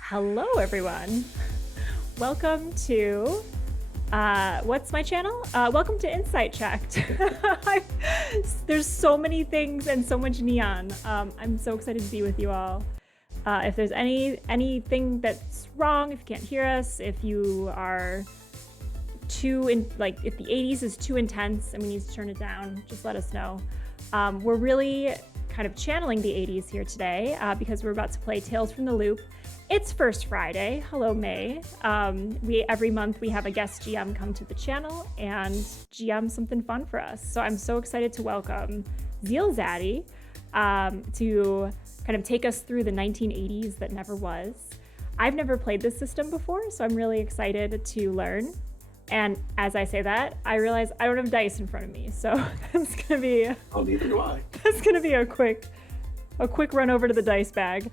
Hello, everyone. Welcome to, what's my channel? Welcome to Insight Checked. There's so many things and so much neon. I'm so excited to be with you all. If there's anything that's wrong, if you can't hear us, if you are if the 80s is too intense and we need to turn it down, just let us know. We're really kind of channeling the 80s here today because we're about to play Tales from the Loop. It's First Friday. Hello, May. Every month we have a guest GM come to the channel and GM something fun for us. So I'm so excited to welcome ZealZaddy to kind of take us through the 1980s that never was. I've never played this system before, so I'm really excited to learn. And as I say that, I realize I don't have dice in front of me, so that's gonna be. Oh, neither do I. That's gonna be a quick run over to the dice bag.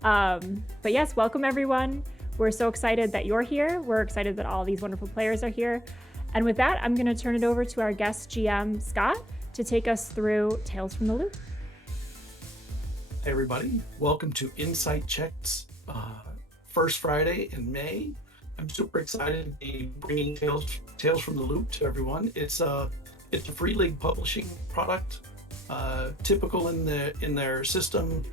But yes, welcome everyone. We're so excited that you're here. We're excited that all these wonderful players are here. And with that, I'm gonna turn it over to our guest GM, Scott, to take us through Tales from the Loop. Hey everybody, welcome to Insight Check's First Friday in May. I'm super excited to be bringing Tales from the Loop to everyone. It's a free league publishing product. Typical in their system,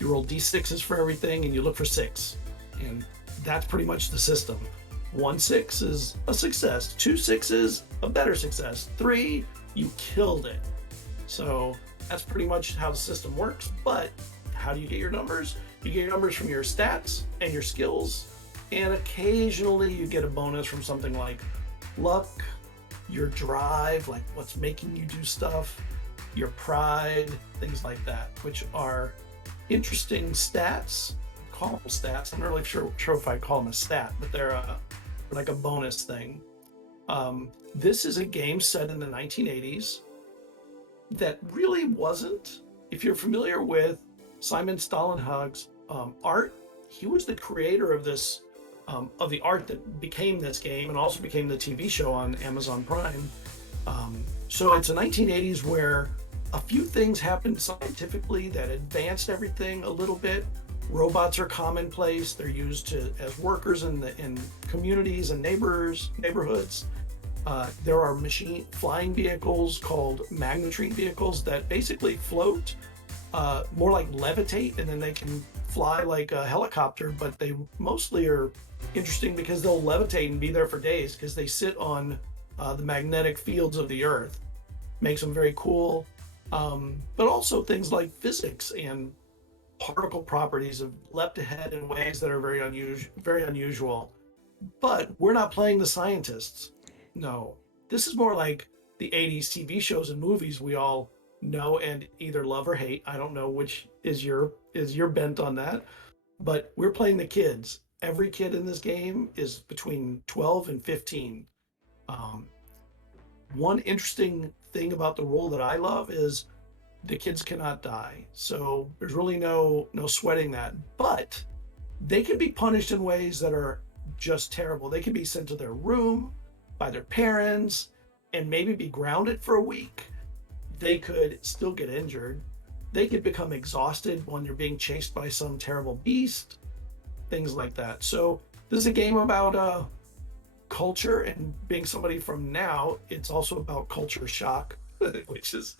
you roll d6s for everything and you look for 6, and that's pretty much the system. 1 6 is a success, 2 6s a better success, 3 you killed it. So that's pretty much how the system works. But how do you get your numbers? You get your numbers from your stats and your skills, and occasionally you get a bonus from something like luck, your drive, like what's making you do stuff, your pride, things like that, which are interesting stats. Call them stats. I'm not really sure if I call them a stat, but they're like a bonus thing. This is a game set in the 1980s that really wasn't. If you're familiar with Simon Stålenhag's art, he was the creator of this, of the art that became this game and also became the TV show on Amazon Prime. So it's the 1980s where a few things happened scientifically that advanced everything a little bit. Robots are commonplace. They're used as workers in communities and neighborhoods. There are flying vehicles called magnetrine vehicles that basically float, more like levitate, and then they can fly like a helicopter, but they mostly are interesting because they'll levitate and be there for days because they sit on the magnetic fields of the Earth. Makes them very cool. But also things like physics and particle properties have leapt ahead in ways that are very unusual. But we're not playing the scientists. No, this is more like the 80s TV shows and movies we all know and either love or hate. I don't know which is your bent on that, but we're playing the kids. Every kid in this game is between 12 and 15. One interesting thing about the role that I love is the kids cannot die. So there's really no sweating that, but they can be punished in ways that are just terrible. They can be sent to their room by their parents and maybe be grounded for a week. They could still get injured. They could become exhausted when you're being chased by some terrible beast, things like that. So this is a game about culture and being somebody from now. It's also about culture shock, which is,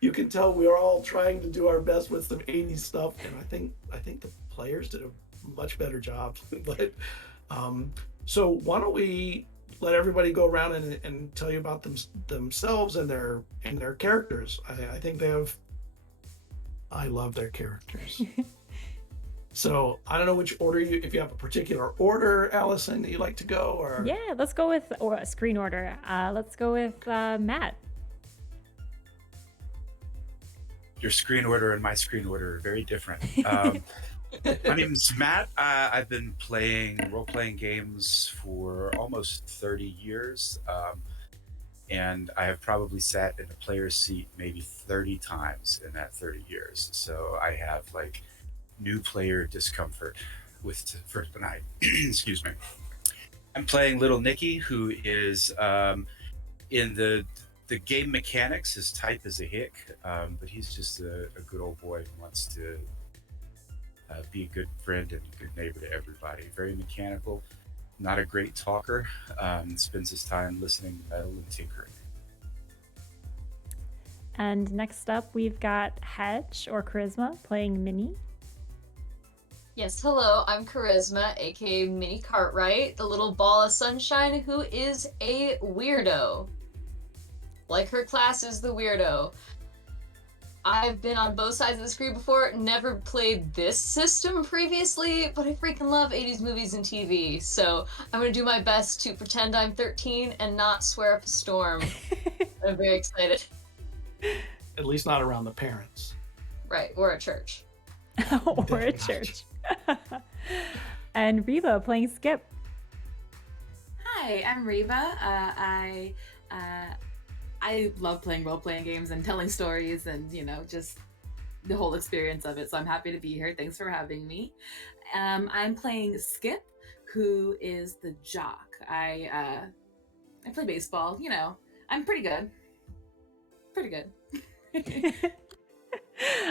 you can tell we are all trying to do our best with some 80s stuff, and I think the players did a much better job. But so why don't we let everybody go around and tell you about themselves and their characters. I think I love their characters. So I don't know which order if you have a particular order, Allison, that you like to go, or Yeah, let's go with screen order. Let's go with Matt. Your screen order and my screen order are very different. My name is Matt. I've been playing role-playing games for almost 30 years, and I have probably sat in a player's seat maybe 30 times in that 30 years. So I have like new player discomfort for tonight. Excuse me. I'm playing little Nikki, who is in the the game mechanics, his type is a hick, but he's just a good old boy who wants to be a good friend and a good neighbor to everybody. Very mechanical, not a great talker. Spends his time listening to metal and tinkering. And next up, we've got Hedge or Charisma playing Minnie. Yes, hello, I'm Charisma, aka Minnie Cartwright, the little ball of sunshine who is a weirdo. Like her class is the weirdo. I've been on both sides of the screen before, never played this system previously, but I freaking love 80s movies and TV, so I'm gonna do my best to pretend I'm 13 and not swear up a storm. I'm very excited. At least not around the parents. Right, or at church. Or a church. And Reba playing Skip. Hi, I'm Reba. I love playing role-playing games and telling stories and, just the whole experience of it. So I'm happy to be here. Thanks for having me. I'm playing Skip, who is the jock. I play baseball. I'm pretty good. Pretty good.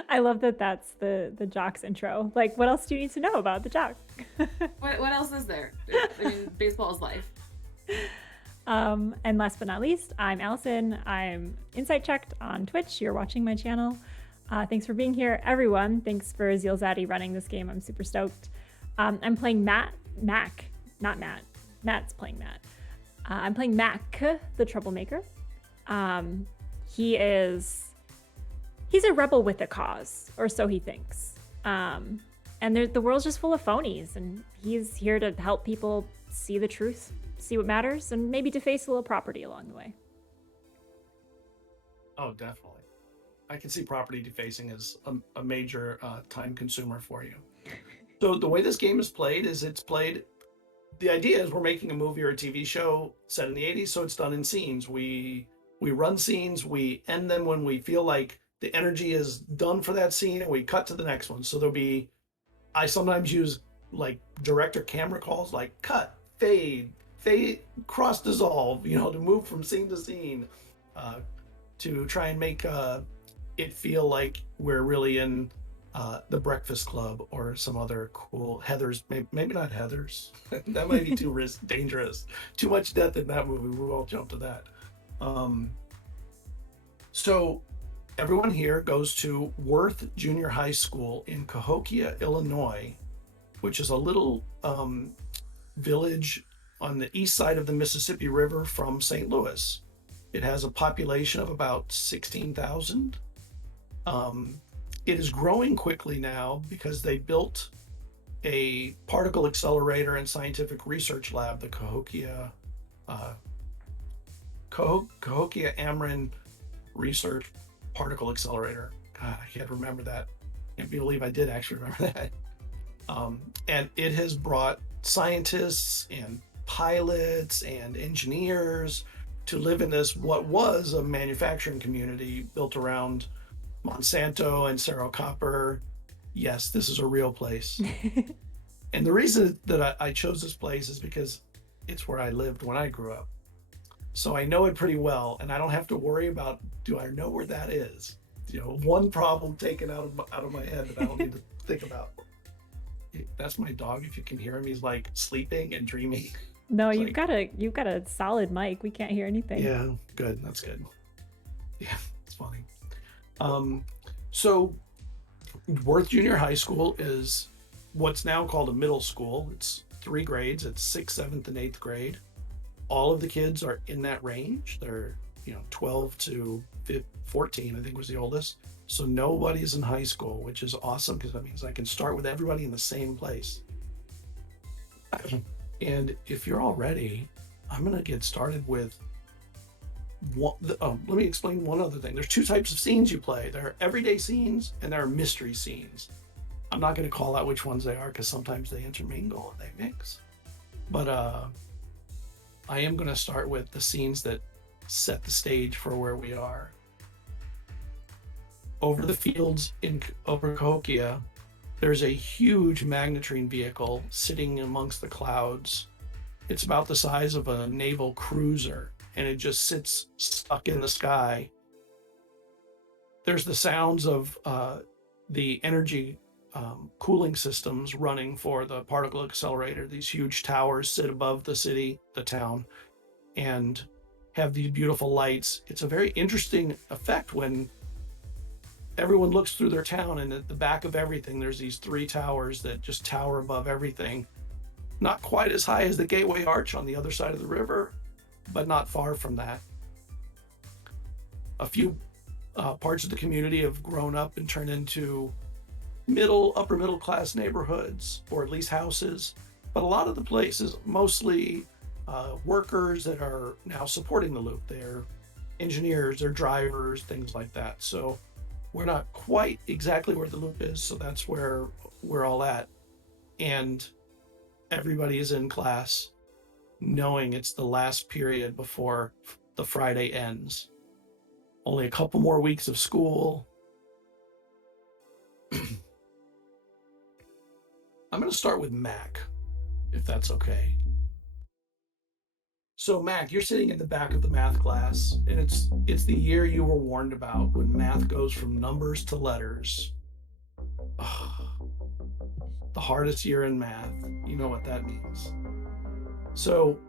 I love that that's the jock's intro. Like, what else do you need to know about the jock? What else is there? I mean, baseball is life. And last but not least, I'm Allison. I'm Insight Checked on Twitch. You're watching my channel. Thanks for being here, everyone. Thanks for ZealZaddy running this game. I'm super stoked. I'm playing Mac, not Matt. Matt's playing Matt. I'm playing Mac, the troublemaker. He's a rebel with a cause, or so he thinks. And the world's just full of phonies, and he's here to help people see the truth, see what matters, and maybe deface a little property along the way. Oh, definitely. I can see property defacing as a major time consumer for you. So the way this game is played is the idea is we're making a movie or a TV show set in the 80s, so it's done in scenes. We run scenes, we end them when we feel like the energy is done for that scene, and we cut to the next one. So I sometimes use like director camera calls, like cut, fade, cross dissolve, to move from scene to scene, to try and make it feel like we're really in the Breakfast Club or some other cool Heathers. Maybe not Heathers. That might be too dangerous. Too much death in that movie. We won't jump to that. So everyone here goes to Worth Junior High School in Cahokia, Illinois, which is a little village on the east side of the Mississippi River from St. Louis. It has a population of about 16,000. It is growing quickly now because they built a particle accelerator and scientific research lab, the Cahokia Ameren Research Particle Accelerator. God, I can't remember that. Can't believe I did actually remember that. And it has brought scientists and pilots and engineers to live in this, what was a manufacturing community built around Monsanto and Cerro Copper. Yes, this is a real place. And the reason that I chose this place is because it's where I lived when I grew up. So I know it pretty well, and I don't have to worry about, do I know where that is? One problem taken out of my head that I don't need to think about. That's my dog. If you can hear him, he's like sleeping and dreaming. No, It's you've got a solid mic. We can't hear anything. Yeah, good. That's good. Yeah, it's funny. So Worth Junior High School is what's now called a middle school. It's 3 grades. It's 6th, 7th, and 8th grade. All of the kids are in that range. They're 12 to 14, I think was the oldest. So nobody's in high school, which is awesome because that means I can start with everybody in the same place. And if you're all ready, I'm going to get started with let me explain one other thing. There's 2 types of scenes you play. There are everyday scenes and there are mystery scenes. I'm not going to call out which ones they are because sometimes they intermingle and they mix. But I am going to start with the scenes that set the stage for where we are. Over the fields over Cahokia, there's a huge magnetrine vehicle sitting amongst the clouds. It's about the size of a naval cruiser, and it just sits stuck in the sky. There's the sounds of the energy cooling systems running for the particle accelerator. These huge towers sit above the city, the town, and have these beautiful lights. It's a very interesting effect when everyone looks through their town, and at the back of everything, there's these 3 towers that just tower above everything. Not quite as high as the Gateway Arch on the other side of the river, but not far from that. A few parts of the community have grown up and turned into upper middle class neighborhoods, or at least houses. But a lot of the places, mostly workers that are now supporting the loop. They're engineers, they're drivers, things like that. So we're not quite exactly where the loop is, so that's where we're all at. And everybody is in class knowing it's the last period before the Friday ends. Only a couple more weeks of school. I'm going to start with Mac, if that's okay. So Mac, you're sitting in the back of the math class, and it's the year you were warned about, when math goes from numbers to letters. The hardest year in math. You know what that means. So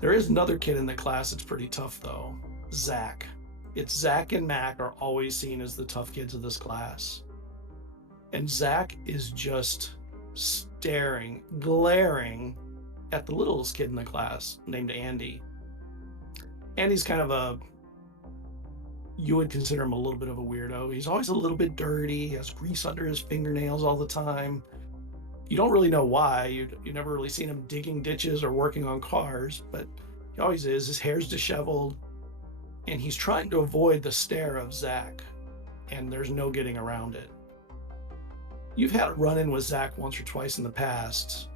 there is another kid in the class that's pretty tough, though. Zach. It's Zach and Mac are always seen as the tough kids of this class. And Zach is just staring, glaring at the littlest kid in the class, named Andy. Andy's kind of you would consider him a little bit of a weirdo. He's always a little bit dirty. He has grease under his fingernails all the time. You don't really know why. You never really seen him digging ditches or working on cars, but he always is. His hair's disheveled, and he's trying to avoid the stare of Zach, and there's no getting around it. You've had a run-in with Zach once or twice in the past.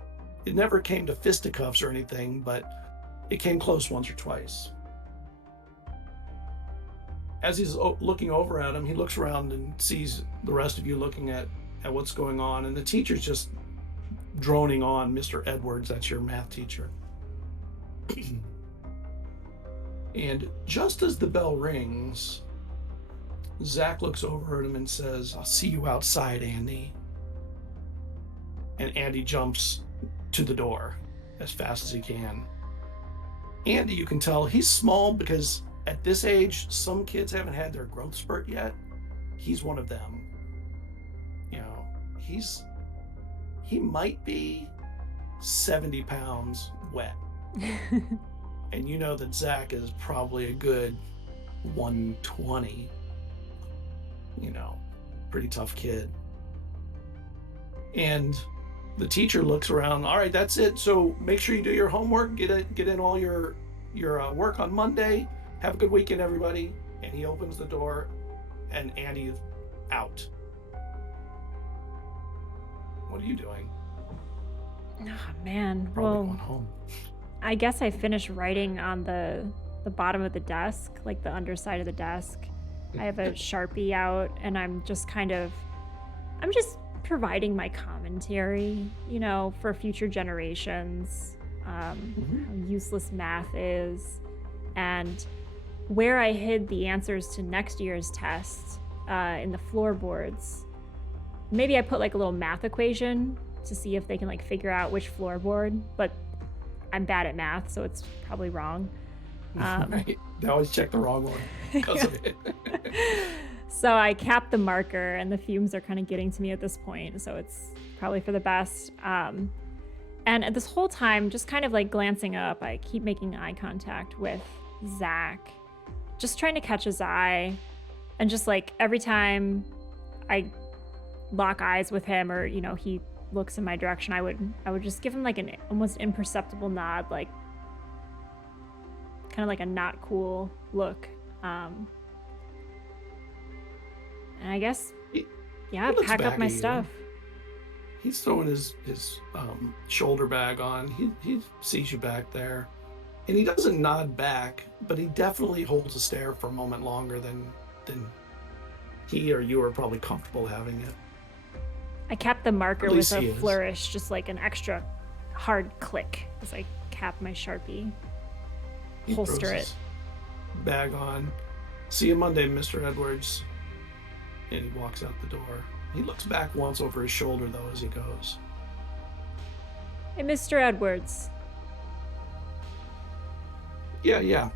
It never came to fisticuffs or anything, but it came close once or twice. As he's looking over at him, he looks around and sees the rest of you looking at what's going on, and the teacher's just droning on. Mr. Edwards, that's your math teacher. And just as the bell rings, Zach looks over at him and says, "I'll see you outside, Andy." And Andy jumps to the door as fast as he can. Andy, you can tell he's small because at this age, some kids haven't had their growth spurt yet. He's one of them. You know, he might be 70 pounds wet. And you know that Zach is probably a good 120. You know, pretty tough kid. And the teacher looks around. "All right, that's it. So make sure you do your homework. Get in all your work on Monday. Have a good weekend, everybody." And he opens the door, and Andy is out. What are you doing? Oh, man. Probably Well, going home. I guess I finished writing on the bottom of the desk, like the underside of the desk. I have a Sharpie out, and I'm just providing my commentary, for future generations, how useless math is, and where I hid the answers to next year's test in the floorboards. Maybe I put like a little math equation to see if they can like figure out which floorboard, but I'm bad at math, so it's probably wrong. Right. They always check the wrong one because of it. So I capped the marker, and the fumes are kind of getting to me at this point, so it's probably for the best. And at this whole time, just kind of like glancing up, I keep making eye contact with Zach, just trying to catch his eye. And just like every time I lock eyes with him, or he looks in my direction, I would just give him like an almost imperceptible nod, like kind of like a not cool look. And I guess, yeah, looks pack back up my at you. stuff. He's throwing his shoulder bag on. He sees you back there, and he doesn't nod back, but he definitely holds a stare for a moment longer than he or you are probably comfortable having it. I cap the marker At with least he a is. flourish, just like an extra hard click as I cap my Sharpie. He holster throws it. his bag on. See you Monday, Mr. Edwards. And he walks out the door. He looks back once over his shoulder, though, as he goes. Hey, Mr. Edwards. Yeah.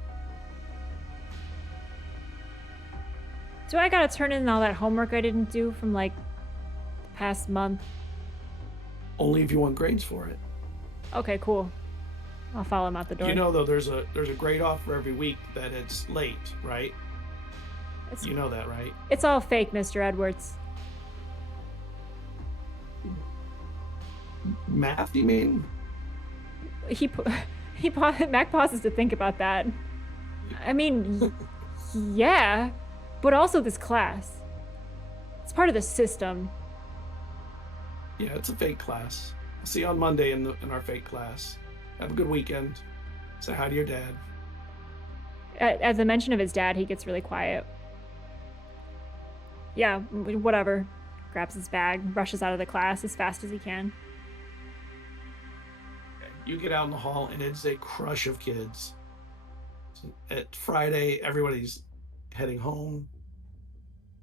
Do I gotta turn in all that homework I didn't do from like the past month? Only if you want grades for it. Okay, cool. I'll follow him out the door. You know, though, there's a grade off for every week that it's late, right? it's, You know that, right? it's all fake, Mr. Edwards. Math, you mean? Mac pauses to think about that. I mean, yeah, but also this class. It's part of the system. Yeah, it's a fake class. I'll see you on Monday in our fake class. Have a good weekend. Say hi to your dad. At the mention of his dad, he gets really quiet. Yeah, whatever. Grabs his bag, rushes out of the class as fast as he can. You get out in the hall, and it's a crush of kids. At Friday, everybody's heading home.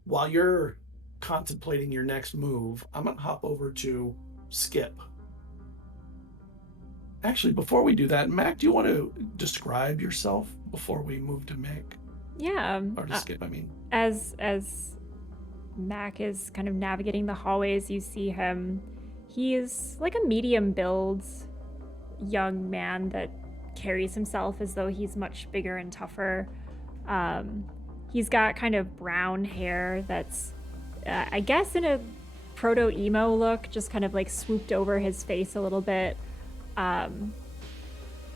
While you're contemplating your next move, I'm going to hop over to Skip. Actually, before we do that, Mac, do you want to describe yourself before we move to Mick? Yeah. Or to Skip, I mean. As Mac is kind of navigating the hallways, you see him. He's like a medium build young man that carries himself as though he's much bigger and tougher. He's got kind of brown hair that's, I guess, in a proto-emo look, just kind of like swooped over his face a little bit.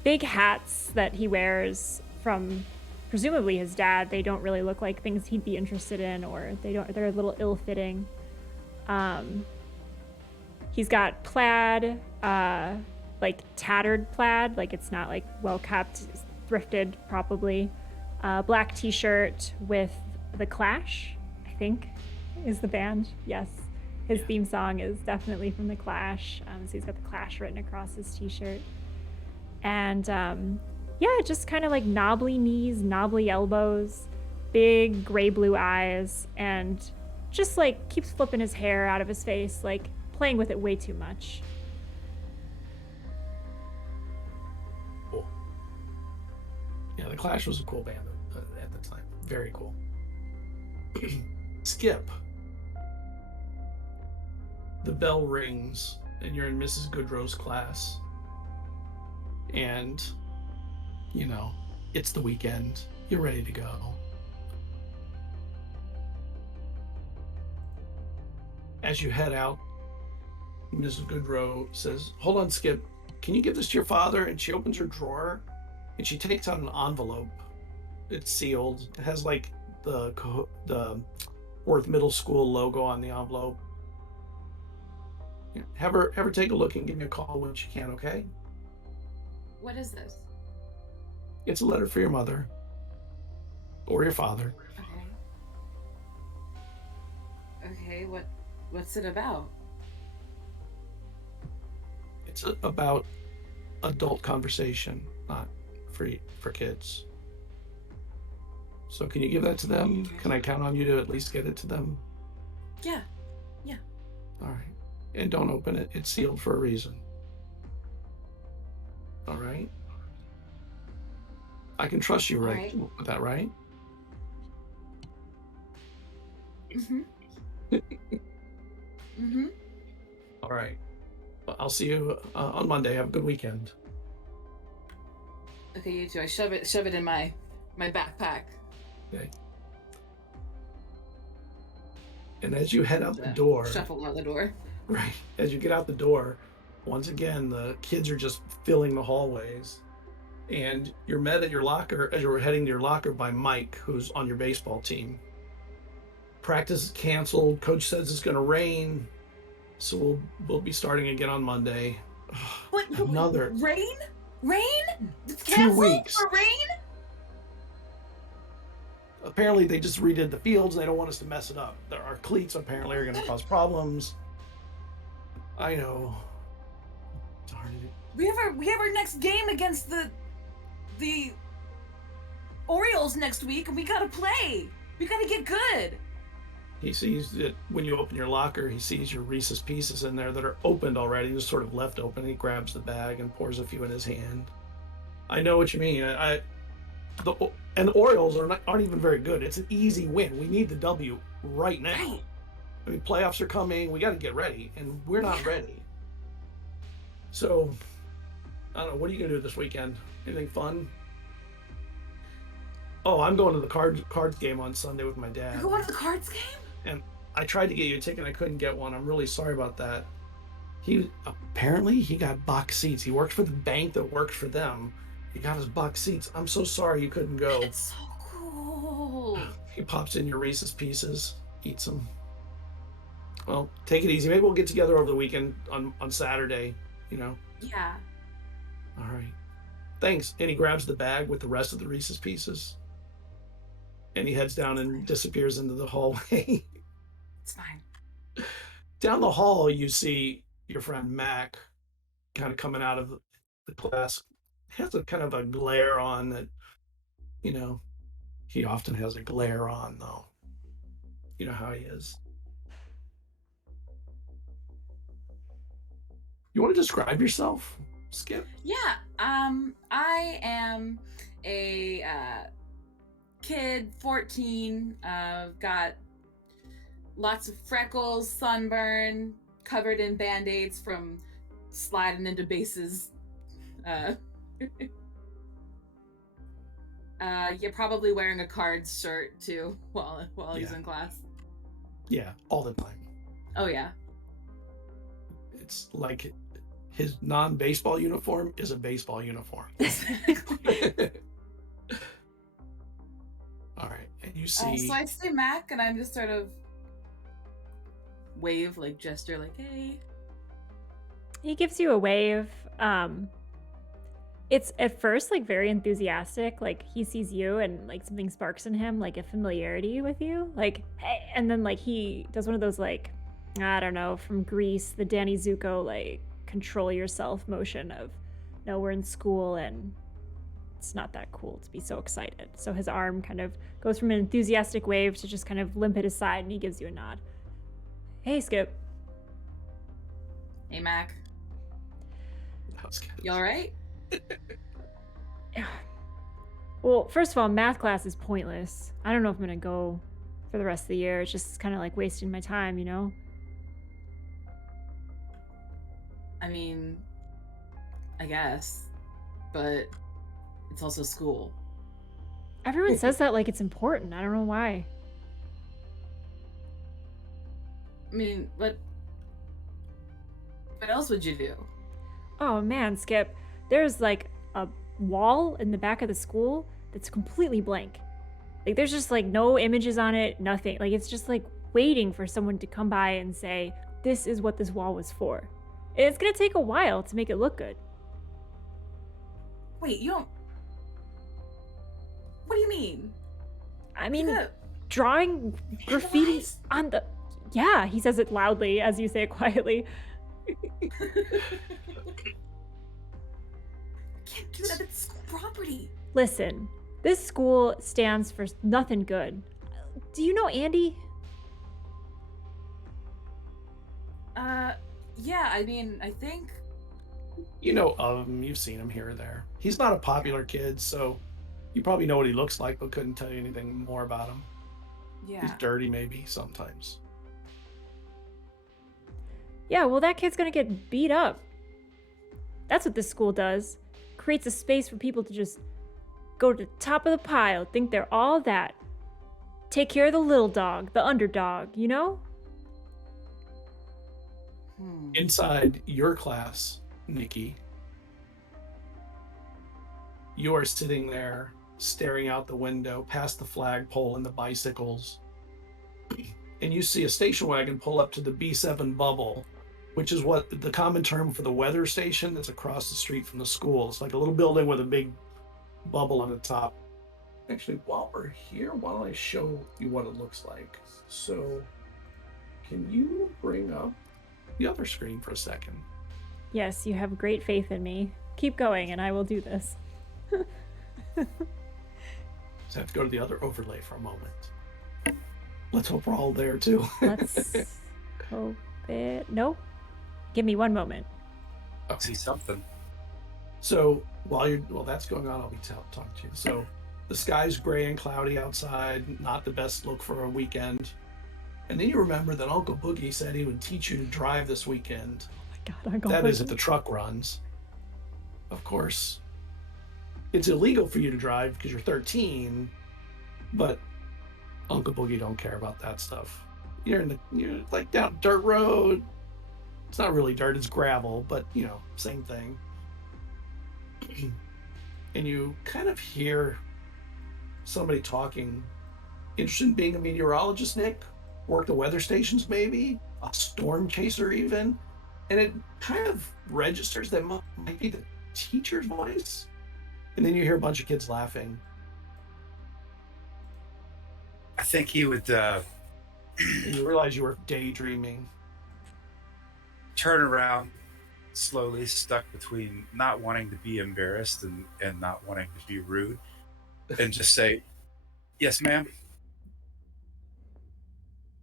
Big hats that he wears from presumably his dad. They don't really look like things he'd be interested in, or they're a little ill-fitting. He's got plaid, like tattered plaid, like it's not like well kept, thrifted probably. Black t-shirt with The Clash, I think is the band. Yes, his theme song is definitely from The Clash. So he's got The Clash written across his t-shirt. And yeah, just kind of like knobbly knees, knobbly elbows, big gray blue eyes, and just like keeps flipping his hair out of his face, like playing with it way too much. Cool. Yeah, The Clash was a cool band at the time. Very cool. Skip. The bell rings, and you're in Mrs. Goodrow's class. And, you know, it's the weekend. You're ready to go. As you head out, Mrs. Goodrow says, "Hold on, Skip. Can you give this to your father?" And she opens her drawer, and she takes out an envelope. It's sealed. It has like the Worth Middle School logo on the envelope. Have her take a look and give me a call when she can, okay? What is this? It's a letter for your mother. Or your father. Okay, what's it about? It's about adult conversation, not for kids. So can you give that to them? Can I count on you to at least get it to them? Yeah. All right. And don't open it. It's sealed for a reason. All right? I can trust you, right? With that, right? Mm-hmm. Mm-hmm. All right. Well, I'll see you on Monday. Have a good weekend. Okay, you too. I shove it in my backpack. Okay. And as you head out the door, Shuffle out the door. right? As you get out the door, once again, the kids are just filling the hallways. And you're met at your locker as you're heading to your locker by Mike, who's on your baseball team. Practice is canceled. Coach says it's going to rain, so we'll be starting again on Monday. What? Another Rain? It's 2 canceled weeks. for rain? Apparently, they just redid the fields. And they don't want us to mess it up. Our cleats apparently are going to cause problems. I know. Darn it. We have our next game against the Orioles next week, and we gotta play. We gotta get good. He sees that when you open your locker, he sees your Reese's Pieces in there that are opened already, just sort of left open. He grabs the bag and pours a few in his hand. I know what you mean. And the Orioles aren't even very good. It's an easy win. We need the W right now. Right. I mean, playoffs are coming. We got to get ready, and we're not ready. So, I don't know. What are you gonna do this weekend? Anything fun? Oh, I'm going to the cards game on Sunday with my dad. You going to the cards game? And I tried to get you a ticket. I couldn't get one. I'm really sorry about that. He got box seats. He worked for the bank that worked for them. He got his box seats. I'm so sorry you couldn't go. It's so cool. He pops in your Reese's Pieces, eats them. Well, take it easy. Maybe we'll get together over the weekend on Saturday, you know? Yeah. All right. Thanks. And he grabs the bag with the rest of the Reese's Pieces. And he heads down and disappears into the hallway. It's fine. Down the hall, you see your friend Mac kind of coming out of the class. He has a kind of a glare on that, you know, he often has a glare on, though. You know how he is. You want to describe yourself, Skip? Yeah. I am a kid, 14. Got lots of freckles, sunburn, covered in band-aids from sliding into bases. You're probably wearing a cards shirt too while he's in class. Yeah, all the time. Oh yeah. It's like his non-baseball uniform is a baseball uniform. All right, and you see. So I say Mac, and I'm just sort of wave, like gesture, like hey. He gives you a wave. It's at first like very enthusiastic, like he sees you and like something sparks in him, like a familiarity with you, like hey, and then like he does one of those like, I don't know, from Greece, the Danny Zuko like control yourself motion of, no, we're in school and it's not that cool to be so excited. So his arm kind of goes from an enthusiastic wave to just kind of limp at his side, and he gives you a nod. Hey, Skip. Hey Mac. That's good. You all right? Well, first of all, math class is pointless. I don't know if I'm gonna go for the rest of the year. It's just kind of like wasting my time, you know? I mean, I guess, but it's also school. Everyone says that like it's important. I don't know why. I mean, what else would you do? Oh man, Skip. There's like a wall in the back of the school that's completely blank. Like there's just like no images on it, nothing. Like it's just like waiting for someone to come by and say, this is what this wall was for. And it's gonna take a while to make it look good. Wait, you don't... What do you mean? I mean, Yeah. drawing graffiti on the... Yeah, he says it loudly as you say it quietly. Can't do that. It's school property. Listen, this school stands for nothing good. Do you know Andy? Yeah, I mean, I think... You know of him. You've seen him here or there. He's not a popular kid, so you probably know what he looks like, but couldn't tell you anything more about him. Yeah. He's dirty, maybe, sometimes. Yeah, well, that kid's gonna get beat up. That's what this school does. Creates a space for people to just go to the top of the pile, think they're all that. Take care of the little dog, the underdog, you know? Inside your class, Nikki, you are sitting there staring out the window past the flagpole and the bicycles, and you see a station wagon pull up to the B7 bubble, which is what the common term for the weather station that's across the street from the school. It's like a little building with a big bubble on the top. Actually, while we're here, why don't I show you what it looks like? So, can you bring up the other screen for a second? Yes, you have great faith in me. Keep going and I will do this. Just have to go to the other overlay for a moment. Let's hope we're all there too. Let's hope it. Nope. Give me one moment. I see something. So while that's going on, I'll be talking to you. So the sky's gray and cloudy outside, not the best look for a weekend. And then you remember that Uncle Boogie said he would teach you to drive this weekend. Oh my God, Uncle That Boogie. is if the truck runs. Of course, it's illegal for you to drive because you're 13, but Uncle Boogie don't care about that stuff. You're like down a dirt road. It's not really dirt, it's gravel, but same thing. And you kind of hear somebody talking. Interested in being a meteorologist, Nick? Work the weather stations, maybe? A storm chaser, even? And it kind of registers that might be the teacher's voice. And then you hear a bunch of kids laughing. I think he would And you realize you were daydreaming. turn around slowly, stuck between not wanting to be embarrassed and not wanting to be rude, and just say, "Yes, ma'am."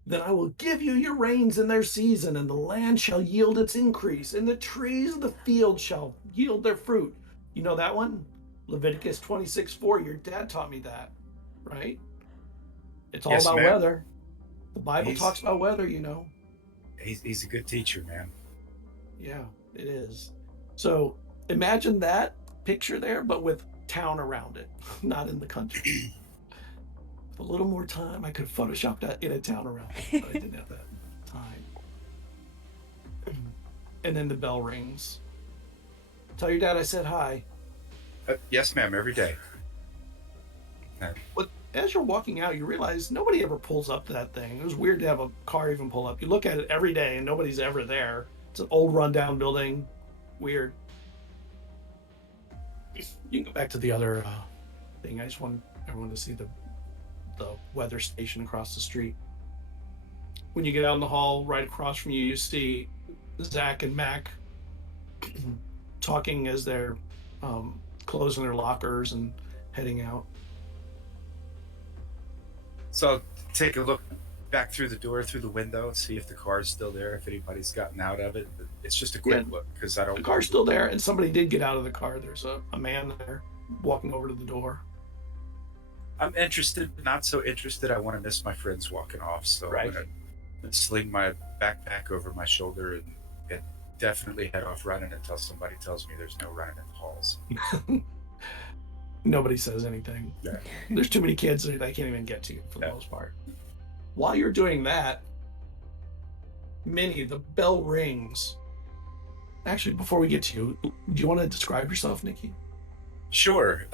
Then I will give you your rains in their season, and the land shall yield its increase, and the trees of the field shall yield their fruit. You know that one? Leviticus 26:4. Your dad taught me that, right? It's all Yes, about ma'am. weather. The Bible He's- talks about weather, He's a good teacher, man. Yeah, it is. So imagine that picture there, but with town around it, not in the country. With a little more time, I could have photoshopped that in a town around it, but I didn't have that time. And then the bell rings. Tell your dad I said hi. Yes, ma'am. Every day. But as you're walking out, you realize nobody ever pulls up to that thing. It was weird to have a car even pull up. You look at it every day and nobody's ever there. It's an old rundown building. Weird. You can go back to the other thing. I just want everyone to see the weather station across the street. When you get out in the hall, right across from you, you see Zach and Mac talking as they're closing their lockers and heading out. So I'll take a look back through the door, through the window, see if the car's still there, if anybody's gotten out of it. But it's just a quick look because I don't. The car's still there, and somebody did get out of the car. There's a man there walking over to the door. I'm interested, but not so interested. I want to miss my friends walking off, so Right. I'm gonna sling my backpack over my shoulder and definitely head off running until somebody tells me there's no running in the halls. Nobody says anything. Yeah. There's too many kids that they can't even get to you for the Yeah. most part. While you're doing that, Minnie, the bell rings. Actually, before we get to you, do you want to describe yourself, Nikki? Sure.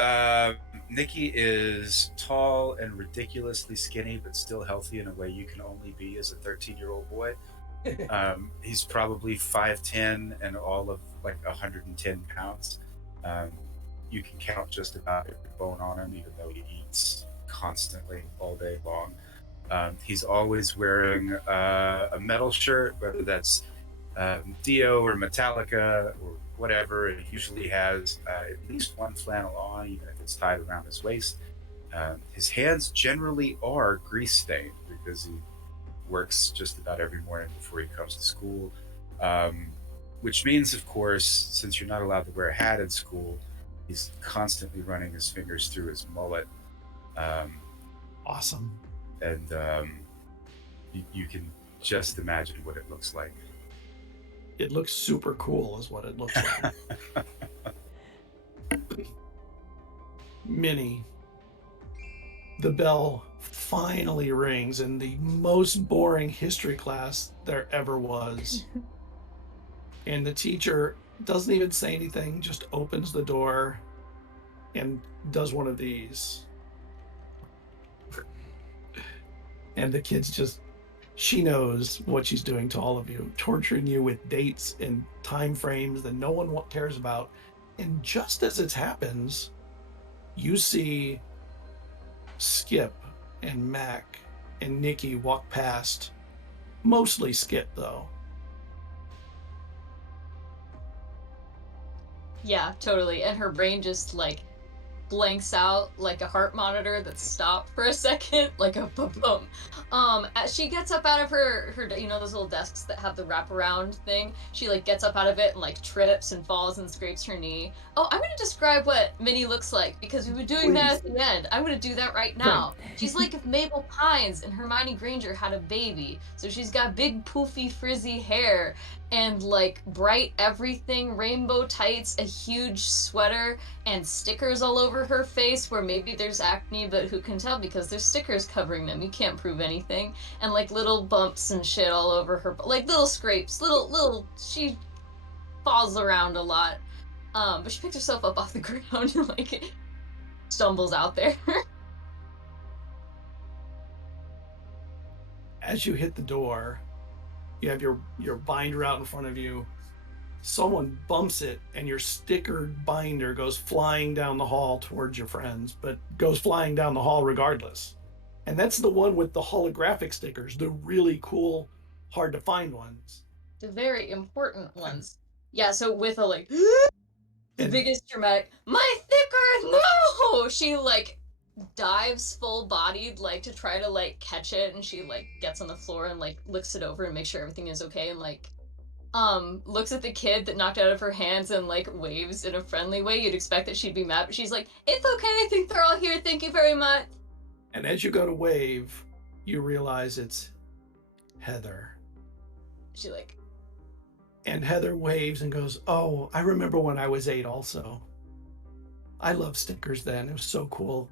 Nikki is tall and ridiculously skinny, but still healthy in a way you can only be as a 13-year-old boy. He's probably 5'10" and all of like 110 pounds. You can count just about every bone on him, even though he eats constantly all day long. He's always wearing a metal shirt, whether that's Dio or Metallica or whatever. It usually has at least one flannel on, even if it's tied around his waist. His hands generally are grease stained because he works just about every morning before he comes to school. Which means, of course, since you're not allowed to wear a hat in school, he's constantly running his fingers through his mullet. Awesome. And you can just imagine what it looks like. It looks super cool, is what it looks like. Minnie, the bell finally rings in the most boring history class there ever was. And the teacher doesn't even say anything, just opens the door and does one of these. And the kids just, she knows what she's doing to all of you, torturing you with dates and time frames that no one cares about. And just as it happens, you see Skip and Mac and Nikki walk past. Mostly Skip, though. Yeah, totally. And her brain just like blanks out like a heart monitor that stopped for a second, like a boom. As she gets up out of her those little desks that have the wraparound thing, she like gets up out of it and like trips and falls and scrapes her knee. Oh, I'm gonna describe what Minnie looks like because we were doing that at the end. I'm gonna do that right now. She's like if Mabel Pines and Hermione Granger had a baby. So she's got big poofy frizzy hair and like bright everything, rainbow tights, a huge sweater, and stickers all over her face where maybe there's acne, but who can tell because there's stickers covering them. You can't prove anything. And like little bumps and shit all over her, like little scrapes, she falls around a lot. But she picks herself up off the ground and like stumbles out there. As you hit the door, you have your binder out in front of you. Someone bumps it, and your stickered binder goes flying down the hall towards your friends, but goes flying down the hall regardless. And that's the one with the holographic stickers, the really cool, hard to find ones. The very important ones. Yeah, so with a like the biggest dramatic, my sticker, no! She like dives full bodied like to try to like catch it, and she like gets on the floor and like looks it over and makes sure everything is okay, and like looks at the kid that knocked out of her hands and like waves in a friendly way. You'd expect that she'd be mad, but she's like, it's okay, I think they're all here, thank you very much. And as you go to wave, you realize it's Heather. She like, and Heather waves and goes, oh, I remember when I was 8 also. I loved stickers then. It was so cool.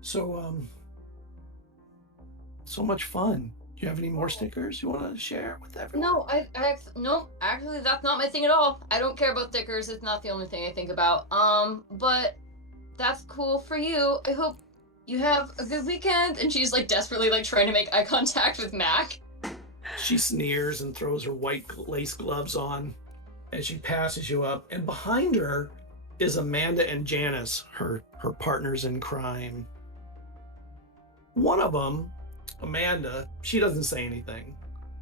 So so much fun. Do you have any more stickers you want to share with everyone? No, actually that's not my thing at all. I don't care about stickers. It's not the only thing I think about. But that's cool for you. I hope you have a good weekend. And she's like desperately like trying to make eye contact with Mac. She sneers and throws her white lace gloves on as she passes you up. And behind her is Amanda and Janice, her partners in crime. One of them, Amanda, she doesn't say anything.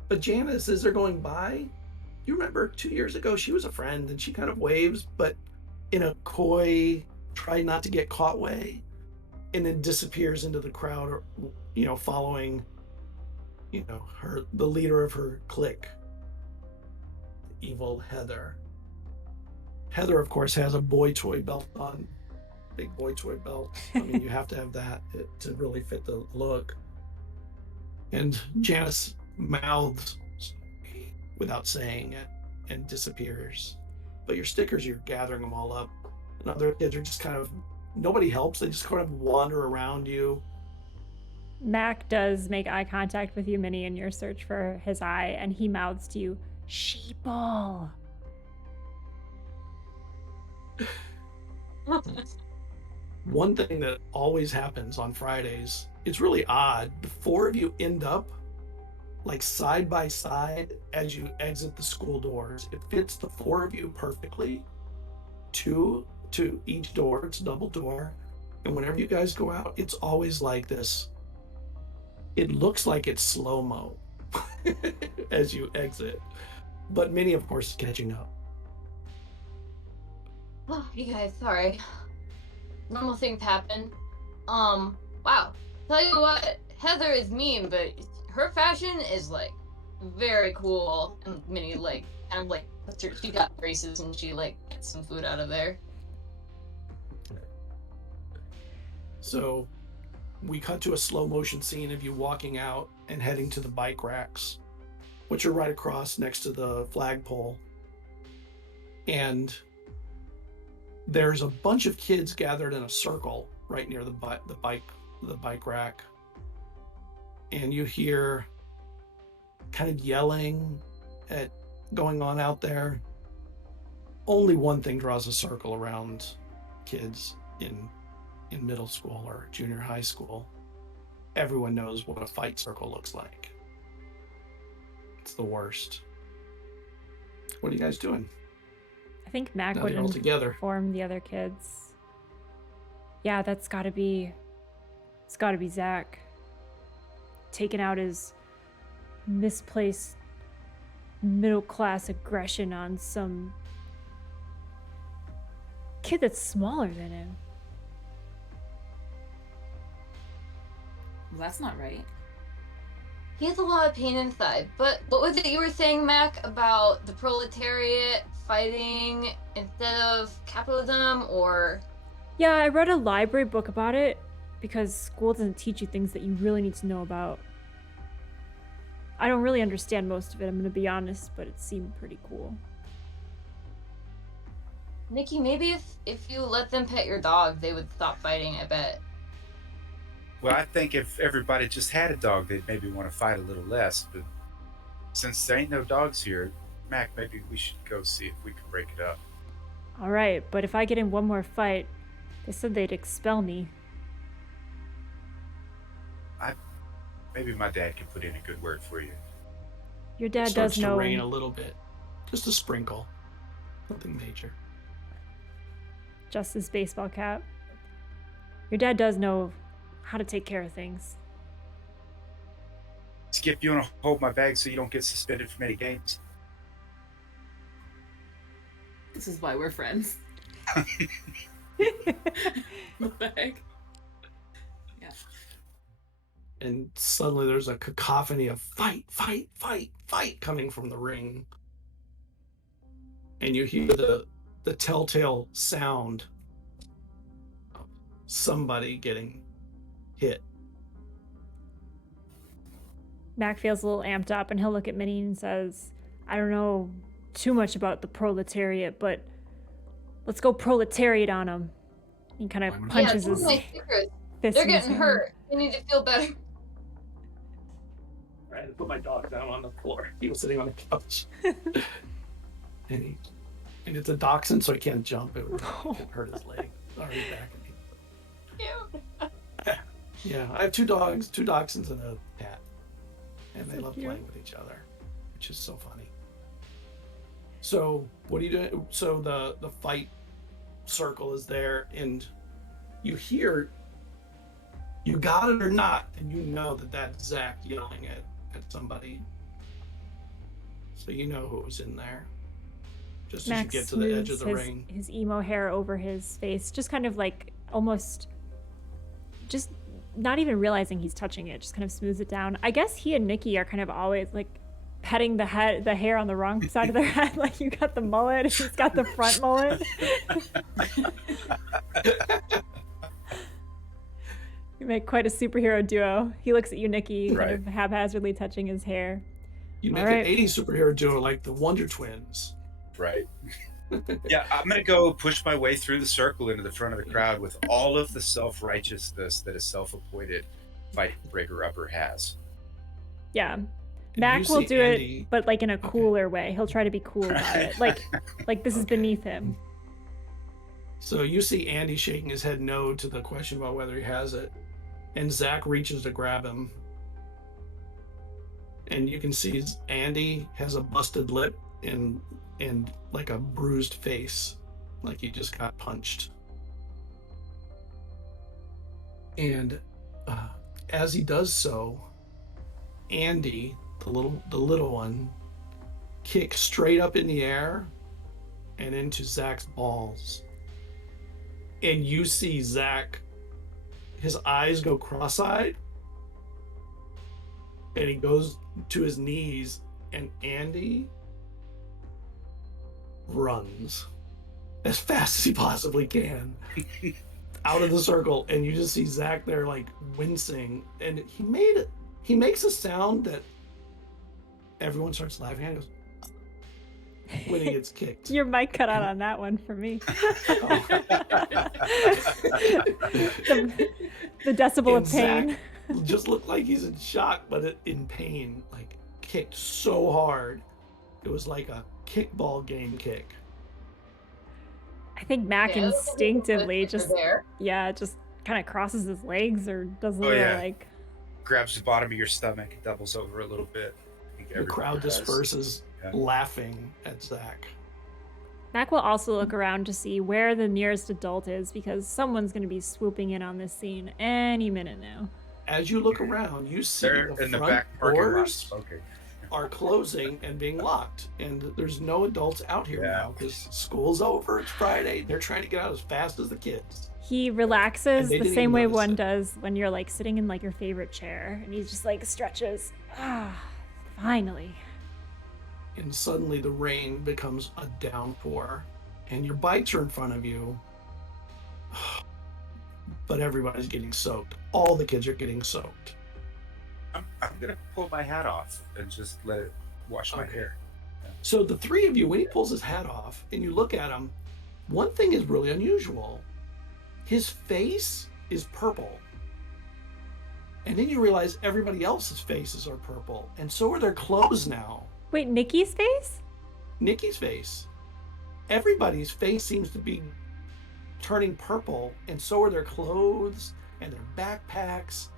But Janice, as they're going by, you remember 2 years ago, she was a friend and she kind of waves, but in a coy, try not to get caught way, and then disappears into the crowd, following, the leader of her clique, evil Heather. Heather, of course, has a boy toy belt on, big boy toy belt. I mean, you have to have that to really fit the look. And Janice mouths without saying it and disappears. But your stickers, you're gathering them all up. And other kids are just kind of, nobody helps. They just kind of wander around you. Mac does make eye contact with you, Minnie, in your search for his eye, and he mouths to you, sheeple. One thing that always happens on Fridays, it's really odd. The 4 of you end up like side by side as you exit the school doors. It fits the 4 of you perfectly. 2 to each door, it's double door. And whenever you guys go out, it's always like this. It looks like it's slow-mo as you exit. But Minnie, of course, is catching up. Oh, you guys, sorry. Normal things happen. Wow. Tell you what, Heather is mean, but her fashion is like very cool. And Minnie like kind of like she got braces and she like gets some food out of there. So we cut to a slow motion scene of you walking out and heading to the bike racks, which are right across next to the flagpole. And there's a bunch of kids gathered in a circle right near the bike rack. And you hear kind of yelling at going on out there. Only one thing draws a circle around kids in middle school or junior high school. Everyone knows what a fight circle looks like. It's the worst. What are you guys doing? I think Mac Now would they're all together. inform the other kids. Yeah, it's gotta be Zach. Taking out his misplaced middle-class aggression on some kid that's smaller than him. Well, that's not right. He has a lot of pain inside. But what was it you were saying, Mac, about the proletariat fighting instead of capitalism, or... Yeah, I read a library book about it because school doesn't teach you things that you really need to know about. I don't really understand most of it, I'm gonna be honest, but it seemed pretty cool. Nikki, maybe if you let them pet your dog, they would stop fighting, I bet. Well, I think if everybody just had a dog, they'd maybe want to fight a little less. But since there ain't no dogs here, Mac, maybe we should go see if we can break it up. Alright, but if I get in one more fight, they said they'd expel me. Maybe my dad can put in a good word for you. Your dad Starts does know. to rain a little bit. Just a sprinkle. Nothing major. Just his baseball cap. Your dad does know how to take care of things. Skip, you want to hold my bag so you don't get suspended from any games? This is why we're friends. Bag. Yeah. And suddenly there's a cacophony of fight, fight, fight, fight coming from the ring. And you hear the telltale sound of somebody getting hit. Mac feels a little amped up and he'll look at Minnie and says, I don't know too much about the proletariat, but let's go proletariat on them. He kind of punches his my secret. fist They're in his getting hand. hurt. They need to feel better. I had to put my dog down on the floor. He was sitting on the couch. and it's a dachshund, so he can't jump. It would hurt his leg. Already back at me. Yeah, I have two dogs, two dachshunds, and a cat. And they So love cute. playing with each other, which is so funny. So, what are you doing? So, the fight circle is there, and you hear, you got it or not, and you know that that's Zach yelling at somebody. So, you know who was in there. Just as you Max get to the edge of smooths the ring. his emo hair over his face, just kind of like almost, just not even realizing he's touching it, just kind of smooths it down. I guess he and Nikki are kind of always like petting the hair on the wrong side of their head. Like you got the mullet, and he's got the front mullet. You make quite a superhero duo. He looks at you, Nikki, Right. kind of haphazardly touching his hair. You make Alright. an 80s superhero duo like the Wonder Twins. Right. Yeah, I'm going to go push my way through the circle into the front of the crowd with all of the self-righteousness that a self-appointed fight breaker-upper has. Yeah. And Mac you will see do Andy- it, but like in a cooler way. He'll try to be cool about it. Like this is beneath him. So you see Andy shaking his head no to the question about whether he has it. And Zach reaches to grab him. And you can see Andy has a busted lip and like a bruised face, like he just got punched. And as he does so, Andy, the little one, kicks straight up in the air and into Zach's balls. And you see Zach, his eyes go cross-eyed, and he goes to his knees, and Andy runs as fast as he possibly can out of the circle, and you just see Zach there like wincing, and he makes a sound that everyone starts laughing at. He goes when he gets kicked. Your mic cut out on that one for me. Oh. the decibel And of pain. Zach just looked like he's in shock, but in pain, like kicked so hard. It was like a kickball game kick. I think Mac Yeah, instinctively they're just there. just kind of crosses his legs or does a Oh, little yeah. like Grabs the bottom of your stomach and doubles over a little bit. I think The everyone crowd does. disperses, Yeah. laughing at Zach. Mac will also look around to see where the nearest adult is because someone's going to be swooping in on this scene any minute now. As you look around, you see They're the in the front back parking lot doors smoking. are closing and being locked, and there's no adults out here now because school's over. It's Friday. They're trying to get out as fast as the kids. He And relaxes they the didn't same even way notice one it. does when you're like sitting in like your favorite chair, and he just like stretches. Finally. And suddenly the rain becomes a downpour, and your bikes are in front of you, but everybody's getting soaked. All the kids are getting soaked. I'm gonna pull my hat off and just let it wash my Okay. hair. So the three of you, when he pulls his hat off and you look at him, one thing is really unusual. His face is purple. And then you realize everybody else's faces are purple, and so are their clothes now. Wait, Nikki's face? Nikki's face. Everybody's face seems to be turning purple, and so are their clothes and their backpacks.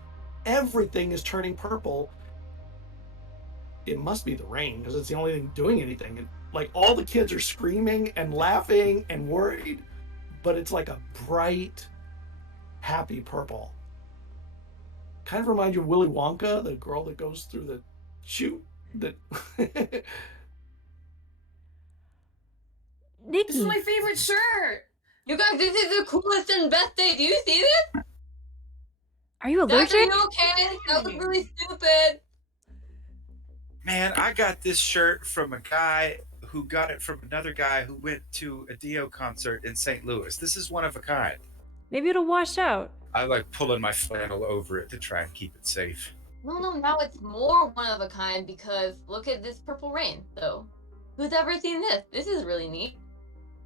Everything is turning purple. It must be the rain because it's the only thing doing anything. And like all the kids are screaming and laughing and worried, but it's like a bright, happy purple. Kind of reminds you of Willy Wonka, the girl that goes through the chute. That Nikki. This is my favorite shirt. You guys, this is the coolest and best day. Do you see this? Are you Zach, allergic? are you okay? That was really stupid. Man, I got this shirt from a guy who got it from another guy who went to a Dio concert in St. Louis. This is one of a kind. Maybe it'll wash out. I like pulling my flannel over it to try and keep it safe. No, now it's more one of a kind because look at this purple rain, though. Who's ever seen this? This is really neat.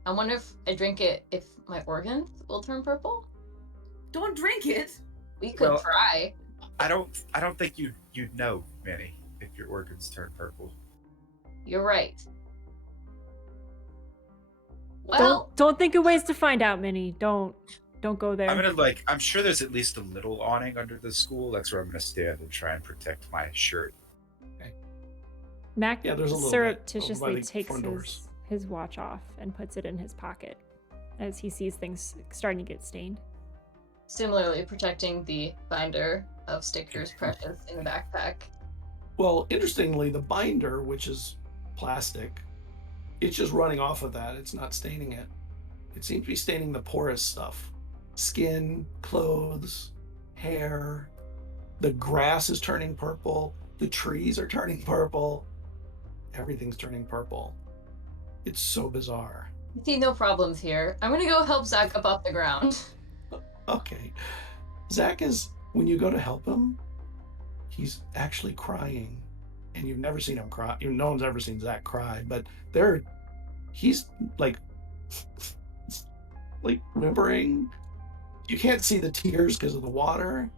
I wonder if I drink it, if my organs will turn purple? Don't drink it. We could Well, try. I don't think you'd know, Manny, if your organs turn purple. You're right. Well, Don't think of ways to find out, Minnie. Don't go there. I'm sure there's at least a little awning under the school. That's where I'm gonna stand and try and protect my shirt. Mac Yeah, there's a little bit surreptitiously over by the takes front doors. his watch off and puts it in his pocket as he sees things starting to get stained. similarly protecting the binder of stickers precious in the backpack. Well, interestingly, the binder, which is plastic, it's just running off of that. It's not staining it. It seems to be staining the porous stuff. Skin, clothes, hair. The grass is turning purple. The trees are turning purple. Everything's turning purple. It's so bizarre. I see no problems here. I'm gonna go help Zach up off the ground. Okay. Zach is, when you go to help him, he's actually crying. And you've never seen him cry. No one's ever seen Zach cry, but he's like whimpering. You can't see the tears because of the water,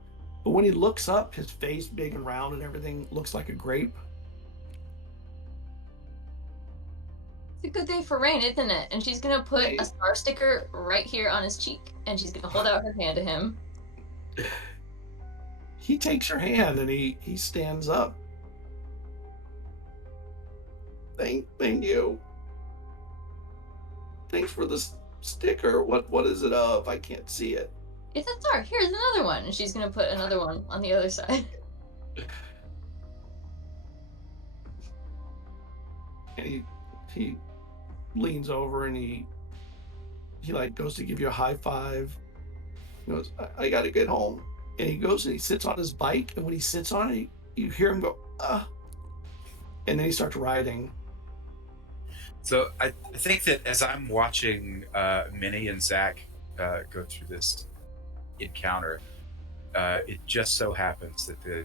but when he looks up, his face big and round and everything looks like a grape. It's a good day for rain, isn't it? And she's gonna put Right. a star sticker right here on his cheek, and she's gonna hold out her hand to him. He takes your hand and he stands up. Thank you. Thanks for the sticker. What is it of? I can't see it. It's a star. Here's another one, and she's gonna put another one on the other side. And he leans over and he like goes to give you a high five. He goes, I gotta get home. And he goes and he sits on his bike, and when he sits on it, you hear him go, ah. And then he starts riding. So I think that as I'm watching Minnie and Zach go through this encounter, it just so happens that the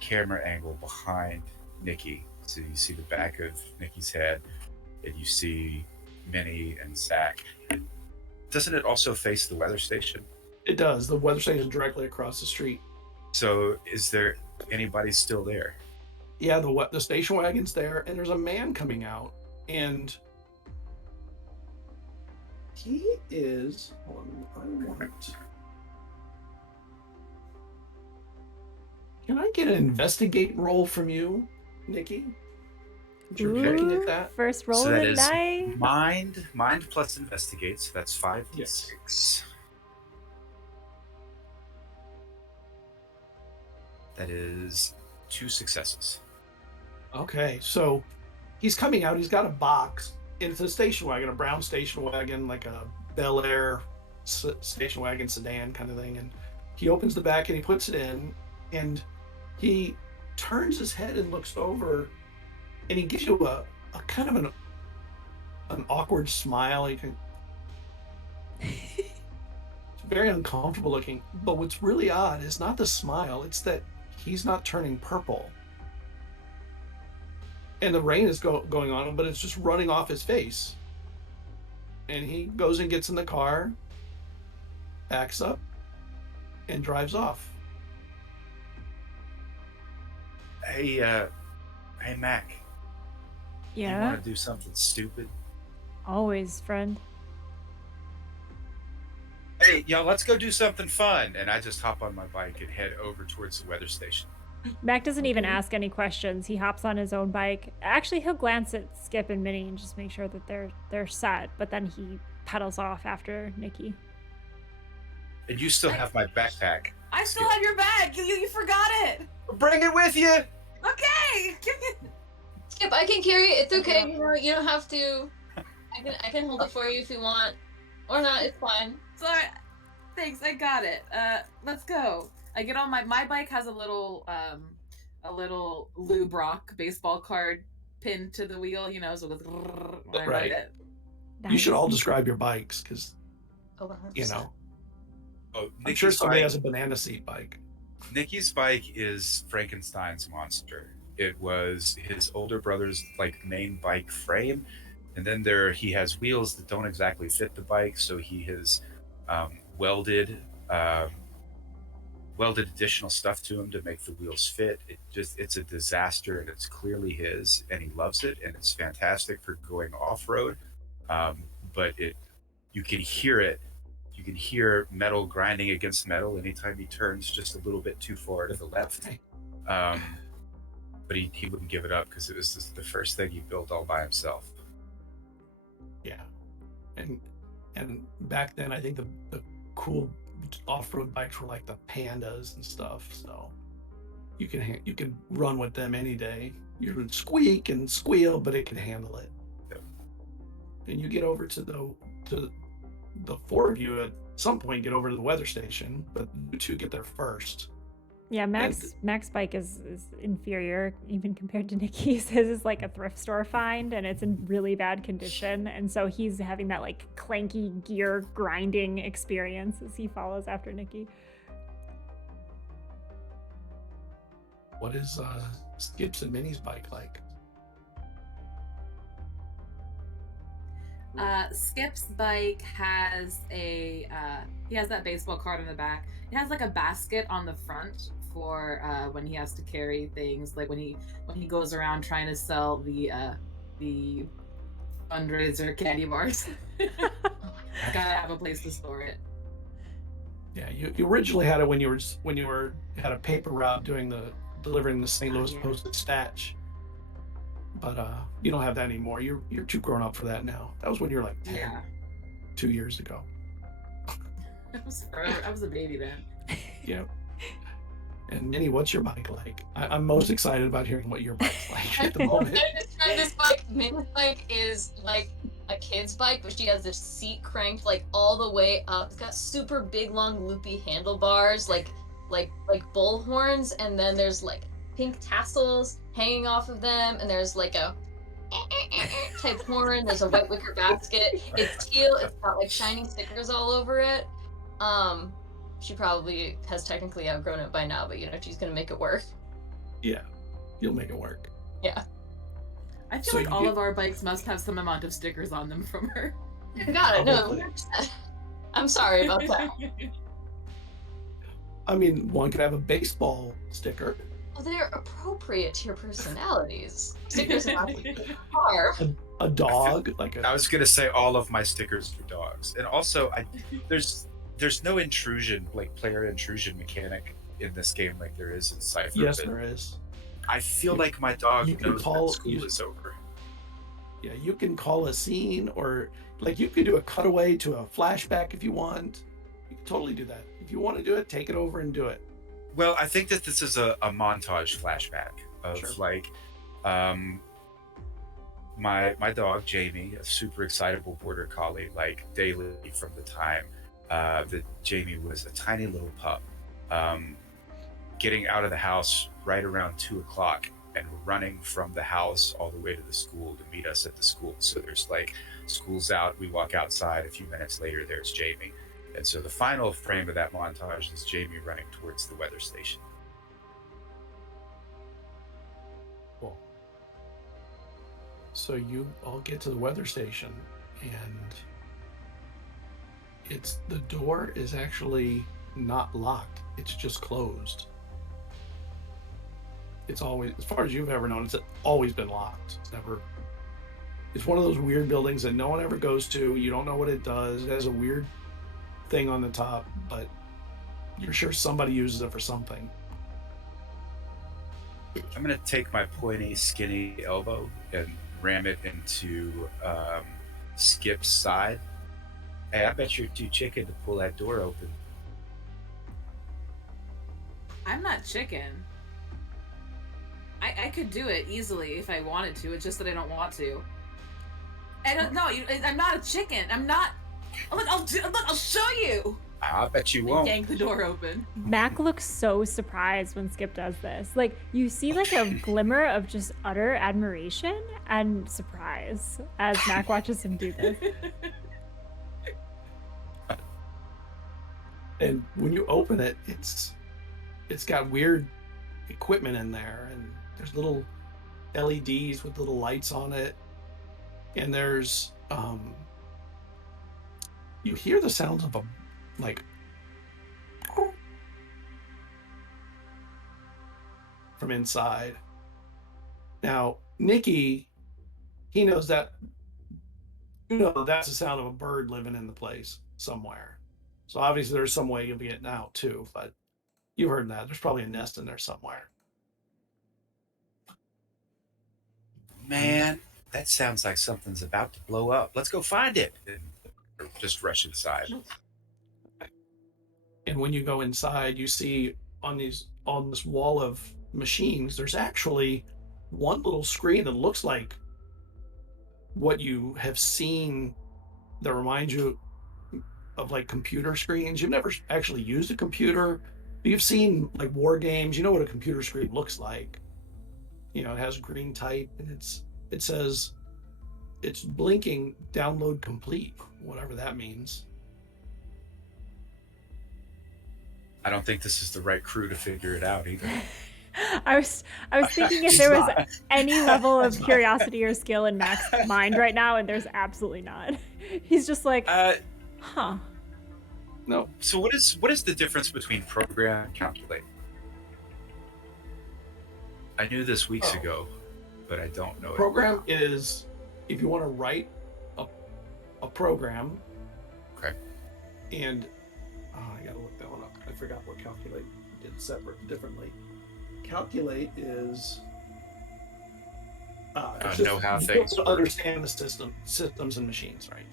camera angle behind Nikki, so you see the back of Nikki's head, and you see Minnie and Zach. Doesn't it also face the weather station? It does. The weather station is directly across the street. So is there anybody still there? Yeah, the station wagon's there, and there's a man coming out, and he is. Can I get an investigate roll from you, Nikki? You're looking at that. First roll So of that the is die. mind plus investigate, so that's 5d6. That is 2 successes. Okay, so he's coming out. He's got a box. It's a station wagon, a brown station wagon, like a Bel Air station wagon sedan kind of thing. And he opens the back and he puts it in, and he turns his head and looks over, and he gives you a kind of an awkward smile. It's very uncomfortable looking. But what's really odd is not the smile; it's that he's not turning purple. And the rain is going on him, but it's just running off his face. And he goes and gets in the car, backs up, and drives off. Hey, Mac. You Yeah, want to do something stupid? always, friend. Hey, y'all, let's go do something fun. And I just hop on my bike and head over towards the weather station. Mac doesn't even Okay. ask any questions. He hops on his own bike. Actually, he'll glance at Skip and Minnie and just make sure that they're set. But then he pedals off after Nikki. And you still have my backpack. I still have your bag. You forgot it. Bring it with you. Okay. Give me. Skip, I can carry it. It's okay. Okay. You don't have to. I can hold it for you if you want, or not. It's fine. Sorry. Thanks. I got it. Let's go. I get on my bike has a little Lou Brock baseball card pinned to the wheel. You know, so it goes when I Right. ride it. You should all Nice. describe your bikes, because Oh, 100%. you know, Oh, I'm sure somebody bike, has a banana seat bike. Nikki's bike is Frankenstein's monster. It was his older brother's main bike frame, and then he has wheels that don't exactly fit the bike, so he has welded additional stuff to them to make the wheels fit. It's a disaster, and it's clearly his, and he loves it, and it's fantastic for going off-road. But you can hear it. You can hear metal grinding against metal anytime he turns just a little bit too far to the left. But he wouldn't give it up because it was just the first thing he built all by himself. Yeah, and back then I think the cool off-road bikes were like the Pandas and stuff. So you can run with them any day. You would squeak and squeal, but it can handle it. Yep. And you get over to the four of you at some point get over to the weather station, but you two get there first. Yeah, Mac's bike is inferior even compared to Nikki's. His is like a thrift store find, and it's in really bad condition. And so he's having that like clanky gear grinding experience as he follows after Nikki. What is Skip's and Minnie's bike like? Skip's bike has he has that baseball card on the back. It has like a basket on the front for when he has to carry things, like when he goes around trying to sell the fundraiser candy bars. Gotta have a place to store it. Yeah, you originally had it when you had a paper route delivering the St. Louis Yeah. Post Dispatch, but you don't have that anymore. You're too grown up for that now. That was when you were like 10, Yeah. 2 years ago. I was a baby then. Yeah. And Minnie, what's your bike like? I'm most excited about hearing what your bike's like at the moment. I describe this bike. Minnie's bike is like a kid's bike, but she has the seat cranked like all the way up. It's got super big, long, loopy handlebars, like bull horns, and then there's like pink tassels hanging off of them, and there's like a type horn. There's a white wicker basket. It's teal. It's got like shiny stickers all over it. She probably has technically outgrown it by now, but she's gonna make it work. Yeah, you'll make it work. Yeah. I feel So like you all get- of our bikes must have some amount of stickers on them from her. Got it. No, Probably. 100%. I'm sorry about that. I mean, one could have a baseball sticker. Well, they're appropriate to your personalities. Stickers are. A dog, like I a was gonna say all of my stickers are dogs, and also there's no intrusion, like player intrusion mechanic in this game like there is in Cypher. yes, but there is. I feel like my dog you can knows call- that school you- is over. Yeah, you can call a scene, or like you can do a cutaway to a flashback if you want. You can totally do that. If you want to do it, take it over and do it. Well, I think that this is a montage flashback of Sure. like Um, my dog Jamie, a super excitable border collie, like daily from the time that Jamie was a tiny little pup, um, getting out of the house right around 2 o'clock and running from the house all the way to the school to meet us at the school. So there's like school's out, we walk outside. A few minutes later, there's Jamie, and so the final frame of that montage is Jamie running towards the weather station. Cool. So you all get to the weather station, and the door is actually not locked. It's just closed. It's always, as far as you've ever known, it's always been locked. It's one of those weird buildings that no one ever goes to. You don't know what it does. It has a weird thing on the top, but you're sure somebody uses it for something. I'm gonna take my pointy, skinny elbow and ram it into Skip's side. Hey, I bet you're too chicken to pull that door open. I'm not chicken. I could do it easily if I wanted to. It's just that I don't want to. I don't know. I'm not a chicken. I'm not. Look, I'll show you. I bet you I won't. yank the door open. Mac looks so surprised when Skip does this. Like, you see like a glimmer of just utter admiration and surprise as Mac watches him do this. And when you open it, it's got weird equipment in there, and there's little LEDs with little lights on it, and there's you hear the sounds of from inside. Now, Nikki, he knows that that's the sound of a bird living in the place somewhere. So obviously there's some way you'll be getting out too, but you've heard that. There's probably a nest in there somewhere. Man, that sounds like something's about to blow up. Let's go find it. And just rush inside. And when you go inside, you see on this wall of machines, there's actually one little screen that looks like what you have seen that reminds you of like computer screens. You've never actually used a computer, but you've seen like war games. You know what a computer screen looks like. You know, it has green type, and it says it's blinking download complete, whatever that means. I don't think this is the right crew to figure it out either. I was thinking if there was any level of curiosity or skill in Mac's mind right now, and there's absolutely not. He's just like, huh. No. So what is the difference between program and calculate? I knew this weeks ago, but I don't know. Program is if you want to write a program. Okay. And I gotta look that one up. I forgot what calculate did differently. Calculate is know how things to understand the systems and machines, right?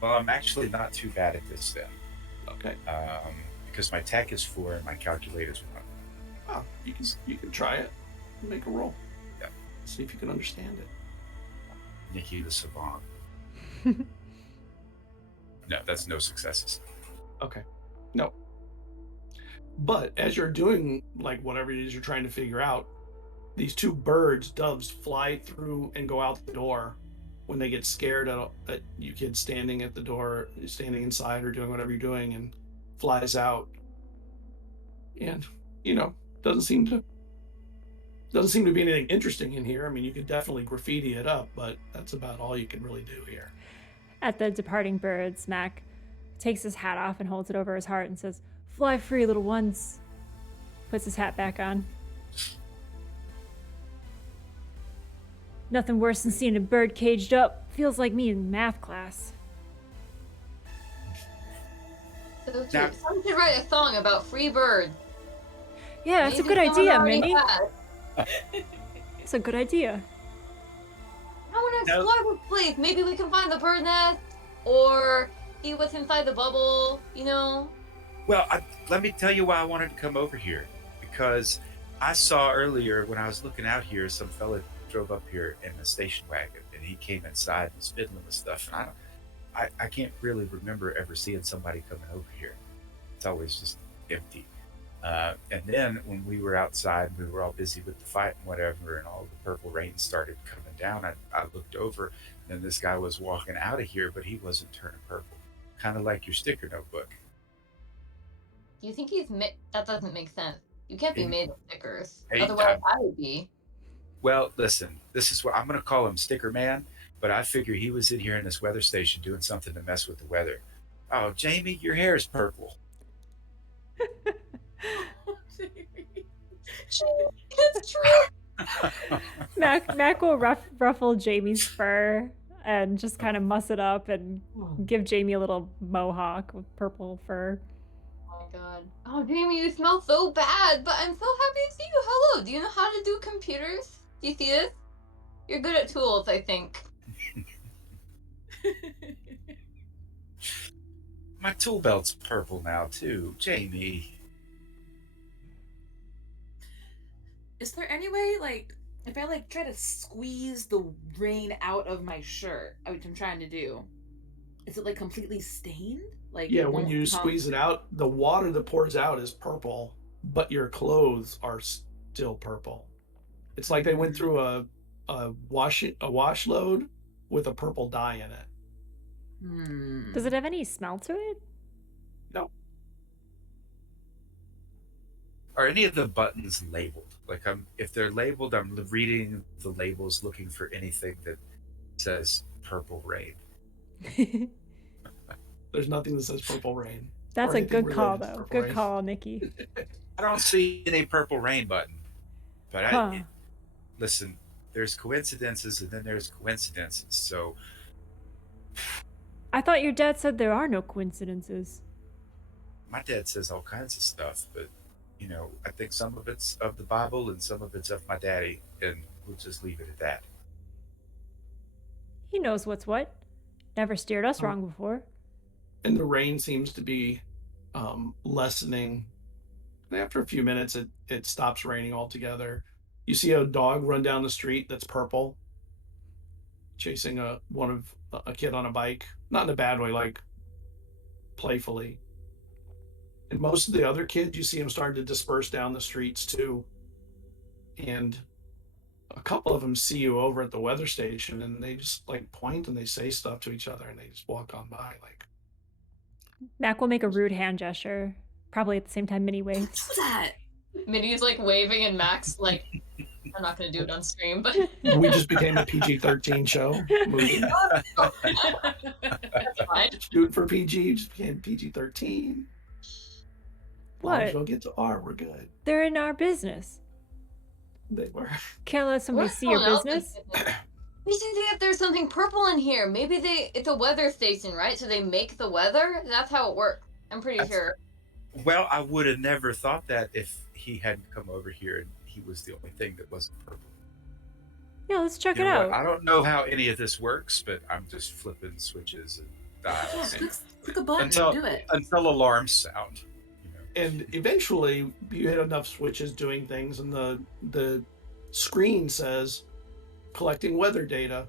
Well, I'm actually not too bad at this then. Okay. Because my tech is 4 and my calculate is 1. Oh, you can try it. Make a roll. Yeah. See if you can understand it. Nikki the savant. No, that's no successes. Okay. No. But as you're doing like whatever it is you're trying to figure out, these two doves fly through and go out the door when they get scared at you kids standing at the door, standing inside or doing whatever you're doing, and flies out. And doesn't seem to be anything interesting in here. I mean, you could definitely graffiti it up, but that's about all you can really do here. At the departing birds, Mac takes his hat off and holds it over his heart and says, "Fly free, little ones." Puts his hat back on. Nothing worse than seeing a bird caged up. Feels like me in math class. So Now- someone should write a song about free bird. Yeah, that's a Maybe good someone idea, already Mindy. has. That's a good idea. I want to No. explore the place. Maybe we can find the bird nest, or see what's inside the bubble. Well, let me tell you why I wanted to come over here. Because I saw earlier when I was looking out here, some fella drove up here in a station wagon, and he came inside and was fiddling with stuff. And I can't really remember ever seeing somebody coming over here. It's always just empty. And then when we were outside, we were all busy with the fight and whatever, and all the purple rain started coming down. I looked over, and this guy was walking out of here, but he wasn't turning purple, kind of like your sticker notebook. Do you think he's that doesn't make sense. You can't be Hey, made of stickers. hey, Otherwise, I would be. well, listen, this is what I'm going to call him Sticker Man, but I figure he was in here in this weather station doing something to mess with the weather. Oh, Jamie, your hair is purple. It's true. Mac will ruffle Jamie's fur and just kind of muss it up and give Jamie a little mohawk with purple fur. Oh my god. Oh, Jamie, you smell so bad, but I'm so happy to see you. Hello. Do you know how to do computers? Do you see this? You're good at tools, I think. My tool belt's purple now, too. Jamie. Is there any way, like, if I like try to squeeze the rain out of my shirt, which I'm trying to do, is it like completely stained? Like, Yeah, it when won't you come- squeeze it out, the water that pours out is purple, but your clothes are still purple. It's like they went through a wash load with a purple dye in it. Hmm. Does it have any smell to it? No, Are any of the buttons labeled? Like, if they're labeled, I'm reading the labels looking for anything that says purple rain. there's nothing that says purple rain. That's or a anything good call, related to though. purple Good rain. call, Nikki. I don't see any purple rain button. But Huh. listen, there's coincidences and then there's coincidences. So I thought your dad said there are no coincidences. my dad says all kinds of stuff, but I think some of it's of the Bible and some of it's of my daddy, and we'll just leave it at that. He knows what's what. Never steered us Oh. wrong before. And the rain seems to be lessening. And after a few minutes, it stops raining altogether. You see a dog run down the street that's purple, chasing a kid on a bike, not in a bad way, like playfully. And most of the other kids, you see them starting to disperse down the streets too. And a couple of them see you over at the weather station, and they just like point and they say stuff to each other, and they just walk on by like. Mac will make a rude hand gesture, probably at the same time Minnie waves. What's that? Minnie's like waving, and Max like, I'm not gonna do it on stream, but We just became a PG-13 show. Movie. that's fine. Shooting for PG, just became PG-13. As long as What? you don't get to R, we're good. They're in our business. They were. Can't let somebody We're see your someone else's business. business. We should see if there's something purple in here. Maybe it's a weather station, right? So they make the weather? That's how it works. I'm pretty That's- sure. Well, I would have never thought that if he hadn't come over here and he was the only thing that wasn't purple. Yeah, let's check You it know out. what? I don't know how any of this works, but I'm just flipping switches and Yeah, dials click a button until and do it. until alarms sound. And eventually, you hit enough switches doing things, and the screen says collecting weather data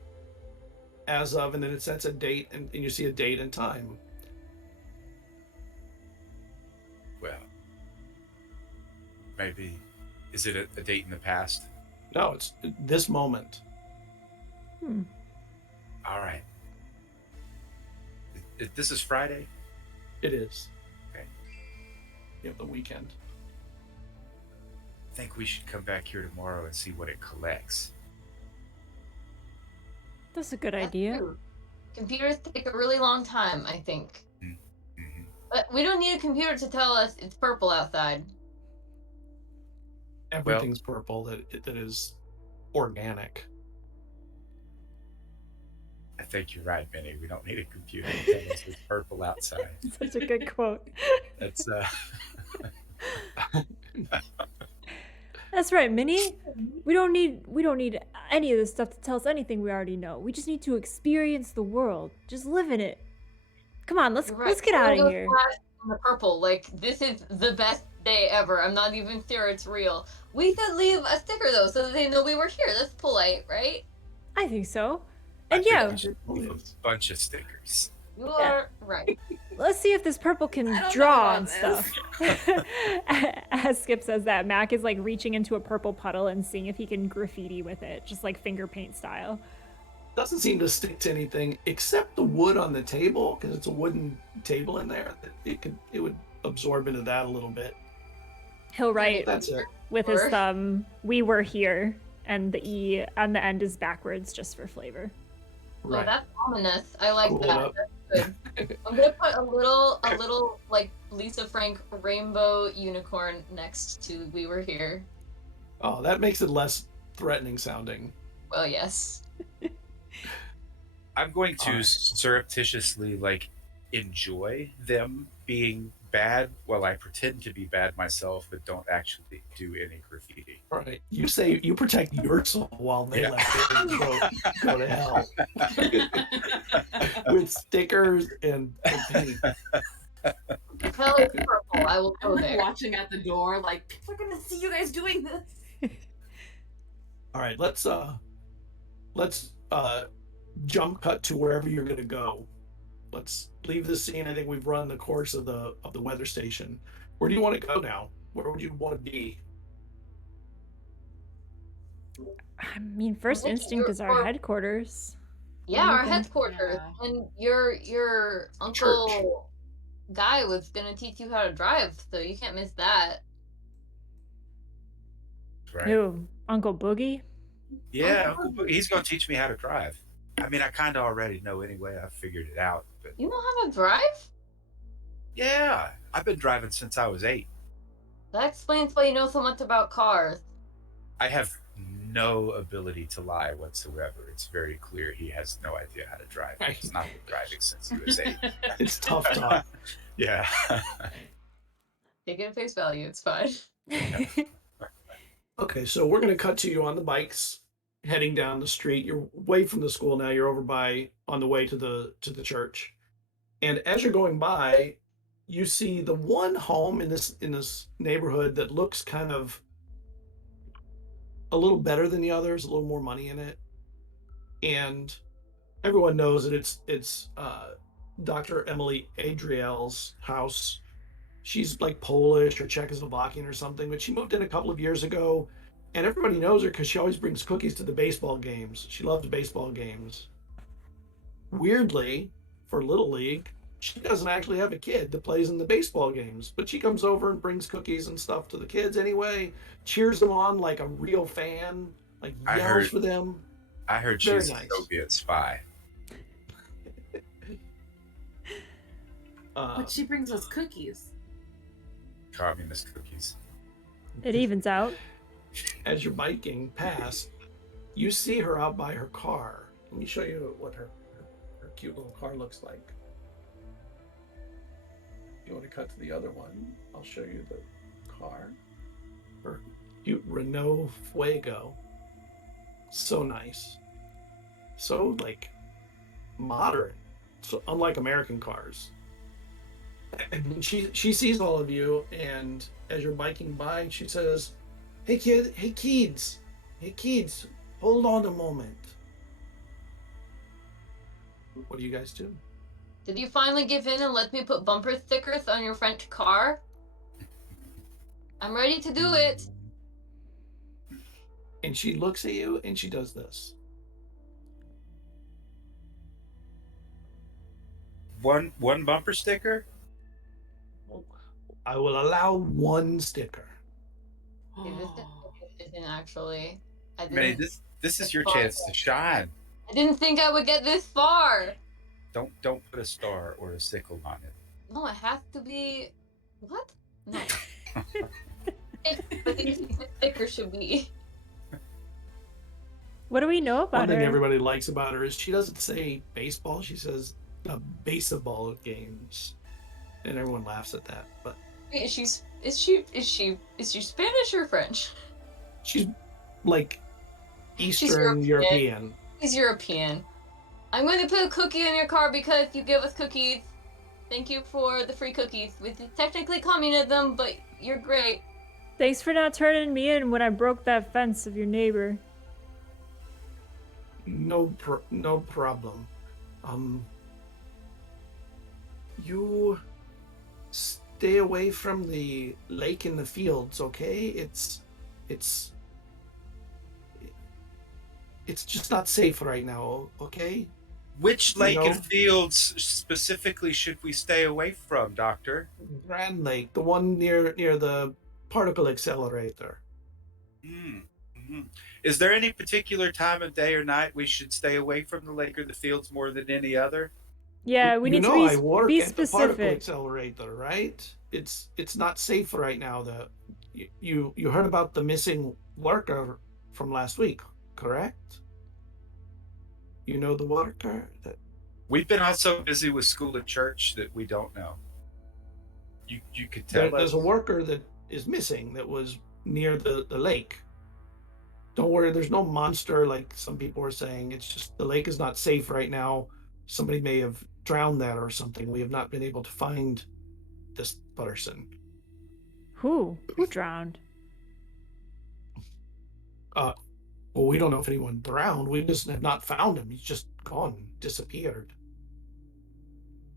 as of, and then it sets a date, and you see a date and time. Well, maybe is it a date in the past? No, it's this moment. Hmm. All right. This is Friday. It is. Okay. You have the weekend. I think we should come back here tomorrow and see what it collects. That's a good That's idea. true. Computers take a really long time, I think. Mm-hmm. But we don't need a computer to tell us it's purple outside. Everything's purple that is organic. I think you're right, Minnie. We don't need a computer to tell us it's purple outside. Such a good quote. That's That's right, Minnie. We don't need any of this stuff to tell us anything we already know. We just need to experience the world. Just live in it. Come on, let's You're right. get out of Those here. flash in the purple, like this is the best day ever. I'm not even sure it's real. We could leave a sticker though, so that they know we were here. That's polite, right? I think so. I And think yeah, we should leave a bunch of stickers. You are right. let's see if this purple I can don't know draw about and this. stuff. As Skip says that, Mac is like reaching into a purple puddle and seeing if he can graffiti with it, just like finger paint style. Doesn't seem to stick to anything except the wood on the table, because it's a wooden table in there. It would absorb into that a little bit. He'll write That's it. with his thumb, "We were here," and the E on the end is backwards just for flavor. Oh, Right. that's ominous. I like Cool it that. up. That's good. I'm gonna put a little like Lisa Frank rainbow unicorn next to "We were here." Oh, that makes it less threatening sounding. Well, yes. I'm going to Alright. surreptitiously like enjoy them being bad while I pretend to be bad myself, but don't actually do any graffiti. Right. You say you protect your soul while they Yeah. let theirs go to hell with stickers and paint. Hell is purple. I will I'm go like there. watching at the door, like people are gonna see you guys doing this. All right, let's jump cut to wherever you're gonna go. Let's leave this scene. I think we've run the course of the weather station. Where do you want to go now? Where would you want to be? I mean, first think instinct you're- is our headquarters. Yeah, do you our think? headquarters. Yeah. And your uncle guy was gonna teach you how to drive, so you can't miss that. Right? Who? Uncle Boogie? Yeah, Uncle Boogie, he's going to teach me how to drive. I mean, I kind of already know anyway. I figured it out. But You know how to drive? yeah, I've been driving since I was 8. That explains why you know so much about cars. I have no ability to lie whatsoever. It's very clear he has no idea how to drive. He's not been driving since he was 8. It's tough talk. Yeah. Take it at face value, it's fine. Okay, so we're gonna cut to you on the bikes, heading down the street. You're away from the school now. You're over by on the way to the church, and as you're going by, you see the one home in this neighborhood that looks kind of a little better than the others, a little more money in it, and everyone knows that it's Dr. Emily Adriel's house. She's like Polish or Czechoslovakian or something, but she moved in a couple of years ago, and everybody knows her because she always brings cookies to the baseball games. She loves baseball games. Weirdly, for Little League, she doesn't actually have a kid that plays in the baseball games, but she comes over and brings cookies and stuff to the kids anyway, cheers them on like a real fan, like I yells heard- for them. I heard Very she's nice. a Soviet spy. But she brings us cookies. Communist cookies. It evens out. As you're biking past, you see her out by her car. Let me show you what her cute little car looks like. You want to cut to the other one? I'll show you the car. Her cute Renault Fuego. So nice. So like modern. So unlike American cars. And she sees all of you, and as you're biking by, she says, hey kids, hold on a moment. What do you guys do? Did you finally give in and let me put bumper stickers on your French car? I'm ready to do it. And she looks at you and she does this. One bumper sticker? I will allow one sticker. Okay, this isn't actually. I Manny, didn't, this is your chance to shine. I didn't think I would get this far. Don't put a star or a sickle on it. No, it has to be. What? No. But these stickers should be. What do we know One about thing her? everybody likes about her is she doesn't say baseball, she says baseball games. And everyone laughs at that. But Wait, is she Spanish or French? she's like Eastern European. European. She's European. I'm going to put a cookie in your car because you give us cookies. Thank you for the free cookies. Which is technically communism, but You're great. Thanks for not turning me in when I broke that fence of your neighbor. No problem. You stay away from the lake in the fields, okay? It's just not safe right now, okay? Which You lake know? and fields specifically should we stay away from, Doctor? Grand Lake, the one near the particle accelerator. Mm-hmm. Is there any particular time of day or night we should stay away from the lake or the fields more than any other? Yeah, we You need to know I work be at the particle specific. accelerator, right? It's not safe right now. You heard about the missing worker from last week, correct? You know the worker that We've been all so busy with school and church that we don't know. You could tell there's us. a worker that is missing that was near the lake. Don't worry, there's no monster like some people are saying. It's just the lake is not safe right now. Somebody may have drowned that or something. We have not been able to find this person. Who drowned? Well, we don't know if anyone drowned. We just have not found him. He's just gone, disappeared.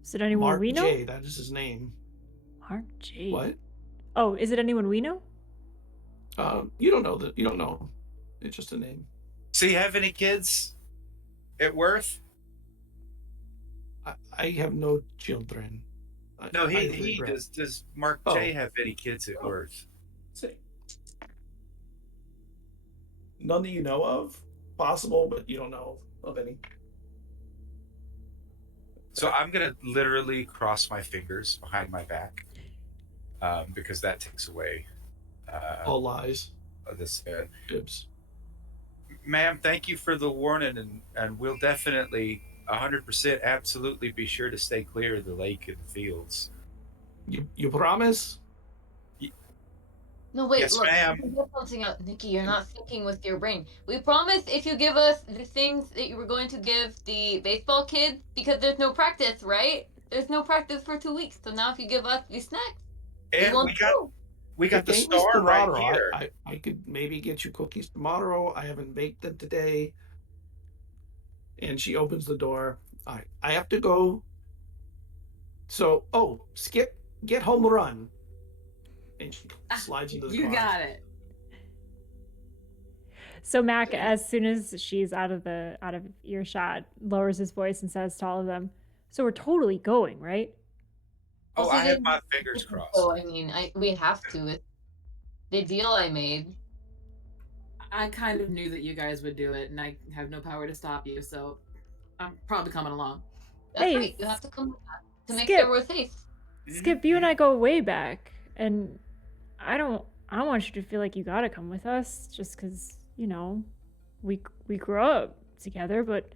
Is it anyone Mark we know? J, that is his name. Mark J. What? Oh, is it anyone we know? You don't know that. You don't know. It's just a name. Does he have any kids at Worth? I have no children. No, I he regret. does. Does Mark J have any kids at Worth? See. None that you know of. Possible, but you don't know of any. So I'm gonna literally cross my fingers behind my back, because that takes away All lies. this. Dibs. Ma'am, thank you for the warning, and we'll definitely 100% absolutely be sure to stay clear of the lake and the fields. You promise? No, wait, Yes, look, ma'am. you get something out. Nikki, you're not thinking with your brain. We promise if you give us the things that you were going to give the baseball kid, because there's no practice, right? There's no practice for 2 weeks. So now if you give us the snacks, And we got the game is star right tomorrow. here. I could maybe get you cookies tomorrow. I haven't baked them today. And she opens the door. I have to go. So, Skip, get home run. And she slides into the car. You got it. So Mac, as soon as she's out of earshot, lowers his voice and says to all of them, "So we're totally going, right?" Oh, Also, I have they- my fingers crossed. So I mean, we have to. It's the deal I made. I kind of knew that you guys would do it, and I have no power to stop you, so I'm probably coming along. That's Hey, right. You have to come back to make Skip. sure we're safe. Skip, you and I go way back, and I don't want you to feel like you gotta come with us just because we grew up together, but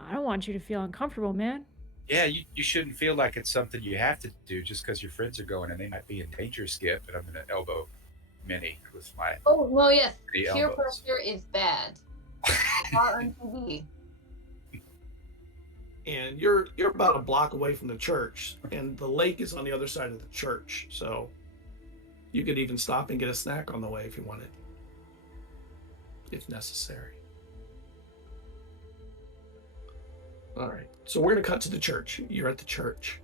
I don't want you to feel uncomfortable, man. Yeah, you shouldn't feel like it's something you have to do just because your friends are going and they might be in danger, Skip. And I'm going to elbow Minnie with my Oh no, yes. the Peer elbows. pressure is bad. Not on TV. And you're about a block away from the church, and the lake is on the other side of the church. So you could even stop and get a snack on the way if you wanted, if necessary. All right. So we're gonna cut to the church. You're at the church,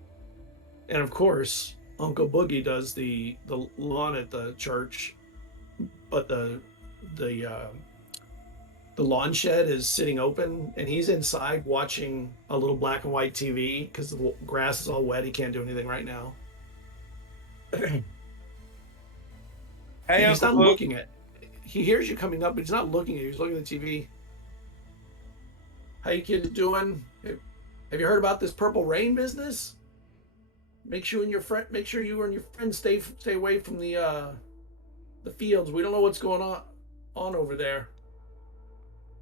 and of course, Uncle Boogie does the lawn at the church, but the lawn shed is sitting open, and he's inside watching a little black and white TV because the grass is all wet. He can't do anything right now. Hey, He's not Uncle Boog. looking at. He hears you coming up, but he's not looking at you. He's looking at the TV. How you kids doing? Have you heard about this purple rain business? Make sure you and your friends stay away from the fields. We don't know what's going on over there.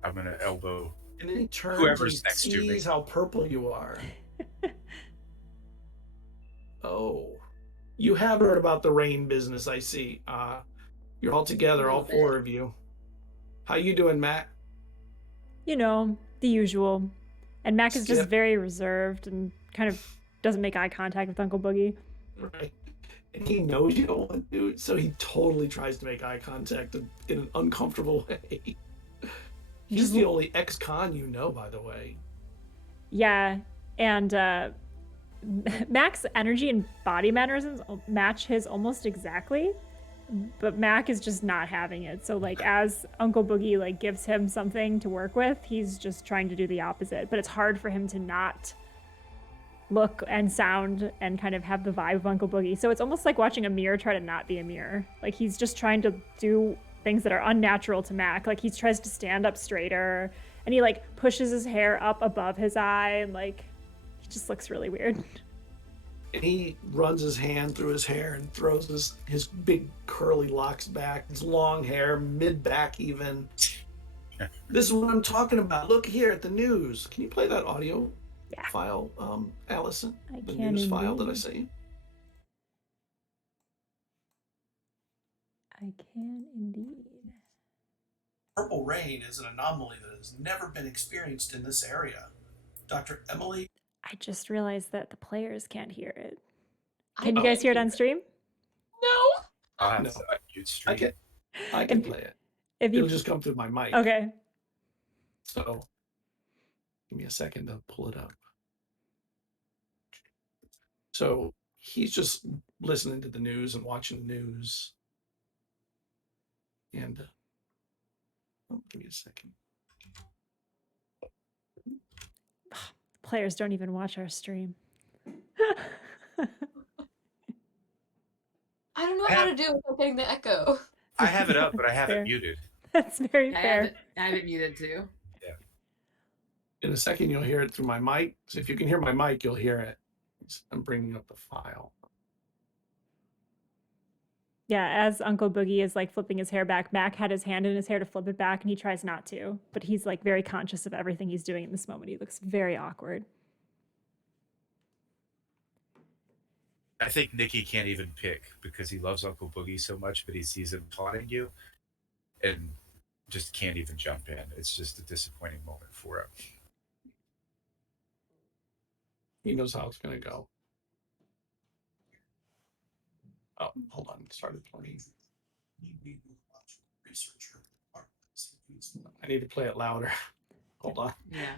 I'm going to elbow. And then he turns Whoever's and next to me. sees how purple you are. Oh, you have heard about the rain business, I see. You're all together, all four of you. How you doing, Matt? The usual. And Mac is just Skip. very reserved and kind of doesn't make eye contact with Uncle Boogie. Right. And he knows you don't want to, so he totally tries to make eye contact in an uncomfortable way. He's Just- the only ex-con you know, by the way. Yeah, and Mac's energy and body mannerisms match his almost exactly, but Mac is just not having it. So like as Uncle Boogie like gives him something to work with, he's just trying to do the opposite. But it's hard for him to not look and sound and kind of have the vibe of Uncle Boogie. So it's almost like watching a mirror try to not be a mirror. Like he's just trying to do things that are unnatural to Mac. Like he tries to stand up straighter and he like pushes his hair up above his eye and like he just looks really weird. And he runs his hand through his hair and throws his big curly locks back, his long hair, mid-back even. This is what I'm talking about. Look here at the news. Can you play that audio file, Allison? I the can news file that I indeed. sent you? I can indeed. Purple rain is an anomaly that has never been experienced in this area. Dr. Emily. I just realized that the players can't hear it. I Can you guys can't hear it on stream? No. I'll have No. to unmute stream. I can If- play it. If you It'll just come through my mic. okay, So give me a second to pull it up. So he's just listening to the news and watching the news. And give me a second. players don't even watch our stream. I don't know how to do it without getting the echo. I have it up, but I have Fair. it muted. That's very fair. I have it muted too. In a second, you'll hear it through my mic. So if you can hear my mic, you'll hear it. I'm bringing up the file. Yeah, as Uncle Boogie is like flipping his hair back, Mac had his hand in his hair to flip it back and he tries not to, but he's like very conscious of everything he's doing in this moment. He looks very awkward. I think Nikki can't even pick because he loves Uncle Boogie so much, but he sees him taunting you and just can't even jump in. It's just a disappointing moment for him. He knows how it's going to go. Oh, hold on. It started playing. I need to play it louder. Hold on. Yeah.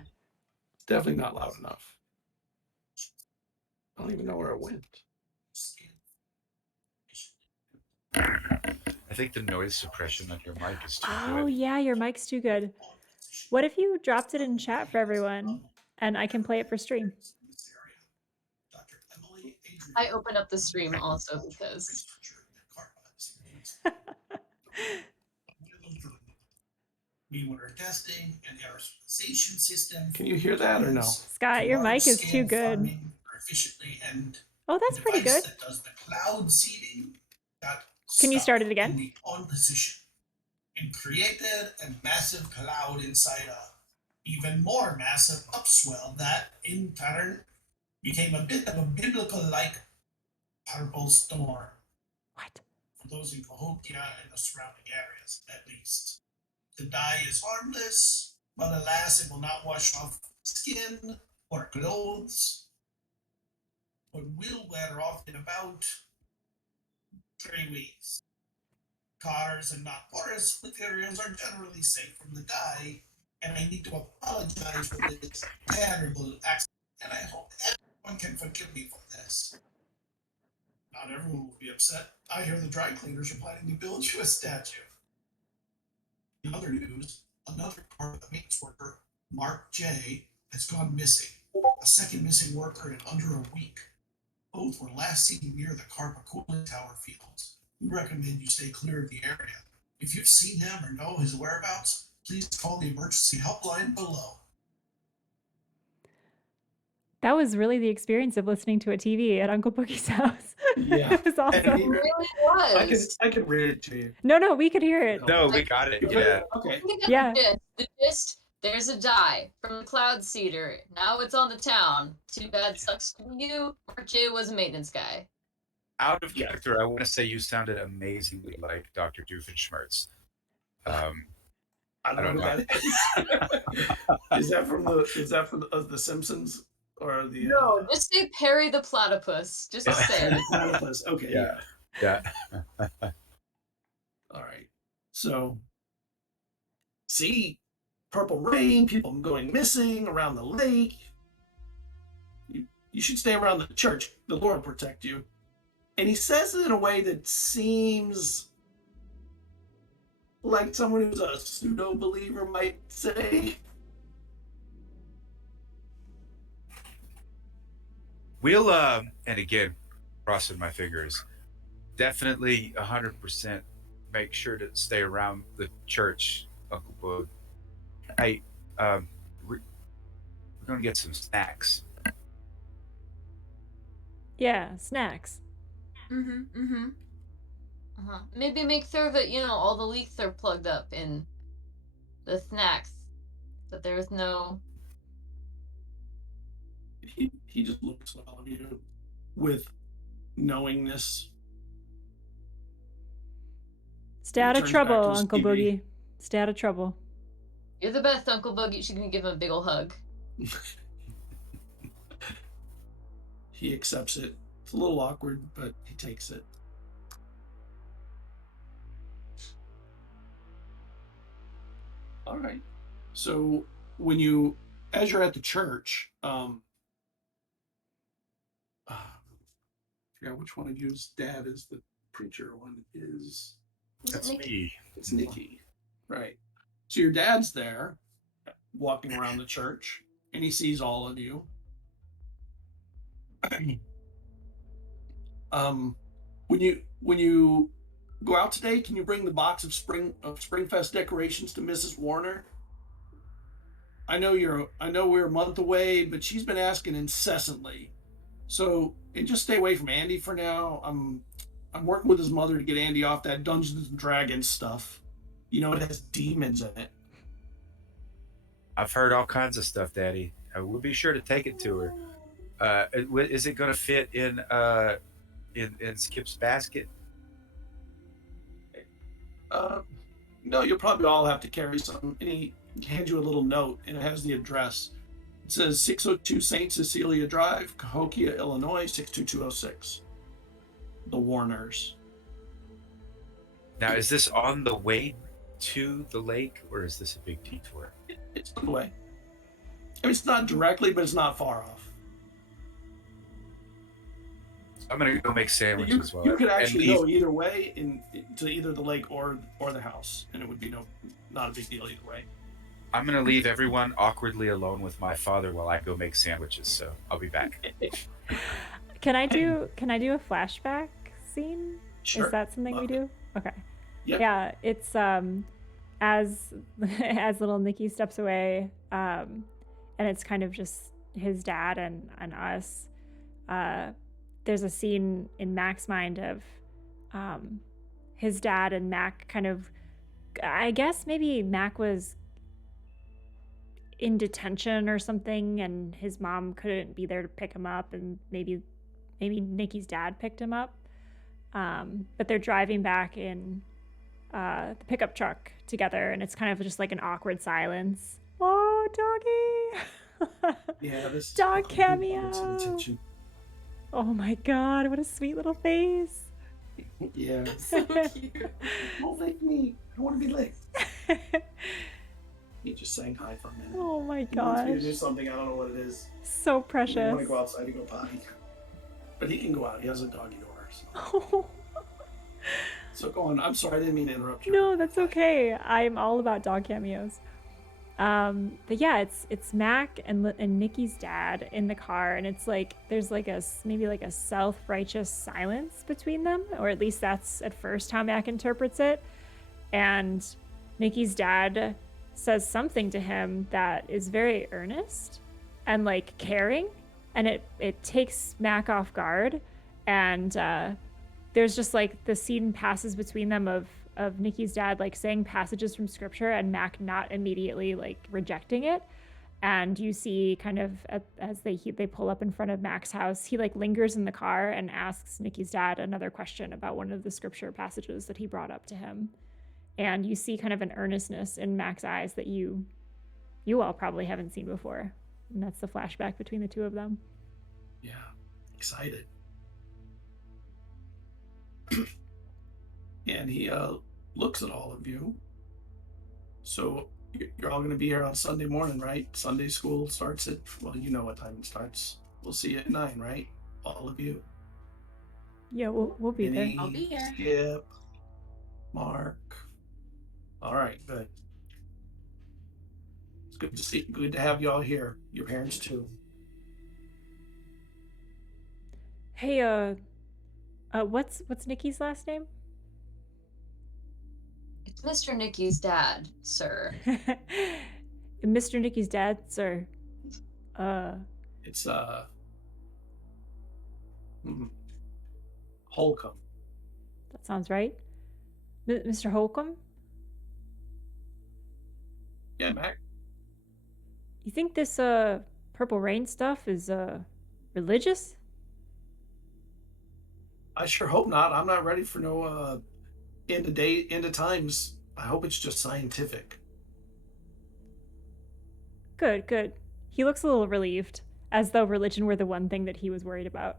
It's definitely not loud enough. I don't even know where it went. I think the noise suppression on your mic is too Oh good. yeah, your mic's too good. What if you dropped it in chat for everyone and I can play it for stream? I open up the stream also because We were testing an aerosolization system. Can you hear that or no? Scott, your mic is too good. Efficiently, and Oh, that's pretty good. that does the cloud seeding got Can you stuck start it in again? the on position and created a massive cloud inside a even more massive upswell that in turn became a bit of a biblical-like purple storm. What? For those in Cahokia and the surrounding areas, at least. The dye is harmless, but alas, it will not wash off skin or clothes, but will wear off in about 3 weeks. Cars and not porous materials are generally safe from the dye, and I need to apologize for this terrible accident, and I hope everyone can forgive me for this. Not everyone will be upset. I hear the dry cleaners are planning to build you a statue. In other news, another part of the maintenance worker, Mark J., has gone missing. A second missing worker in under a week. Both were last seen near the Carpa cooling tower fields. We recommend you stay clear of the area. If you've seen him or know his whereabouts, please call the emergency helpline below. That was really the experience of listening to a TV at Uncle Boogie's house. Yeah. It was awesome. it really was. I can read it to you. No, we could hear it. No, we got it. Yeah. Okay. I think I Yeah. got the gist. There's a die from the Cloud Seeder. Now it's on the town. Too bad sucks to be you. Mark J was a maintenance guy. Out of character, I want to say you sounded amazingly like Dr. Doofenshmirtz. I don't know what that is. Is that from the Simpsons or the No, just say Perry the platypus. Just say it. platypus? Okay, Yeah. Yeah. All right. So, see, purple rain, people going missing around the lake. You should stay around the church. The Lord will protect you. And he says it in a way that seems like someone who's a pseudo believer might say. We'll and again, crossing my fingers, definitely 100% make sure to stay around the church, Uncle Boog. Hey, we're gonna get some snacks. Yeah, snacks. Maybe make sure that all the leaks are plugged up in the snacks, that there's no. He just looks at all of you with knowingness. Stay out of turns back trouble, to his Uncle TV. Boogie. Stay out of trouble. You're the best, Uncle Bug. You should give him a big ol' hug. He accepts it. It's a little awkward, but he takes it. All right. So as you're at the church, I forgot which one of you's dad is the preacher. One is That's me. it's Nikki, right? So your dad's there, walking around the church, and he sees all of you. When you go out today, can you bring the box of Springfest decorations to Mrs. Warner? I know we're a month away, but she's been asking incessantly. So, and just stay away from Andy for now. I'm working with his mother to get Andy off that Dungeons and Dragons stuff. It has demons in it. I've heard all kinds of stuff, Daddy. We'll be sure to take it to her. Is it going to fit in Skip's basket? No, you'll probably all have to carry some. And he hands you a little note, and it has the address. It says 602 St. Cecilia Drive, Cahokia, Illinois, 62206. The Warners. Now, is this on the way to the lake, or is this a big detour? It's on the way. I mean, it's not directly, but it's not far off. I'm gonna go make sandwiches You could actually go either way to either the lake or the house, and it would be not a big deal either way. I'm gonna leave everyone awkwardly alone with my father while I go make sandwiches. So I'll be back. Can I do a flashback scene? Sure. Is that something we do? Okay. Yep. Yeah, it's as little Nikki steps away, and it's kind of just his dad and us. There's a scene in Mac's mind of his dad and Mac kind of, I guess maybe Mac was in detention or something, and his mom couldn't be there to pick him up, and maybe Nikki's dad picked him up. But they're driving back in the pickup truck together, and it's kind of just like an awkward silence. Oh, doggy! Yeah, this dog cameo. Attention. Oh my god, what a sweet little face. Yeah. So cute. Don't lick me. I want to be licked. He just sang hi for a minute. Oh my He wants me to gosh. do something. I don't know what it is. So He precious. want to go outside to go potty. But he can go out. He has a doggy door. Oh. So go on. I'm sorry. I didn't mean to interrupt you. No, that's okay. I'm all about dog cameos. But yeah, it's Mac and Nikki's dad in the car, and it's like there's like maybe a self-righteous silence between them, or at least that's at first how Mac interprets it. And Nikki's dad says something to him that is very earnest and like caring, and it takes Mac off guard, and there's just like the scene passes between them of Nikki's dad like saying passages from scripture and Mac not immediately like rejecting it. And you see kind of as they pull up in front of Mac's house, he like lingers in the car and asks Nikki's dad another question about one of the scripture passages that he brought up to him. And you see kind of an earnestness in Mac's eyes that you all probably haven't seen before. And that's the flashback between the two of them. Yeah, excited. And he looks at all of you. So you're all going to be here on Sunday morning, right? Sunday school starts at, well, you know what time it starts. We'll see you at 9, right? All of you. Yeah, we'll be there. I'll be here. Skip, Mark. All right, good. It's good to have you all here. Your parents too. Hey, what's Nikki's last name? It's Mr. Nicky's dad, sir. Mr. Nikki's dad, sir. It's Holcomb. That sounds right. Mr. Holcomb? Yeah, Mac. You think this Purple Rain stuff is religious? I sure hope not. I'm not ready for no end of times. I hope it's just scientific. Good. He looks a little relieved, as though religion were the one thing that he was worried about.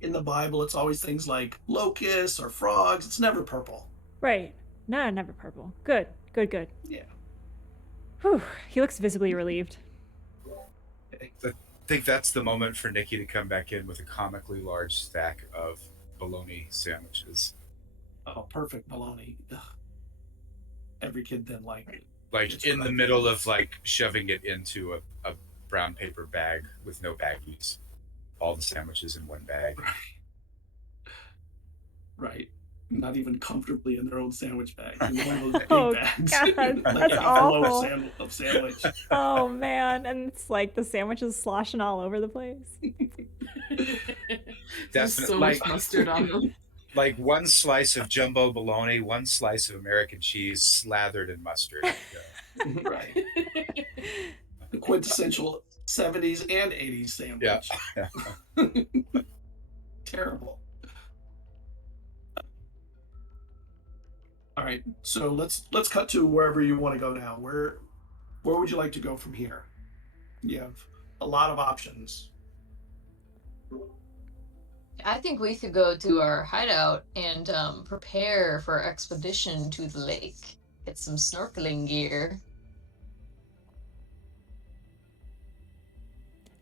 In the Bible, it's always things like locusts or frogs. It's never purple. Right. No, never purple. Good. Yeah. Whew. He looks visibly relieved. I think that's the moment for Nikki to come back in with a comically large stack of bologna sandwiches. Oh, perfect bologna. Ugh. Every kid then like Like in the middle of like shoving it into a brown paper bag with no baggies. All the sandwiches in one bag. Right. Not even comfortably in their own sandwich bag. In one of those big Oh, bags. God, Like that's a awful. flow of sandwich. Oh man, and it's like the sandwiches sloshing all over the place. There's so Like- much mustard on them. Like one slice of jumbo bologna, one slice of American cheese slathered in mustard. Right. The quintessential 70s and 80s sandwich. Yeah. Terrible. All right, so let's cut to wherever you want to go now. Where would you like to go from here? You have a lot of options. I think we could go to our hideout and prepare for our expedition to the lake. Get some snorkeling gear.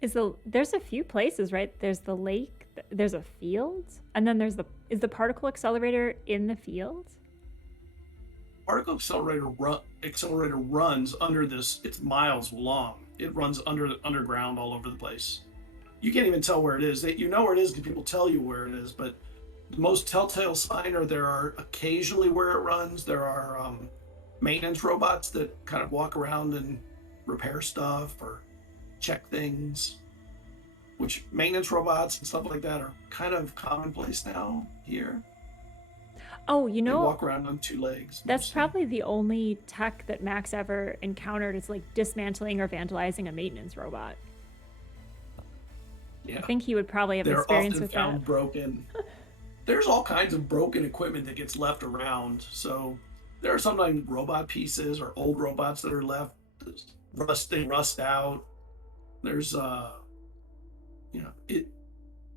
There's a few places, right? There's the lake, there's a field, and then is the particle accelerator in the field? Particle accelerator runs under this. It's miles long. It runs underground all over the place. You can't even tell where it is. You know where it is because people tell you where it is. But the most telltale sign are there are occasionally where it runs. There are maintenance robots that kind of walk around and repair stuff or check things. Which maintenance robots and stuff like that are kind of commonplace now here. Oh, you They know, walk around on 2 legs. that's mostly. probably the only tech that Max ever encountered is like dismantling or vandalizing a maintenance robot. Yeah. I think he would probably have They're experience often with found that. broken. There's all kinds of broken equipment that gets left around. So there are sometimes robot pieces or old robots that are left. They rust out. There's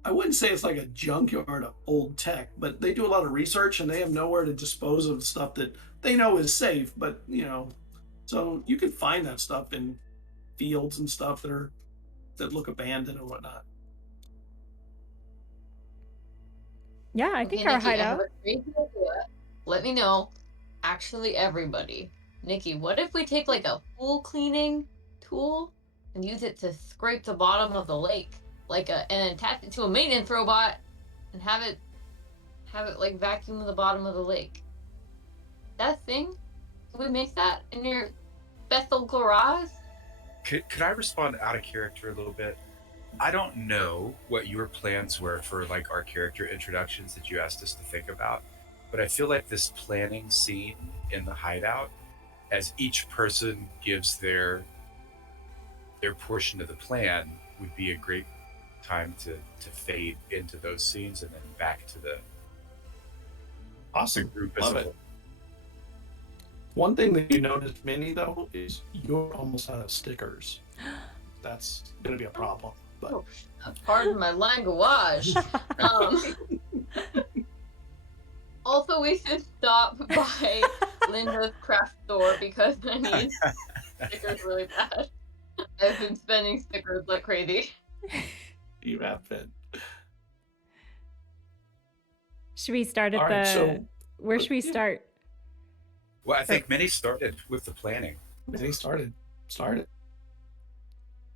I wouldn't say it's like a junkyard of old tech, but they do a lot of research and they have nowhere to dispose of stuff that they know is safe. But so you can find that stuff in fields and stuff that look abandoned and whatnot. Yeah, I Okay, think our Nikki, I have hideout. a crazy idea. Let me know. Actually, everybody. Nikki, what if we take like a pool cleaning tool and use it to scrape the bottom of the lake, and attach it to a maintenance robot, and have it like vacuum the bottom of the lake? That thing? Can we make that in your Bethel garage? Could I respond out of character a little bit? I don't know what your plans were for like our character introductions that you asked us to think about, but I feel like this planning scene in the hideout, as each person gives their portion of the plan, would be a great time to fade into those scenes and then back to the Awesome. group as Love a it. whole. One thing that you noticed, Minnie, though, is you're almost out of stickers. that's going to be a problem. But Oh, pardon my language. Also, we should stop by Linda's craft store because I need stickers really bad. I've been spending stickers like crazy. you have been. Should we start at All right, so where should we yeah. start? Well, I think Minnie started with the planning. Minnie started.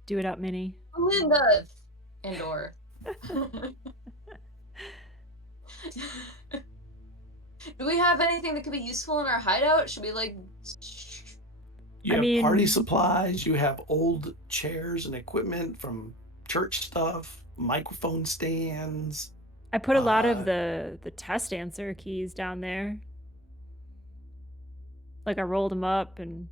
Do it up, Minnie. Linda's and/or. Do we have anything that could be useful in our hideout? Should we like? You I have mean- party supplies. You have old chairs and equipment from church stuff, microphone stands. I put a lot of the test answer keys down there. Like I rolled them up and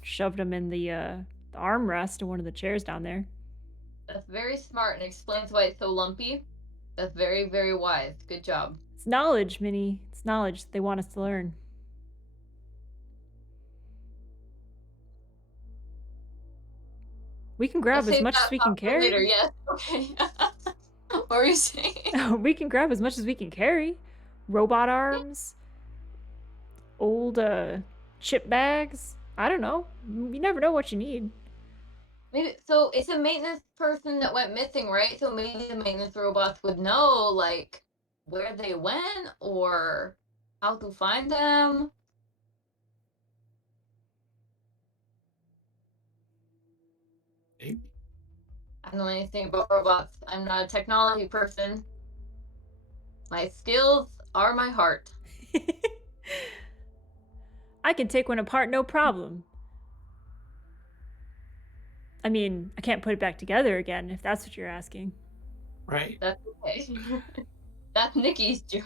shoved them in the armrest of one of the chairs down there. That's very smart and explains why it's so lumpy. That's very, very wise. Good job. It's knowledge, Minnie. It's knowledge they want us to learn. We can grab I'll as save much that as we thought can for carry. Later, yes. Okay. What were you saying? We can grab as much as we can carry. Robot arms, old chip bags. I don't know. You never know what you need. Maybe so. It's a maintenance person that went missing, right? So maybe the maintenance robots would know, like, where they went or how to find them. Maybe. I don't know anything about robots. I'm not a technology person. My skills are my heart. I can take one apart, no problem. I mean, I can't put it back together again, if that's what you're asking. Right. That's okay. That's Nikki's job.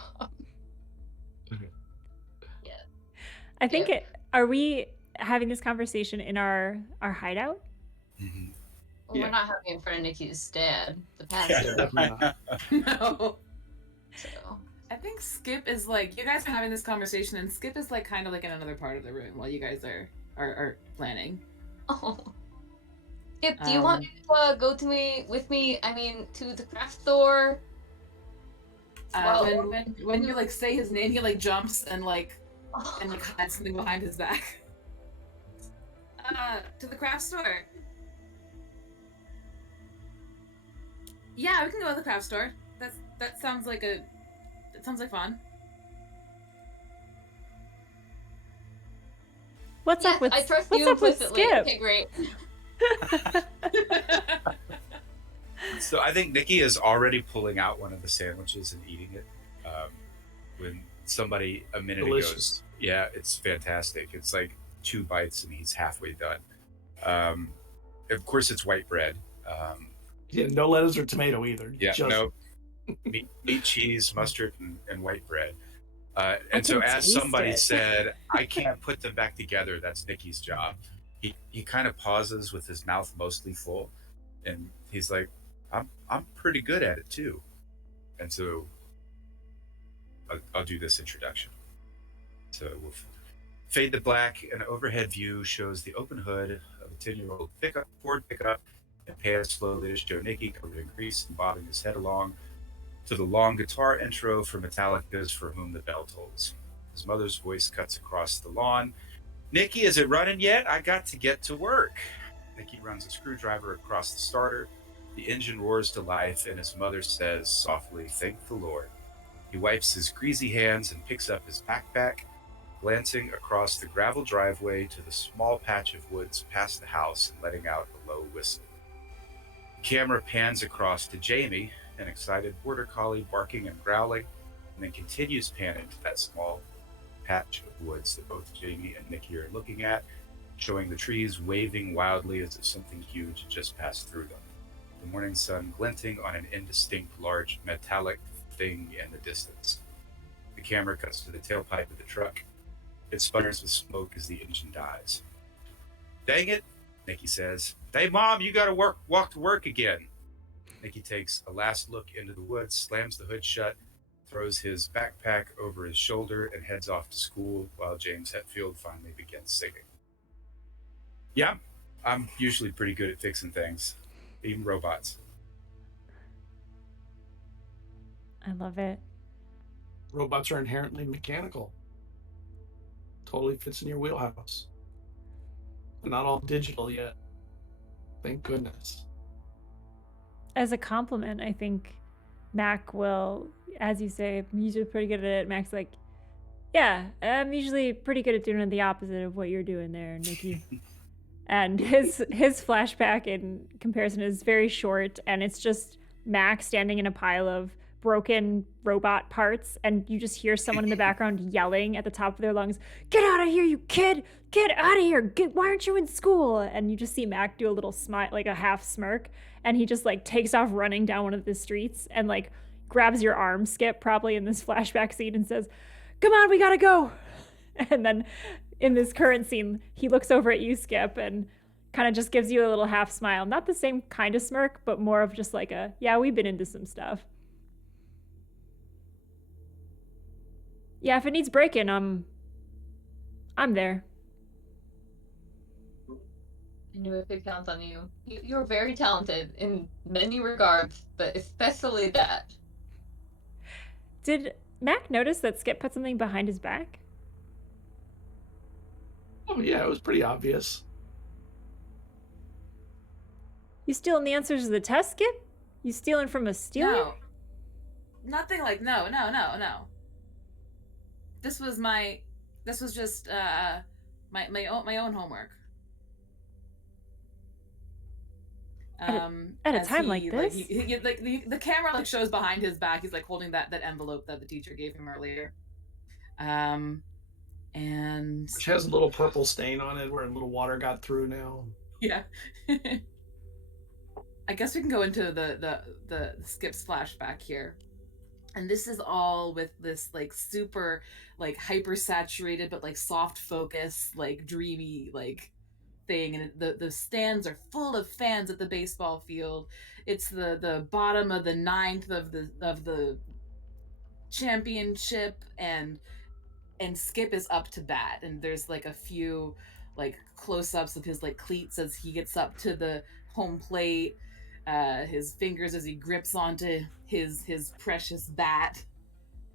I think are we having this conversation in our hideout? Mm-hmm. Well, Yeah. we're not having it in front of Nikki's dad, the Yeah. pastor. Definitely not. No. So. I think Skip is like, you guys are having this conversation, and Skip is like kind of like in another part of the room while you guys are planning. Oh. Skip, do you want to go with me? I mean, to the craft store? Well, When you like say his name, he like jumps and like oh, hides something behind his back. To the craft store. Yeah, we can go to the craft store. That sounds like fun. What's yes, up with I trust what's you up with implicitly. Skip? Okay, great. So I think Nikki is already pulling out one of the sandwiches and eating it. When somebody a minute ago, Delicious. yeah, it's fantastic. It's like 2 bites and he's halfway done. Of course, it's white bread. Yeah, no lettuce or tomato either. Yeah, Just, no meat, cheese, mustard, and white bread. I And so, can as taste somebody it. said, I can't put them back together. That's Nikki's job. He kind of pauses with his mouth mostly full, and he's like, I'm pretty good at it too. And so I'll do this introduction. So we'll fade to black. An overhead view shows the open hood of a 10-year-old Ford pickup, and pans slowly to show Nikki covered in grease and bobbing his head along to the long guitar intro for Metallica's For Whom the Bell Tolls. His mother's voice cuts across the lawn. Nikki, is it running yet? I got to get to work. Nikki runs a screwdriver across the starter. The engine roars to life, and his mother says softly, "Thank the Lord." He wipes his greasy hands and picks up his backpack, glancing across the gravel driveway to the small patch of woods past the house and letting out a low whistle. The camera pans across to Jamie, an excited border collie barking and growling, and then continues panning to that small patch of woods that both Jamie and Nikki are looking at, showing the trees waving wildly as if something huge had just passed through them. The morning sun glinting on an indistinct, large, metallic thing in the distance. The camera cuts to the tailpipe of the truck. It sputters with smoke as the engine dies. "Dang it," Nikki says. "Hey, Mom, you gotta walk to work again." Nikki takes a last look into the woods, slams the hood shut, throws his backpack over his shoulder, and heads off to school while James Hetfield finally begins singing. "Yeah, I'm usually pretty good at fixing things, even robots. I love it. Robots are inherently mechanical. Totally fits in your wheelhouse. Not all digital yet. Thank goodness. As a compliment, I think Mac will, as you say, I'm usually pretty good at it. Mac's like, yeah, I'm usually pretty good at doing the opposite of what you're doing there, Nikki. And his flashback in comparison is very short, and it's just Mac standing in a pile of broken robot parts, and you just hear someone in the background yelling at the top of their lungs, "Get out of here, you kid! Get out of here! Why aren't you in school?" And you just see Mac do a little smile, like a half smirk, and he just like takes off running down one of the streets and like grabs your arm, Skip, probably in this flashback scene, and says, "Come on, we gotta go." And then in this current scene, he looks over at you, Skip, and kind of just gives you a little half smile. Not the same kind of smirk, but more of just like a, yeah, we've been into some stuff. Yeah, if it needs breaking, I'm there. I knew I could count on you. You're very talented in many regards, but especially that. Did Mac notice that Skip put something behind his back? Oh yeah, it was pretty obvious. You stealing the answers to the test, Skip? You stealing from a stealer? No. Nothing like no. This was just my own homework. At a as time he, like this? the camera like shows behind his back. He's like holding that envelope that the teacher gave him earlier. And Which has a little purple stain on it where a little water got through now. yeah. I guess we can go into the Skip's flashback here. And this is all with this like super like hyper saturated but like soft focus, like dreamy like thing. And the stands are full of fans at the baseball field. It's the bottom of the ninth of the championship, and Skip is up to bat, and there's like a few like close-ups of his like cleats as he gets up to the home plate, his fingers as he grips onto his precious bat,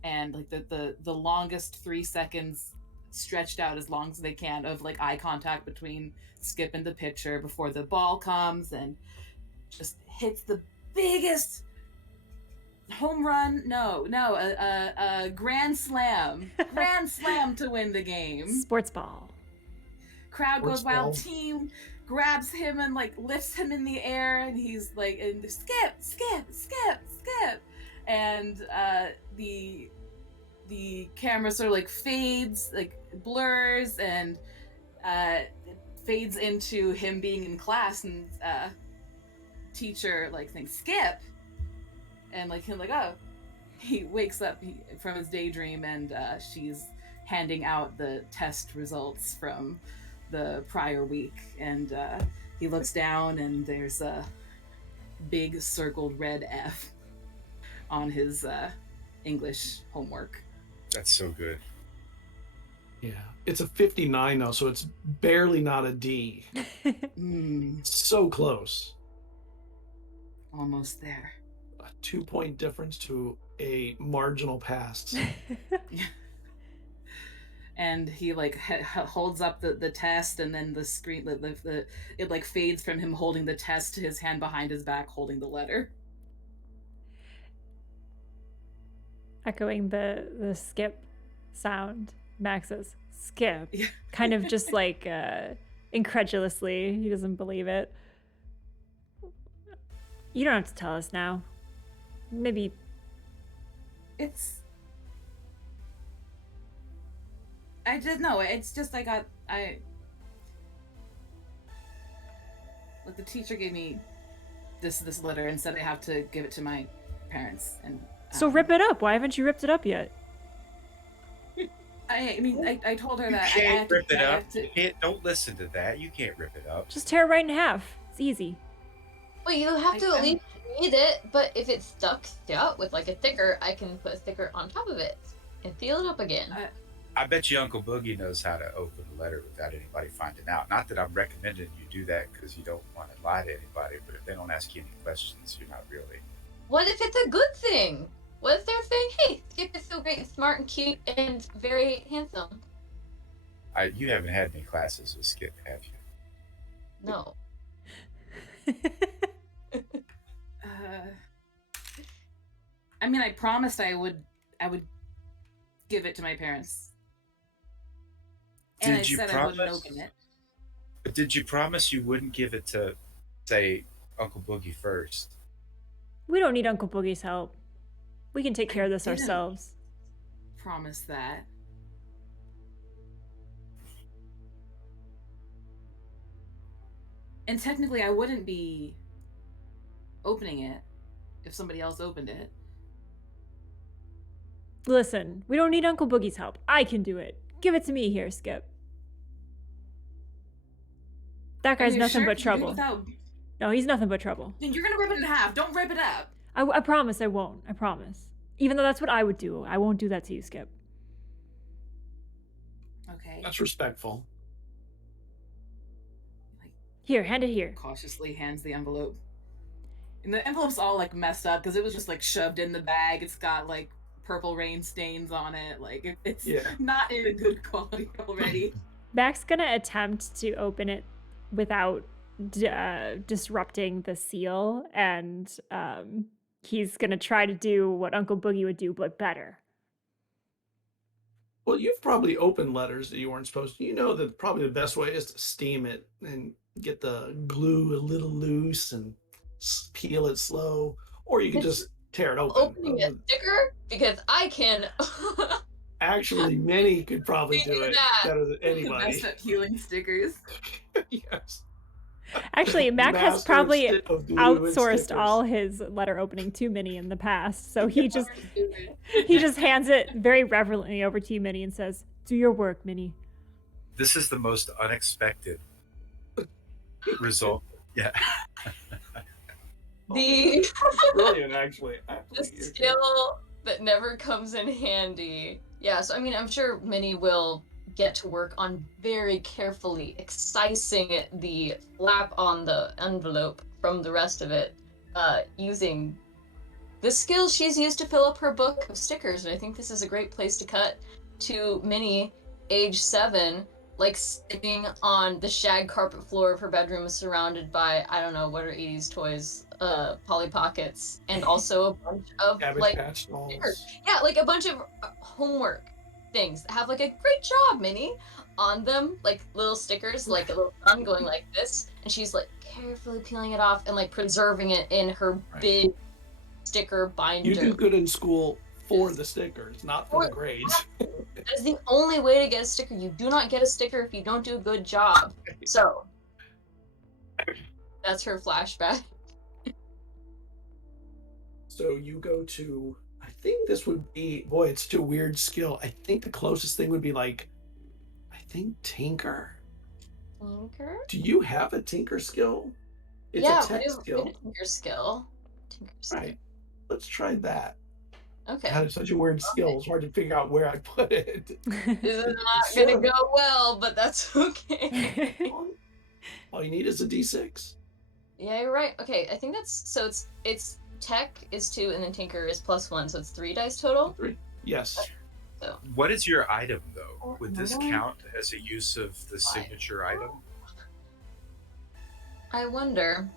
and like the longest 3 seconds stretched out as long as they can of like eye contact between Skip and the pitcher before the ball comes and just hits the biggest home run, a grand slam to win the game. Sports ball. Crowd Sports goes wild. ball. Team grabs him and like lifts him in the air, and he's like, and skip, and the camera sort of like fades, like blurs, and it fades into him being in class, and teacher like thinks Skip, and like him like, oh, he wakes up from his daydream, and she's handing out the test results from the prior week, and he looks down, and there's a big circled red F on his English homework. That's so good. Yeah. It's a 59 though, so it's barely not a D. So close. Almost there. A 2-point difference to a marginal pass. And he like holds up the test, and then the screen it like fades from him holding the test to his hand behind his back holding the letter. Echoing the Skip sound, Max says, "Skip," Yeah. kind of just like incredulously. He doesn't believe it. You don't have to tell us now. Maybe I just know. It's just like like the teacher gave me this letter and said I have to give it to my parents. And so rip it up. Why haven't you ripped it up yet? I mean, I told her that You I can't have to, rip it I up. have to- You can't, don't listen to that. You can't rip it up. Just tear it right in half. It's easy. Well, you have to I- at least read it, but if it's stuck with like a sticker, I can put a sticker on top of it and seal it up again. I bet you Uncle Boogie knows how to open a letter without anybody finding out. Not that I'm recommending you do that because you don't want to lie to anybody, but if they don't ask you any questions, you're not really. What if it's a good thing? What if they're saying, hey, Skip is so great and smart and cute and very handsome? You haven't had any classes with Skip, have you? No. I mean, I promised I would give it to my parents. And I said I wouldn't open it. But did you promise you wouldn't give it to, say, Uncle Boogie first? We don't need Uncle Boogie's help. We can take care of this didn't ourselves. Promise that. And technically, I wouldn't be opening it if somebody else opened it. Listen, we don't need Uncle Boogie's help. I can do it. Give it to me here, Skip. That guy's nothing but trouble. No, he's nothing but trouble. Then you're gonna rip it in half. Don't rip it up. I promise I won't. I promise. Even though that's what I would do. I won't do that to you, Skip. Okay. That's respectful. Here, hand it here. Cautiously hands the envelope. And the envelope's all like messed up because it was just like shoved in the bag. It's got like purple rain stains on it. Like it's not in a good quality already. Mac's gonna attempt to open it without disrupting the seal, and he's gonna try to do what Uncle Boogie would do, but better. Well, you've probably opened letters that you weren't supposed to. You know that probably the best way is to steam it and get the glue a little loose and peel it slow, or you can just tear it open. Opening a sticker? Because I can. Actually, many could probably do it better than anybody. Messed up peeling stickers. Yes. Actually, Mac has probably outsourced all his letter opening to Minnie in the past, so he just hands it very reverently over to you, Minnie, and says, "Do your work, Minnie." This is the most unexpected result. Yeah. Brilliant, actually. The skill that never comes in handy. Yeah, so I mean, I'm sure Minnie will get to work on very carefully excising the flap on the envelope from the rest of it, using the skill she's used to fill up her book of stickers. And I think this is a great place to cut to Minnie, age 7, like sitting on the shag carpet floor of her bedroom, surrounded by, I don't know, what are 80s toys, Polly Pockets, and also a bunch of Cabbage like Patch dolls. stickers. Yeah, like a bunch of homework things that have like a great job, Minnie, on them, like little stickers, like a little sun going like this, and she's like carefully peeling it off and like preserving it in her big sticker binder. You do good in school for the stickers, not for the grades. That is the only way to get a sticker. You do not get a sticker if you don't do a good job. So that's her flashback. So you go to, I think this would be, boy, it's too weird skill. I think the closest thing would be like, I think Tinker. Tinker? Do you have a Tinker skill? It's Yeah, a tech skill. Tinker skill. Tinker skill. Right. Let's try that. Okay. God, it's such a weird skill. It's hard to figure out where I put it. This is not gonna go well, but that's okay. All you need is a D6. Yeah, you're right. Okay, I think that's so. It's tech is 2, and then Tinker is +1, so it's 3 dice total. 3. Yes. So. What is your item though? Would this count as a use of the signature item? I wonder.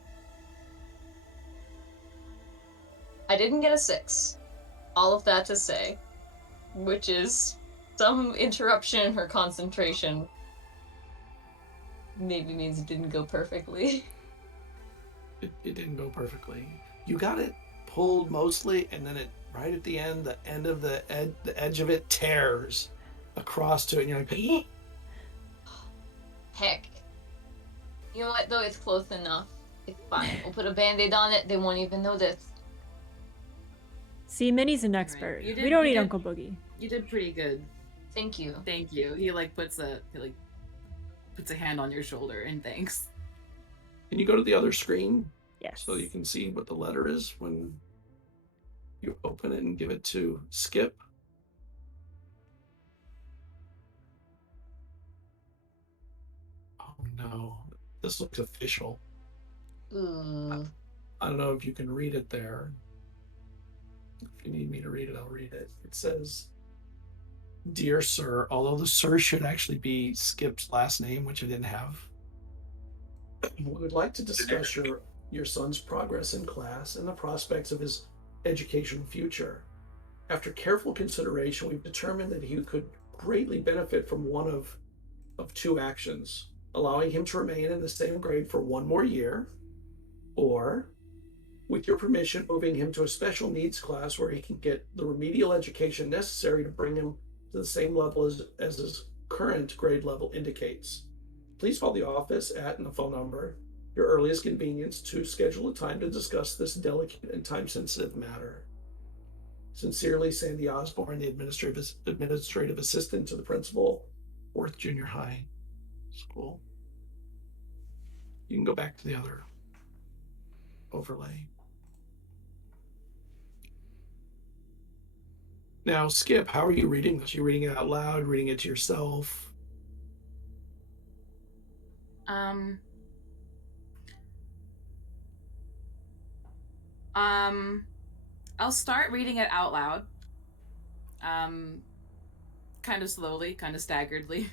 I didn't get a 6. All of that to say, which is some interruption in her concentration. Maybe means it didn't go perfectly. It didn't go perfectly. You got it pulled mostly, and then it right at the end of the edge of it tears across to it, and you're like, Heck. You know what though? It's close enough. It's fine. We'll put a band-aid on it. They won't even notice. See, Minnie's an expert. We don't need Uncle Boogie. You did pretty good. Thank you. Thank you. He puts a hand on your shoulder and thanks. Can you go to the other screen? Yes. So you can see what the letter is when you open it and give it to Skip. no. This looks official. Ooh. I don't know if you can read it there. If you need me to read it, I'll read it. It says, Dear Sir, although the Sir should actually be Skip's last name, which I didn't have, we would like to discuss your son's progress in class and the prospects of his educational future. After careful consideration, we've determined that he could greatly benefit from one of two actions, allowing him to remain in the same grade for one more year, or, with your permission, moving him to a special needs class where he can get the remedial education necessary to bring him to the same level as his current grade level indicates. Please call the office at and the phone number, your earliest convenience, to schedule a time to discuss this delicate and time-sensitive matter. Sincerely, Sandy Osborne, the administrative assistant to the principal, Worth Junior High School. You can go back to the other overlay. Now, Skip, how are you reading this? Are you reading it out loud, reading it to yourself? I'll start reading it out loud. Kind of slowly, kind of staggeredly.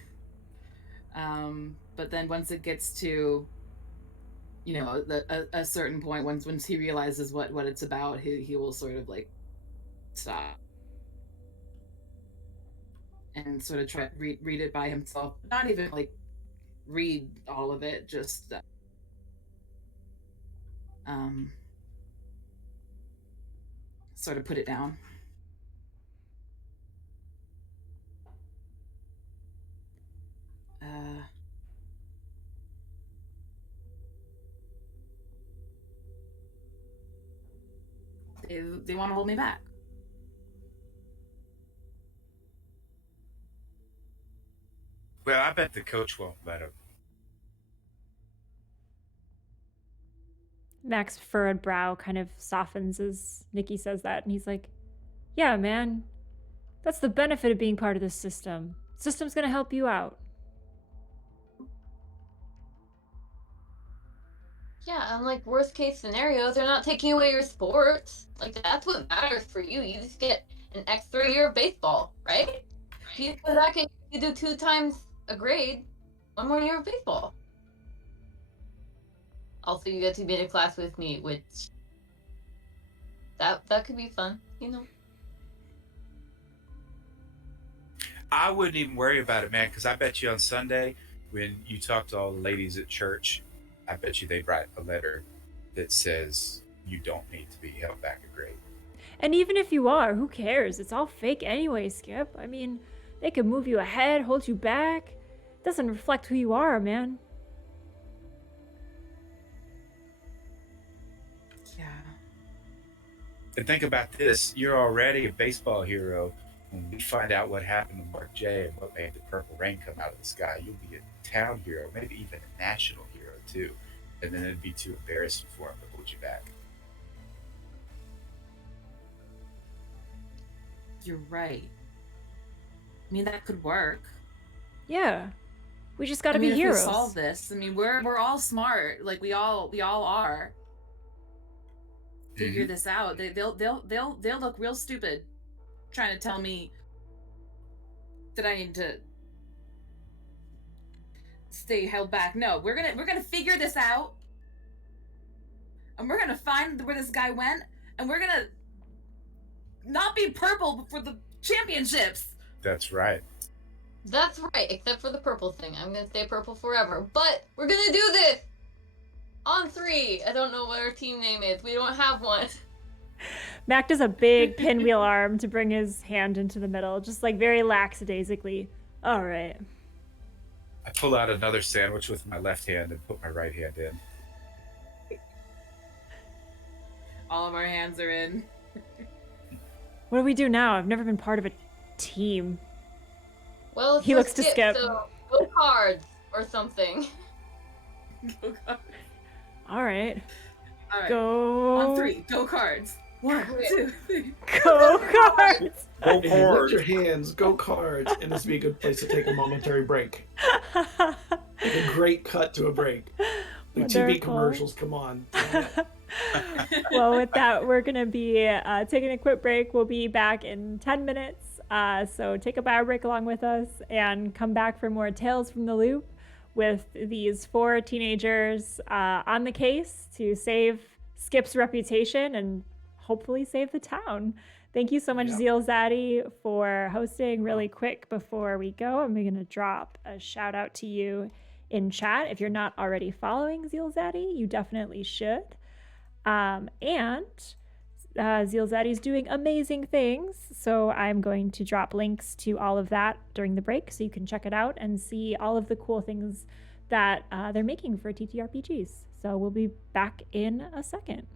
But then once it gets to, you know, a certain point, once he realizes what it's about, he will sort of like stop and sort of try read it by himself. Not even like read all of it, just sort of put it down. They want to hold me back. Well, I bet the coach won't let him. Mac's furrowed brow kind of softens as Nikki says that, and he's like, yeah, man, that's the benefit of being part of this system. System's gonna help you out. Yeah, and like worst case scenario, they're not taking away your sports. Like that's what matters for you. You just get an extra year of baseball, right? If you go back and you do 2 times a grade, 1 more year of baseball. Also, you get to be in a class with me, which that could be fun, you know. I wouldn't even worry about it, man, because I bet you on Sunday when you talk to all the ladies at church, I bet you they'd write a letter that says you don't need to be held back a grade. And even if you are, who cares? It's all fake anyway, Skip. I mean, they could move you ahead, hold you back. It doesn't reflect who you are, man. Yeah. And think about this, you're already a baseball hero. When we find out what happened to Mark J and what made the purple rain come out of the sky, you'll be a town hero, maybe even a national hero too. And then it'd be too embarrassing for him to hold you back. You're right. I mean, that could work. Yeah. We just gotta I mean, be heroes. If we solve this, I mean, we're all smart. Like we all are. Figure this out. They'll look real stupid trying to tell me that I need to stay held back. No, we're gonna figure this out, and we're gonna find where this guy went, and we're gonna not be purple for the championships. That's right. That's right, except for the purple thing. I'm gonna stay purple forever. But we're gonna do this on 3. I don't know what our team name is. We don't have one. Mac does a big pinwheel arm to bring his hand into the middle, just like very lackadaisically. All right. I pull out another sandwich with my left hand and put my right hand in. All of our hands are in. What do we do now? I've never been part of a team. Well, He looks to Skip. So go cards or something. Go cards. All right. All right. Go. On 3, go cards. 1, 2, 3. Go cards! Go If you lift forward. your hands, go cards, and this would be a good place to take a momentary break. Like a great cut to a break. The TV Wonderful. commercials, come on. Well, with that, we're going to be taking a quick break. We'll be back in 10 minutes. So take a bio break along with us and come back for more Tales from the Loop with these 4 teenagers on the case to save Skip's reputation and hopefully save the town. Thank you so much, Yep. ZealZaddy, for hosting. Really quick before we go, I'm going to drop a shout out to you in chat. If you're not already following ZealZaddy, you definitely should. ZealZaddy is doing amazing things, so I'm going to drop links to all of that during the break so you can check it out and see all of the cool things that they're making for TTRPGs. So we'll be back in a second.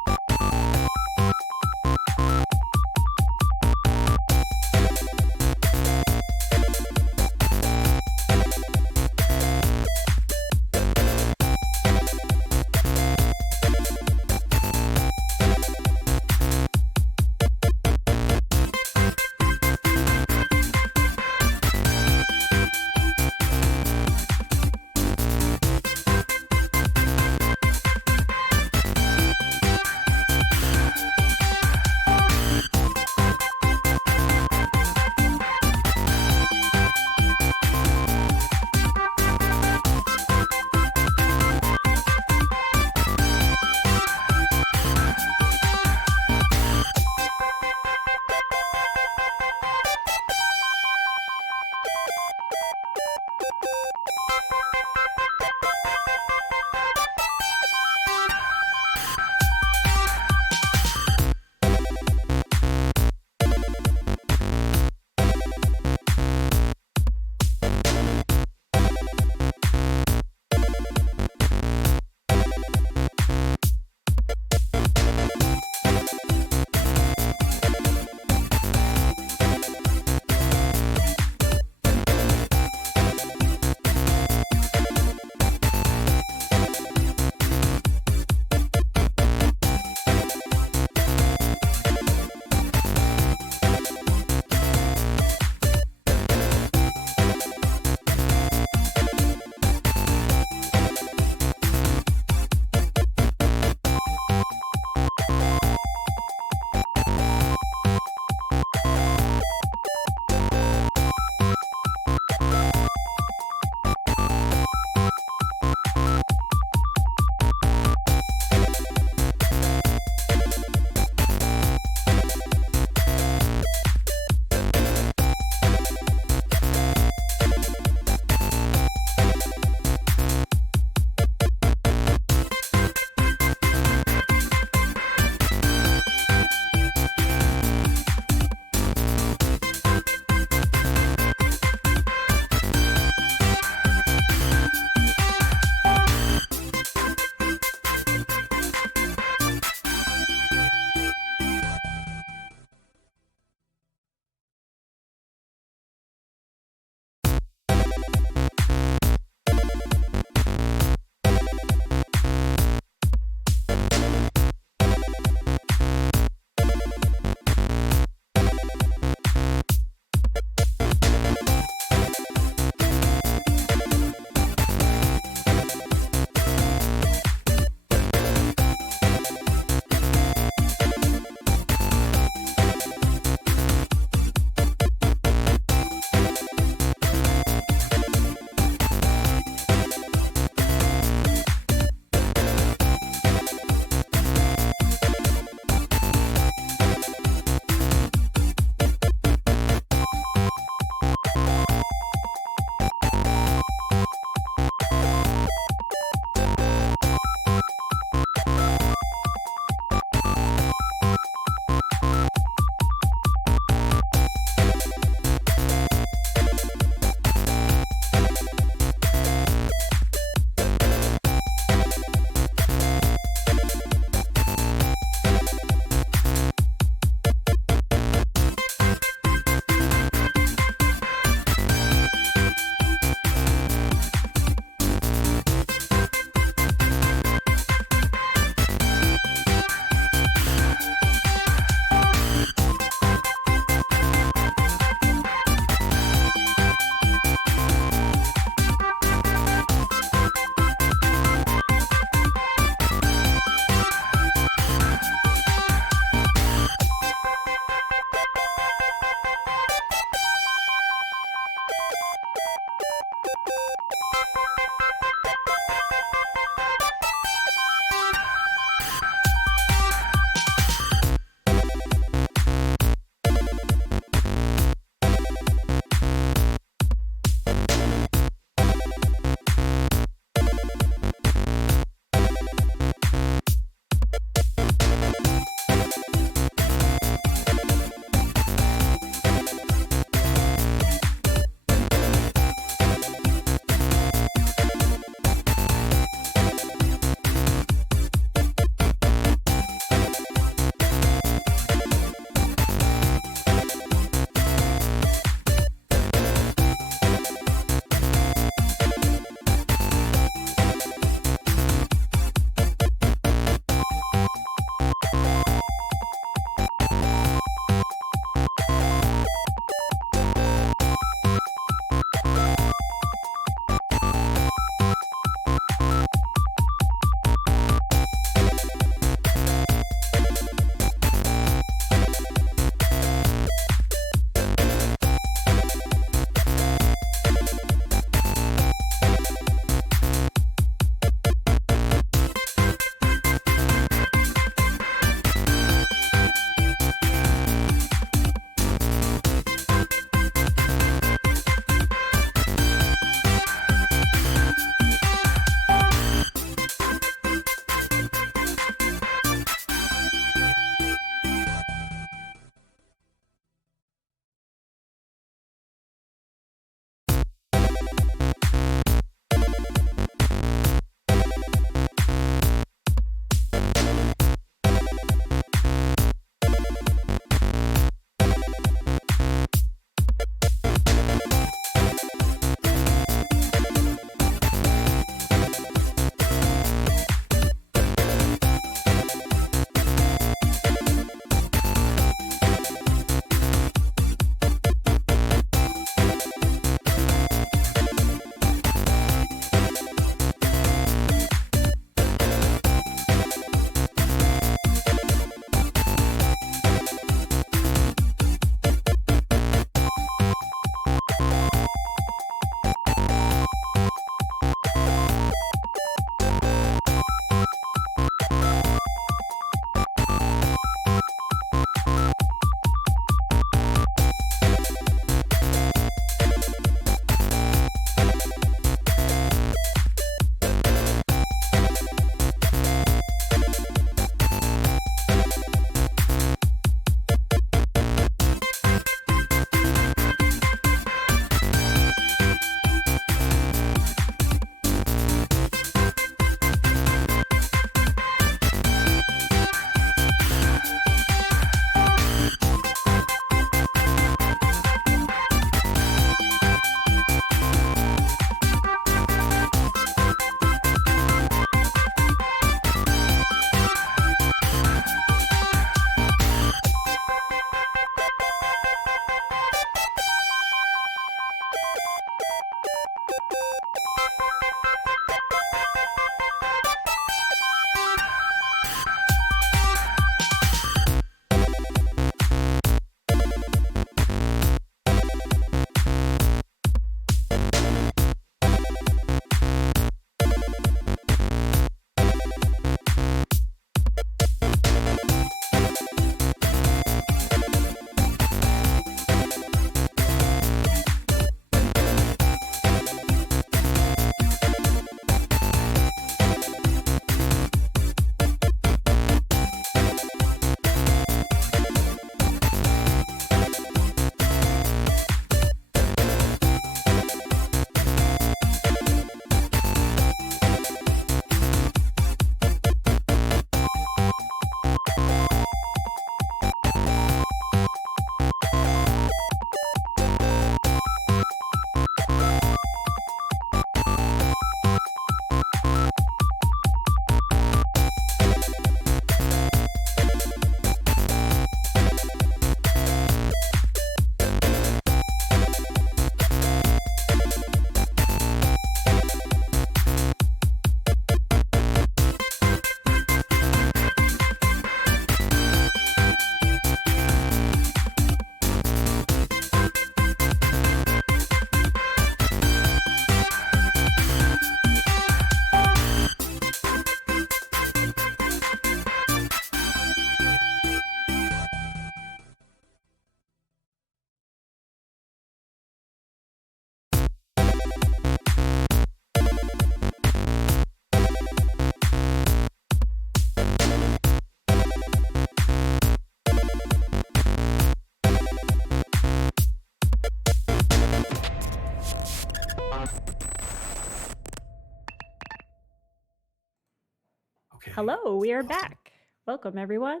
Hello, we are back. Welcome, everyone.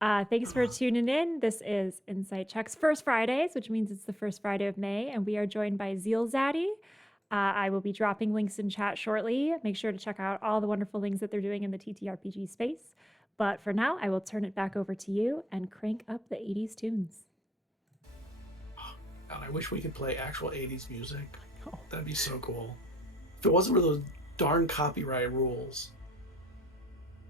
Thanks for tuning in. This is Insight Check's first Fridays, which means it's the first Friday of May, and we are joined by ZealZaddy. I will be dropping links in chat shortly. Make sure to check out all the wonderful things that they're doing in the TTRPG space. But for now, I will turn it back over to you and crank up the 80s tunes. God, I wish we could play actual 80s music. Oh. That'd be so cool. If it wasn't for those darn copyright rules,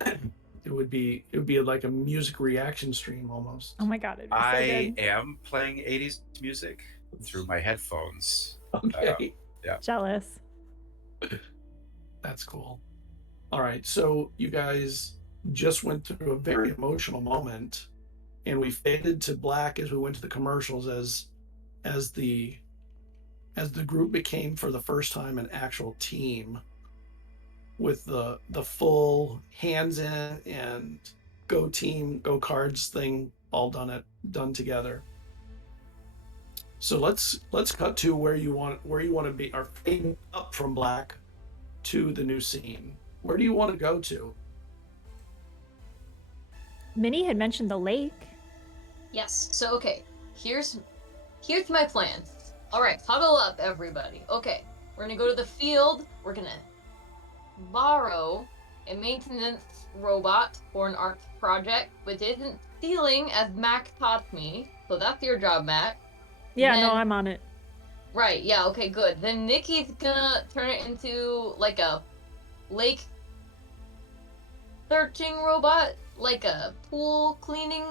it would be like a music reaction stream almost. Oh my God. It'd be so I good. am playing 80s music through my headphones. Okay. Jealous. That's cool. All right, so you guys just went through a very emotional moment, and we faded to black as we went to the commercials as the group became for the first time an actual team with the full hands in and go team, go cards thing all done together. So let's cut to where you want to be, or fade up from black to the new scene. Where do you want to go to? Minnie had mentioned the lake. Yes. So okay, here's my plan. All right, huddle up, everybody. Okay, we're gonna go to the field. We're gonna borrow a maintenance robot for an art project, which isn't stealing, as Mac taught me. So that's your job, Mac. Yeah, Then- no, I'm on it. Right. Yeah. Okay. Good. Then Nikki's gonna turn it into like a lake searching robot, like a pool cleaning,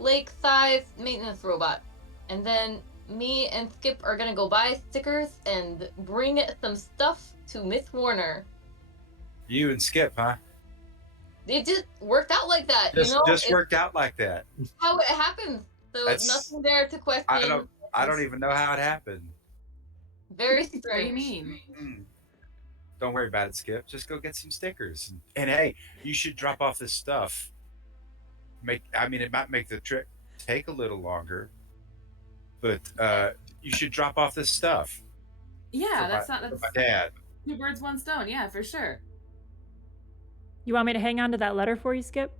lake size maintenance robot. And then me and Skip are gonna go buy stickers and bring some stuff to Miss Warner. You and Skip, huh? It just worked out like that, Just It's worked out like that. how it happens. So That's- nothing there to question. I don't even know how it happened. Very What do you strange. mean? Mm. Don't worry about it, Skip. Just go get some stickers. And hey, you should drop off this stuff. It might make the trip take a little longer, but you should drop off this stuff. Yeah, that's for not my dad. two birds, one stone. Yeah, for sure. You want me to hang on to that letter for you, Skip?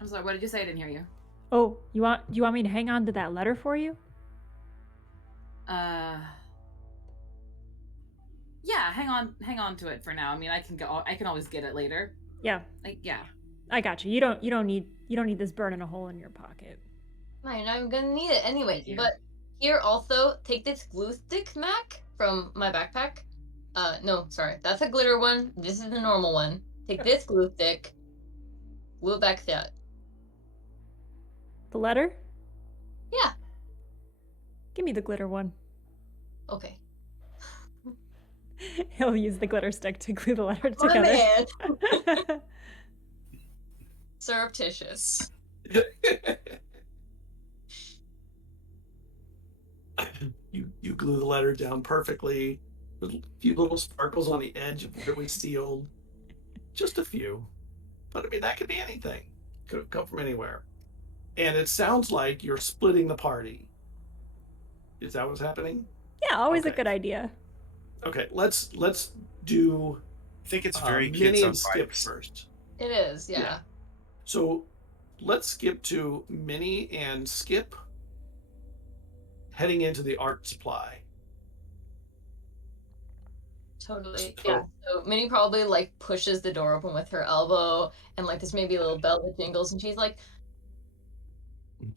I'm sorry. What did you say? I didn't hear you. Oh, you want me to hang on to that letter for you? Yeah, hang on to it for now. I mean, I can always get it later. Yeah, Yeah. I got you. You don't need this burning a hole in your pocket. Fine, I'm gonna need it anyway. Yeah. But here also, take this glue stick, Mac, from my backpack. No, sorry, that's a glitter one. This is the normal one. Take this glue stick, glue it back shut. The letter? Yeah. Give me the glitter one. Okay. He'll use the glitter stick to glue the letter My together. man. Surreptitious. You glue the letter down perfectly with a few little sparkles on the edge of where we sealed. Just a few. But I mean, that could be anything. Could have come from anywhere. And it sounds like you're splitting the party. Is that what's happening? Yeah, always a Okay. good idea. Okay, let's do I think it's very Minnie kids on and Skip bikes. first. It is, yeah. Yeah. So let's skip to Minnie and Skip heading into the art supply. Totally. So- Yeah. So Minnie probably like pushes the door open with her elbow, and like there's maybe a little bell that jingles, and she's like,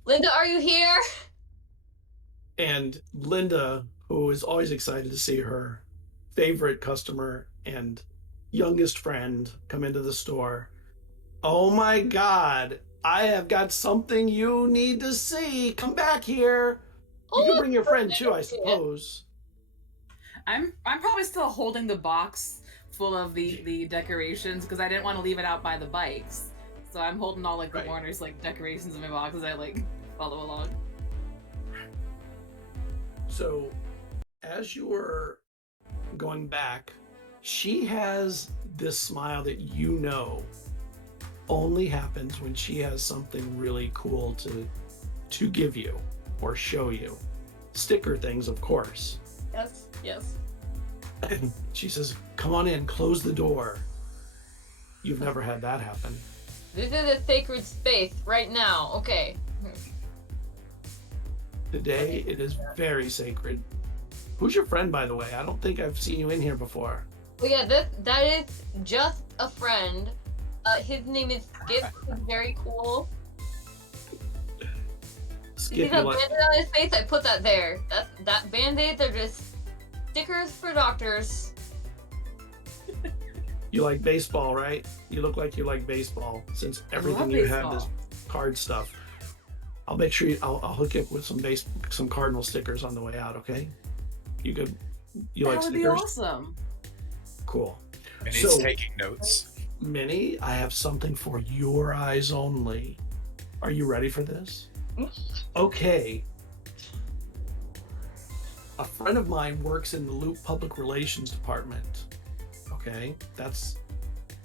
Linda, are you here? And Linda, who is always excited to see her favorite customer and youngest friend come into the store. Oh my God, I have got something you need to see. Come back here. You can bring your friend too, I suppose. I'm probably still holding the box full of the decorations because I didn't want to leave it out by the bikes. So I'm holding all like the Right. Warner's like decorations in my box as I like follow along. So, as you were going back, she has this smile that you know only happens when she has something really cool to give you or show you. Sticker things, of course. Yes, yes. And she says, "Come on in, close the door." You've never had that happen. This is a sacred space right now. Okay. Today, it is very sacred. Who's your friend, by the way? I don't think I've seen you in here before. Well, yeah, that is just a friend. His name is Skip. He's very cool. Skip, He's a you like, bandit on his face. I put that there. That band-aids are just stickers for doctors. you like baseball, right? You look like you like baseball, since everything love you have is baseball. card stuff. I'll make sure I'll hook you up with some Cardinal stickers on the way out. Okay? You good? You That like would be stickers? awesome. Cool. And he's So- taking notes. Minnie, I have something for your eyes only. Are you ready for this? Okay. A friend of mine works in the Loop Public Relations Department. Okay, that's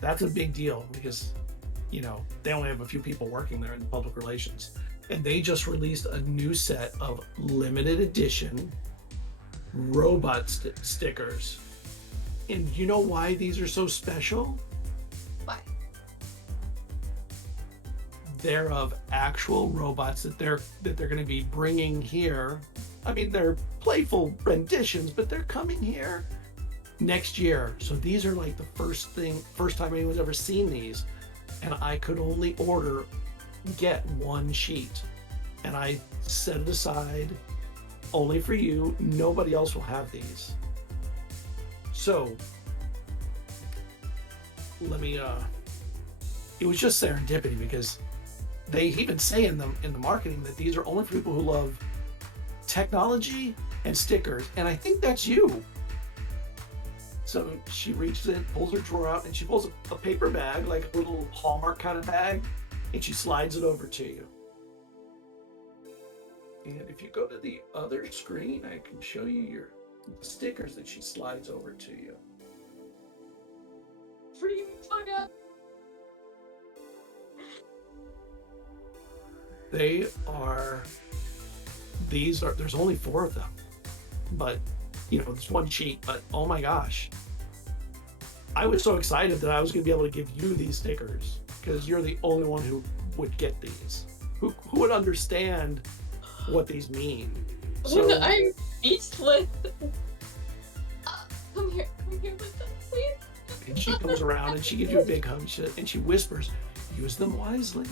a big deal because, you know, they only have a few people working there in public relations, and they just released a new set of limited edition robot stickers. And you know why these are so special? Why? They're of actual robots that they're going to be bringing here. I mean, they're playful renditions, but they're coming here next year. So these are like the first time anyone's ever seen these, and I could only get one sheet, and I set it aside only for you. Nobody else will have these. So let me it was just serendipity because they even say in the marketing that these are only for people who love technology and stickers, and I think that's you. So she reaches in, pulls her drawer out, and she pulls a paper bag, like a little Hallmark kind of bag, and she slides it over to you. And if you go to the other screen, I can show you your stickers that she slides over to you. Free fuck up. There's only 4 of them, but you know, it's one sheet, but oh my gosh, I was so excited that I was going to be able to give you these stickers because you're the only one who would get these, who would understand what these mean. So I'm speechless. Come here with them, please. and she comes around and she gives you a big hug and she whispers, "Use them wisely."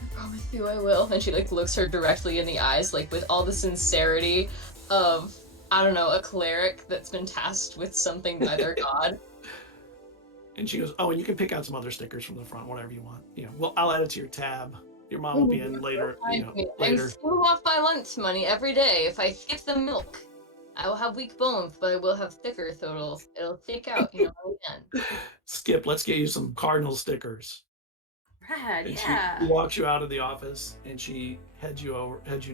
I promise you I will. And she like looks her directly in the eyes, like with all the sincerity of, I don't know, a cleric that's been tasked with something by their god. And she goes, "Oh, and you can pick out some other stickers from the front, whatever you want. You know, well, I'll add it to your tab. Your mom will be in later. You know, I'm later." skimming off my lunch money every day. If I skip the milk, I will have weak bones, but I will have stickers, so it'll stick out, you know, again. Skip, let's get you some Cardinal stickers. Rad, And yeah. she walks you out of the office and she heads you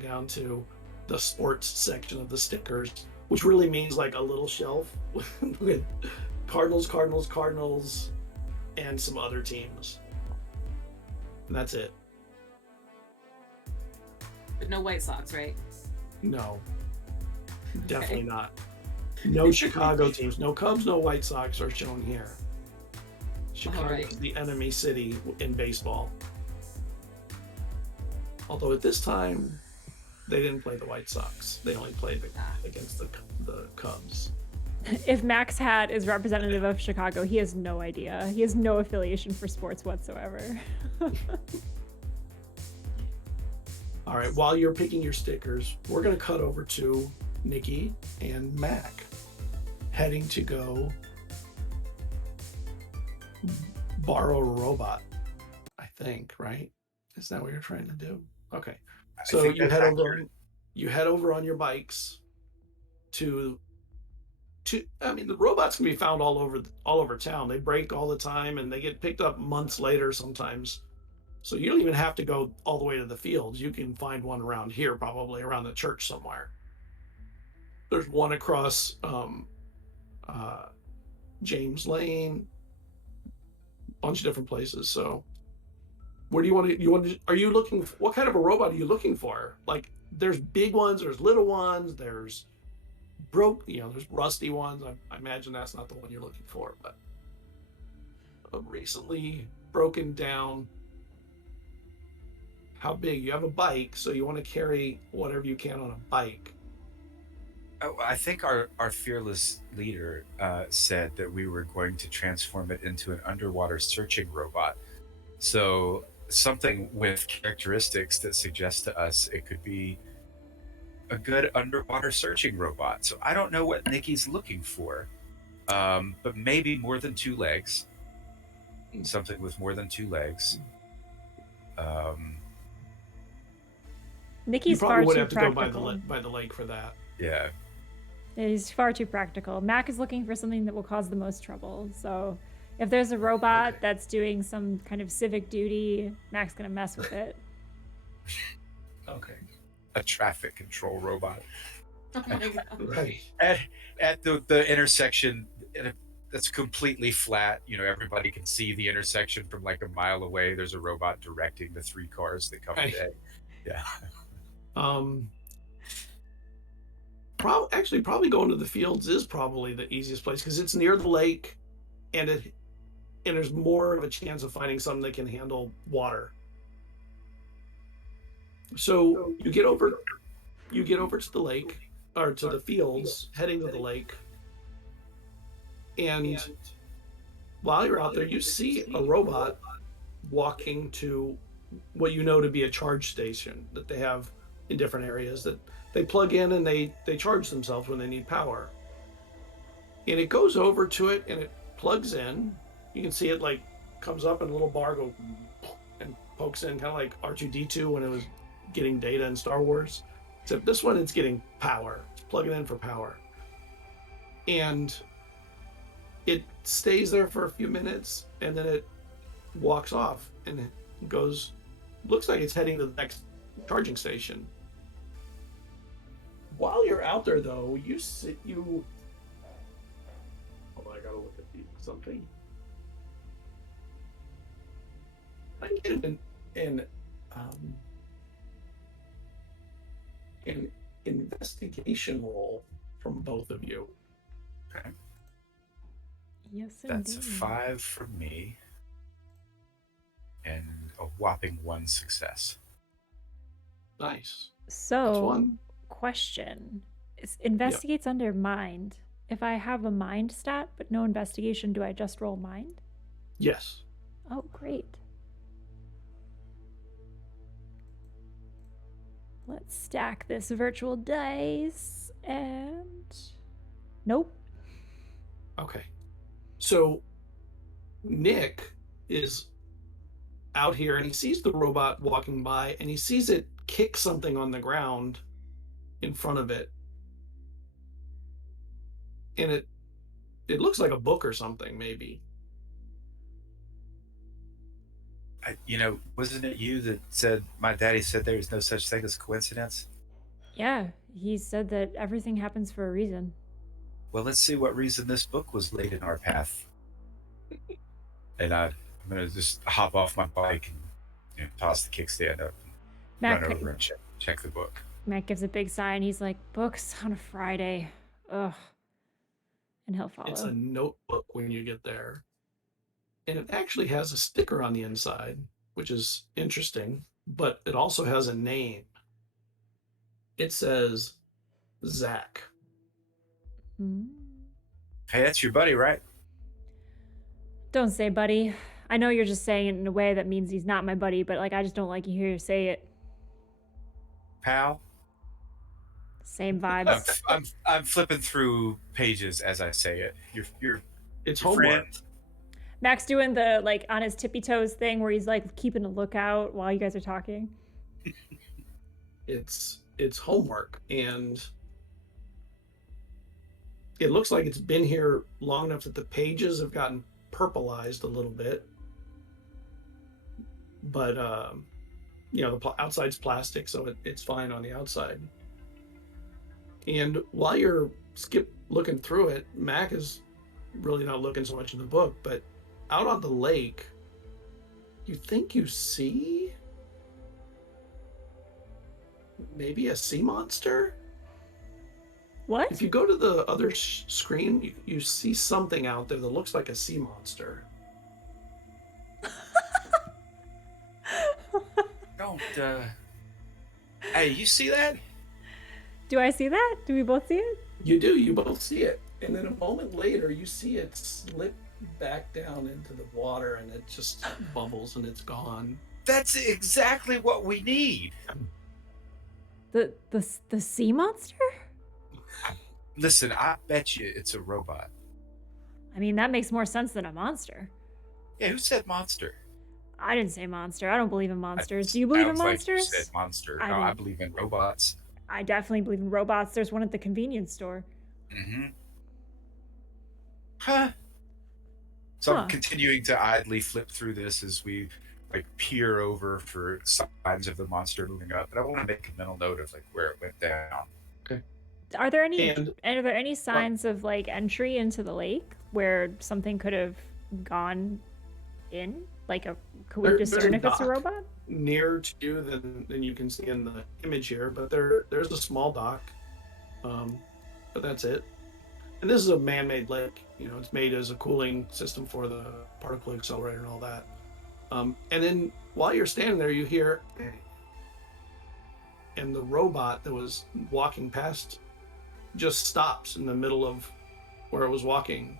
down to the sports section of the stickers, which really means like a little shelf with Cardinals, and some other teams. And that's it. But no White Sox, right? No, definitely not. No Chicago teams, no Cubs, no White Sox are shown here. Chicago Alright. is the enemy city in baseball. Although at this time, they didn't play the White Sox. They only played against the Cubs. If Max Hat is representative of Chicago, he has no idea. He has no affiliation for sports whatsoever. All right, while you're picking your stickers, we're going to cut over to Nikki and Mac heading to go borrow a robot, I think, right? Is that what you're trying to do? Okay. I So think you that's head over accurate. you head over on your bikes to I mean, the robots can be found all over town. They break all the time and they get picked up months later sometimes. So you don't even have to go all the way to the fields. You can find one around here, probably around the church somewhere. There's one across James Lane, bunch of different places. So where do are you looking for, what kind of a robot are you looking for? Like, there's big ones, there's little ones, there's there's rusty ones. I imagine that's not the one you're looking for, but a recently broken down. How big? You have a bike, so you want to carry whatever you can on a bike. Oh, I think our fearless leader said that we were going to transform it into an underwater searching robot. So something with characteristics that suggest to us it could be a good underwater searching robot. So I don't know what Nikki's looking for, but maybe more than two legs. Something with more than two legs. You Nikki's probably far would too have to go practical. by the lake for that. Yeah. He's far too practical. Mac is looking for something that will cause the most trouble. So if there's a robot that's doing some kind of civic duty, Mac's gonna mess with it. Okay. A traffic control robot. Oh my god. Right. At the intersection that's completely flat, everybody can see the intersection from like a mile away. There's a robot directing the three cars that come today. Yeah. Probably going to the fields is probably the easiest place because it's near the lake, and there's more of a chance of finding something that can handle water. So you get over to the lake, or to the fields, heading to the lake, and while you're out there, you see a robot walking to what you know to be a charge station that they have in different areas that they plug in and they charge themselves when they need power. And it goes over to it and it plugs in. You can see it like comes up and a little bar goes and pokes in, kind of like R2-D2 when it was getting data in Star Wars. Except this one, it's getting power. It's plugging in for power. And it stays there for a few minutes and then it walks off and it goes, looks like it's heading to the next charging station. While you're out there, though, oh, I gotta look at something. I get an investigation roll from both of you. Okay. Yes, That's a indeed. 5 from me and a whopping 1 success. Nice. That's So, one. question. Investigates under mind. If I have a mind stat but no investigation, do I just roll mind? Yes. Oh, great. Let's stack this virtual dice and... Nope. Okay. So Nick is out here and he sees the robot walking by and he sees it kick something on the ground in front of it. And it looks like a book or something, maybe. Wasn't it you that said, my daddy said there was no such thing as coincidence? Yeah, he said that everything happens for a reason. Well, let's see what reason this book was laid in our path. And I'm going to just hop off my bike and toss the kickstand up and Mac, run over and check the book. Mac gives a big sigh and he's like, books on a Friday. Ugh. And he'll follow. It's a notebook when you get there. And it actually has a sticker on the inside, which is interesting, but it also has a name. It says Zach. Hmm. Hey, that's your buddy, right? Don't say buddy. I know you're just saying it in a way that means he's not my buddy, but I just don't like you hear you say it. Pal? Same vibes. I'm flipping through pages as I say it. It's your homework. friend. Mac's doing the on his tippy toes thing where he's keeping a lookout while you guys are talking. It's homework, and it looks like it's been here long enough that the pages have gotten purpleized a little bit. But the outside's plastic, so it's fine on the outside. And while you're looking through it, Mac is really not looking so much in the book, but out on the lake, you think you see maybe a sea monster? What? If you go to the other screen, you see something out there that looks like a sea monster. Don't. Hey, you see that? Do I see that? Do we both see it? You do. You both see it, and then a moment later, you see it slip back down into the water, and it just bubbles, and it's gone. That's exactly what we need. The sea monster? Listen, I bet you it's a robot. I mean, that makes more sense than a monster. Yeah, who said monster? I didn't say monster. I don't believe in monsters. Do you believe in Sounds like monsters? you said monster. I No, I didn't. believe in robots. I definitely believe in robots. There's one at the convenience store. Mm-hmm. Huh. So Huh. I'm continuing to idly flip through this as we like peer over for signs of the monster moving up. But I want to make a mental note of like where it went down. Are there any And- are there any signs of like entry into the lake where something could have gone in? Like could we There's discern a if it's a dock robot? nearer to you than you can see in the image here, but there's a small dock, but that's it. And this is a man-made lake. You know, it's made as a cooling system for the particle accelerator and all that. And then while you're standing there, you hear, and the robot that was walking past just stops in the middle of where it was walking.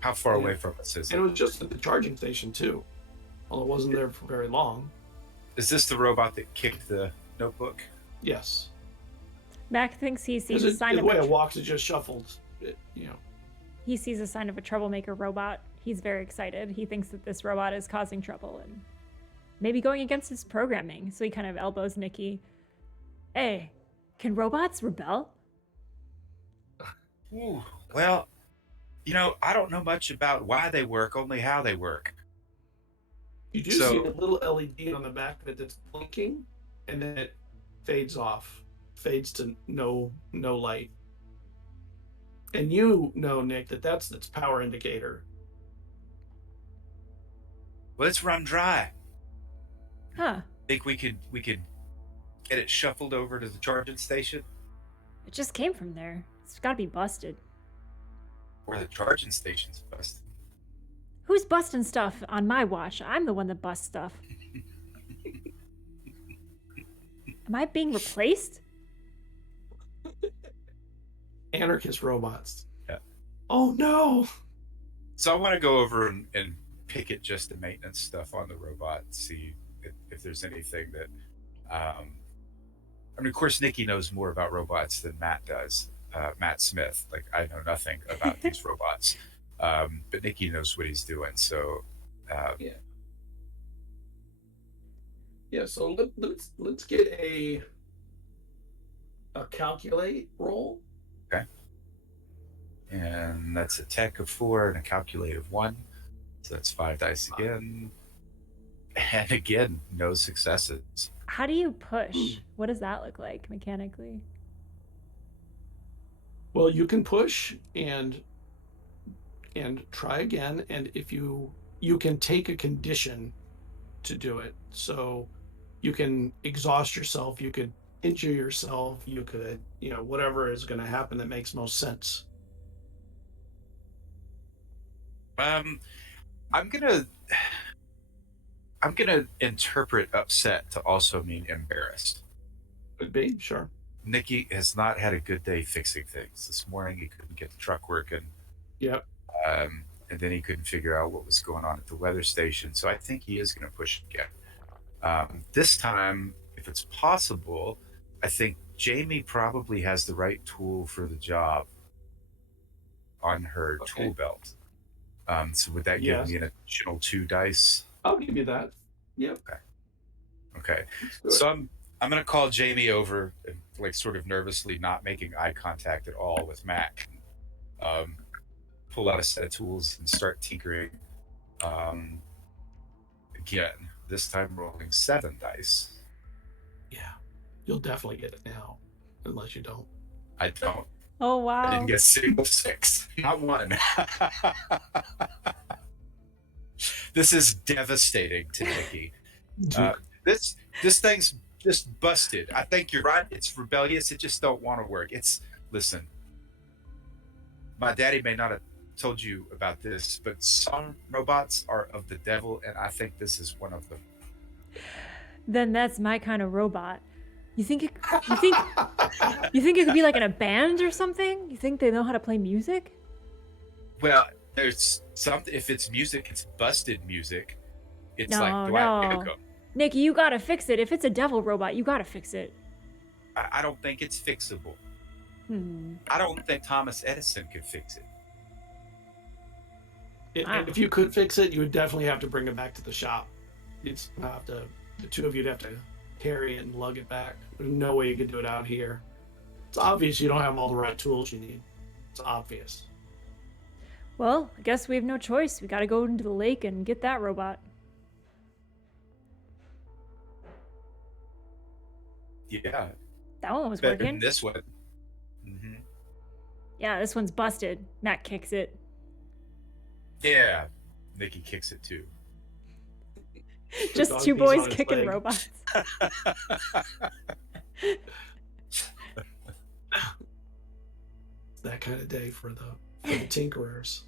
How far Yeah. away from us is And it? it was just at the charging station too. Well, it wasn't there for very long. Is this the robot that kicked the notebook? Yes. Mac thinks he sees Because a sign the of way a it walks, it just shuffled. You know. he sees a sign of a troublemaker robot. He's very excited. He thinks that this robot is causing trouble and maybe going against his programming. So he kind of elbows Nikki. Hey, can robots rebel? Ooh, well, you know, I don't know much about why they work, only how they work. You do So- see a little LED on the back of it that's blinking, and then it fades off, fades to no light. And you know, Nick, that's its power indicator. Well, it's run dry. Huh. Think we could get it shuffled over to the charging station, It just came from there. It's gotta be busted. or the charging station's busted. Who's busting stuff on my watch? I'm the one that busts stuff. Am I being replaced? Anarchist robots. Yeah. Oh no! So I want to go over and pick at just the maintenance stuff on the robot and see if there's anything that. I mean, of course, Nikki knows more about robots than Matt does. Matt Smith, like I know nothing about these robots, but Nikki knows what he's doing. So Yeah. So let's get a calculate roll. and that's a tech of 4 and a calculate of 1. So that's 5 dice again. And again, no successes. How do you push? What does that look like mechanically? Well, you can push and try again, and if you can take a condition to do it. So you can exhaust yourself, you could injure yourself, you could, whatever is going to happen that makes most sense. I'm gonna interpret upset to also mean embarrassed. Could be, sure. Nikki has not had a good day fixing things. This morning he couldn't get the truck working. Yep. And then he couldn't figure out what was going on at the weather station. So I think he is going to push again. This time, if it's possible, I think Jamie probably has the right tool for the job on her tool belt. So would that give me an additional 2 dice? I'll give you that. Yep. Okay. Let's do it. So I'm going to call Jamie over and like sort of nervously not making eye contact at all with Mac. Pull out a set of tools and start tinkering. Again, this time rolling 7 dice. Yeah. You'll definitely get it now, unless you don't. I don't. Oh I wow. didn't get a single 6. Not one. This is devastating to Nikki. This thing's just busted. I think you're right. It's rebellious. It just don't want to work. Listen, my daddy may not have told you about this, but some robots are of the devil, and I think this is one of them. Then that's my kind of robot. You think it, you think you think it could be like in a band or something? You think they know how to play music? Well, there's something. If it's music, it's busted music. It's No, like, do I have to no. go? Nikki, you gotta fix it. If it's a devil robot, you gotta fix it. I don't think it's fixable. Hmm. I don't think Thomas Edison could fix it. If you could fix it, you would definitely have to bring it back to the shop. It's have to. The two of you'd have to carry it and lug it back. There's no way you could do it out here. It's obvious you don't have all the right tools you need. It's obvious. Well, I guess we have no choice. We gotta go into the lake and get that robot. Yeah, That one was better working. than this one. Hmm. Yeah, this one's busted. Matt kicks it. Yeah, Nikki kicks it too. Just dog two pees boys on its kicking leg. robots. It's that kind of day for the tinkerers.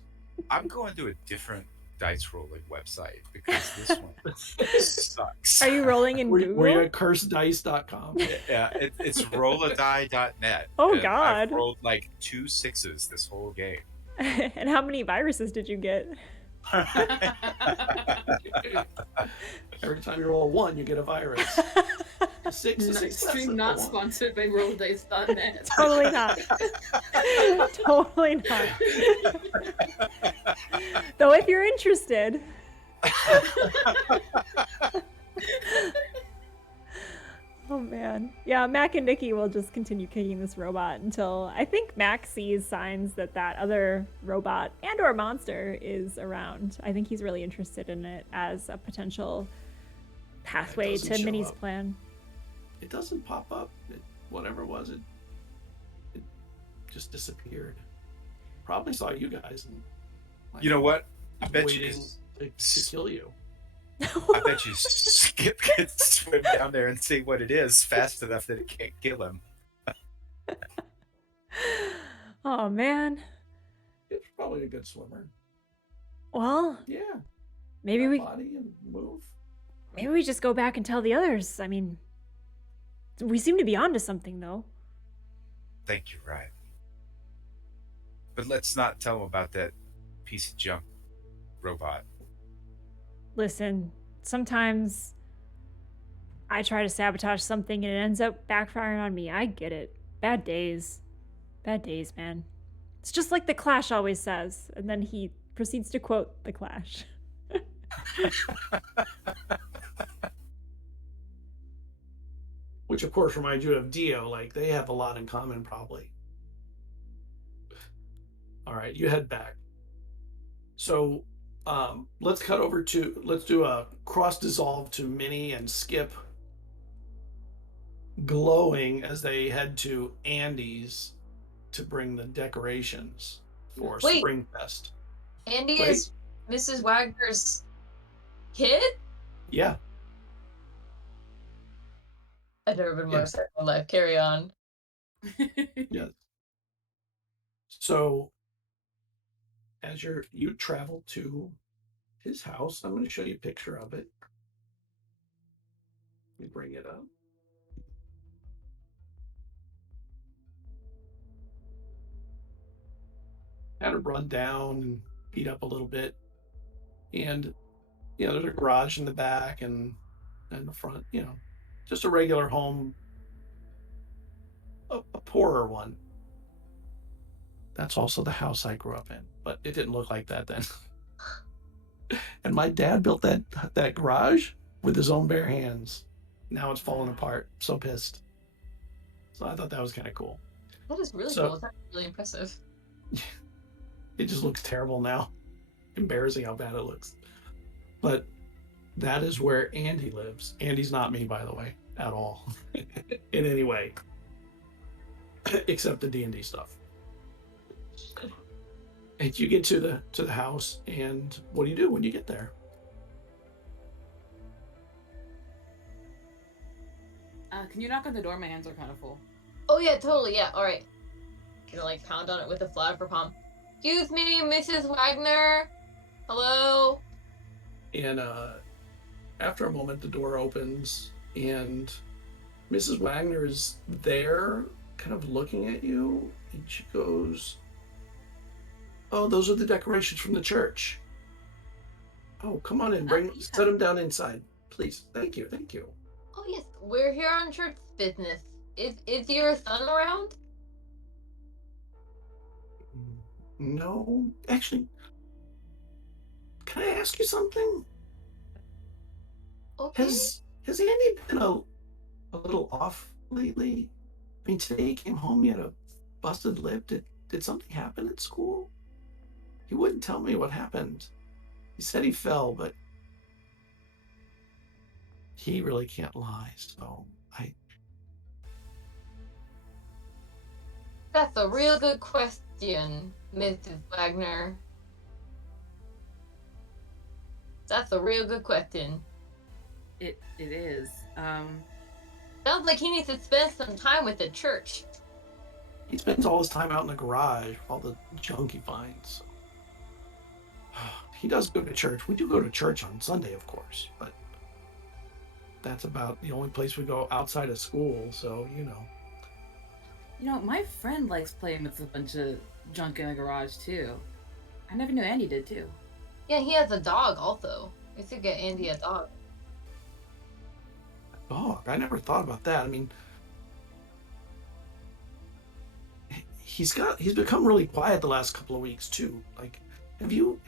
I'm going to a different dice rolling website because this one sucks. Are you rolling in Were Google? you at cursedice.com? Yeah, it's rolladie.net. Oh, and God. I've rolled like 2 6s this whole game. And how many viruses did you get? Every time you roll a 1, you get a virus. A 6 is Nice success. stream not sponsored by RollDice.net. Totally not. Totally not. Though if you're interested. Oh man. Yeah, Mac and Nikki will just continue kicking this robot until I think Mac sees signs that that other robot and or monster is around. I think he's really interested in it as a potential pathway doesn't to show Minnie's up. plan. It doesn't pop up. Whatever it was, it just disappeared. Probably saw you guys. And, like, You know what? I bet you waiting to kill you. I bet you Skip could swim down there and see what it is fast enough that it can't kill him. Oh man. It's probably a good swimmer. Well, Yeah. maybe got we body and move. maybe we just go back and tell the others. I mean, we seem to be onto something though. Think you're right. But let's not tell him about that piece of junk robot. Listen, sometimes I try to sabotage something and it ends up backfiring on me. I get it. Bad days. Bad days, man. It's just like the Clash always says. And then he proceeds to quote the Clash. Which, of course, reminds you of Dio. Like, they have a lot in common, probably. All right, you head back. So, let's do a cross dissolve to Minnie and Skip glowing as they head to Andy's to bring the decorations for Wait. Springfest. Andy Wait. is Mrs. Wagner's kid? Yeah. I've never been more Yeah. excited in my life. Carry on. Yes. So, as you travel to his house, I'm going to show you a picture of it. Let me bring it up. Had it run down and beat up a little bit, and there's a garage in the back and the front. Just a regular home, a poorer one. That's also the house I grew up in, but it didn't look like that then. And my dad built that garage with his own bare hands. Now it's falling apart. I'm so pissed. So I thought that was kind of cool. That is really So- cool. That's really impressive. It just looks terrible now. Embarrassing how bad it looks. But that is where Andy lives. Andy's not me, by the way, at all. In any way. Except the D&D stuff. And you get to the house, and what do you do when you get there? Can you knock on the door? My hands are kind of full. Oh yeah, totally. Yeah. All right. Gonna like pound on it with a flag for palm. Excuse me, Mrs. Wagner. Hello. And after a moment, the door opens, and Mrs. Wagner is there, kind of looking at you, and she goes, "Oh, those are the decorations from the church. Oh, come on in, set them down inside, please. Thank you, thank you." Oh yes, we're here on church business. Is your son around? No, actually, can I ask you something? Okay. Has Andy been a little off lately? I mean, today he came home, he had a busted lip. Did something happen at school? He wouldn't tell me what happened. He said he fell, but he really can't lie, so I That's a real good question, Mrs. Wagner. That's a real good question. It is. Sounds like he needs to spend some time with the church. he spends all his time out in the garage, all the junk he finds. He does go to church. We do go to church on Sunday, of course, but that's about the only place we go outside of school, so you know. You know, my friend likes playing with a bunch of junk in the garage too. I never knew Andy did too. Yeah, he has a dog also. We should get Andy a dog. Dog, I never thought about that. I mean, he's become really quiet the last couple of weeks too. Like,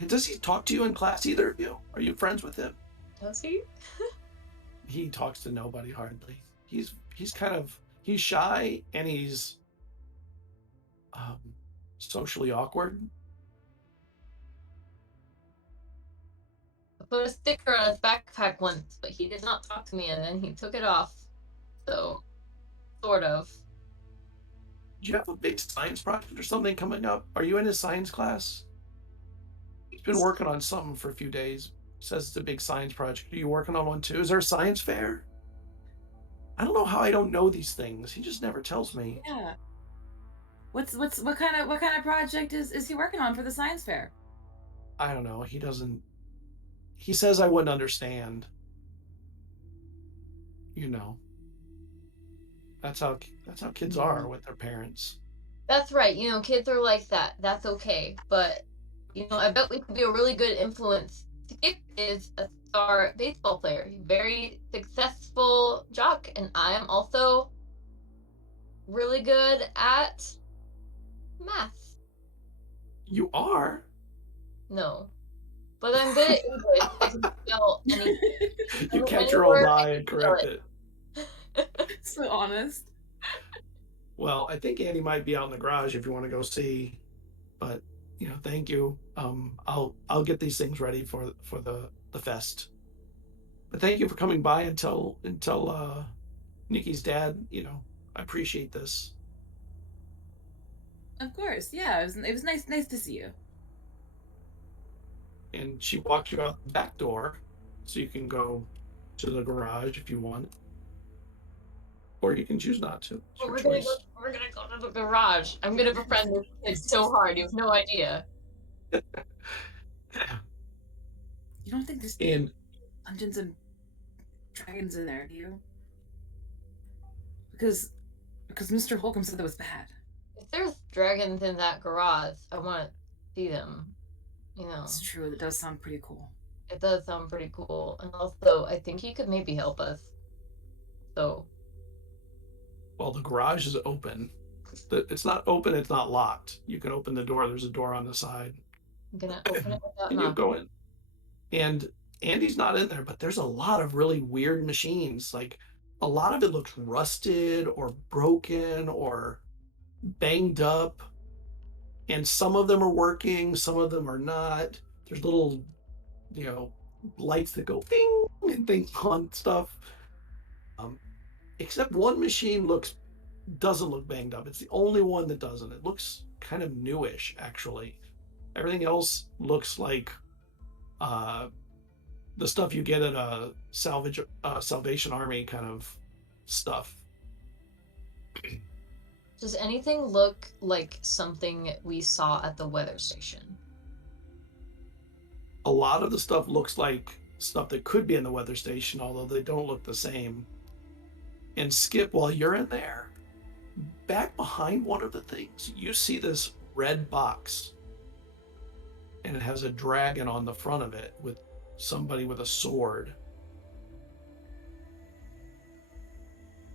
does he talk to you in class, either of you? Are you friends with him? Does he? He talks to nobody hardly. He's he's shy, and he's socially awkward. I put a sticker on his backpack once, but he did not talk to me, and then he took it off. So, sort of. Do you have a big science project or something coming up? Are you in his science class? He's been working on something for a few days. Says it's a big science project. Are you working on one too? Is there a science fair? I don't know how I don't know these things. He just never tells me. Yeah. What kind of project is he working on for the science fair? I don't know. He doesn't. He says I wouldn't understand. You know. That's how kids are with their parents. That's right. You know, kids are like that. That's okay. But, you know, I bet we could be a really good influence. Skip is a star baseball player, very successful jock, and I am also really good at math. You are? No. But I'm good at English. I can spell anything. You catch Any your own word, lie I and can spell correct it. So honest. Well, I think Andy might be out in the garage if you want to go see. But you know, thank you. I'll get these things ready for the fest. But thank you for coming by and tell Nikki's dad. You know, I appreciate this. Of course, yeah. It was nice to see you. And she walks you out the back door, so you can go to the garage if you want, or you can choose not to. It's But your we're gonna choice. go to the garage. I'm gonna befriend this kid so hard. You have no idea. You don't think there's And Dungeons and Dragons in there, do you? Because Mr. Holcomb said that was bad. If there's dragons in that garage, I want to see them. You know, It's true. That does sound pretty cool. it does sound pretty cool. And also, I think he could maybe help us. So, well, the garage is open. It's not open. It's not locked. You can open the door. There's a door on the side, I'm gonna open it without and you knocking. go in. And Andy's not in there, but there's a lot of really weird machines. Like, a lot of it looks rusted or broken or banged up, and some of them are working, some of them are not. There's little, you know, lights that go ding and things on stuff. Except one machine doesn't look banged up. It's the only one that doesn't. It looks kind of newish, actually. Everything else looks like the stuff you get at a Salvation Army kind of stuff. Does anything look like something we saw at the weather station? A lot of the stuff looks like stuff that could be in the weather station, although they don't look the same. And Skip, while you're in there, back behind one of the things, you see this red box. And it has a dragon on the front of it with somebody with a sword.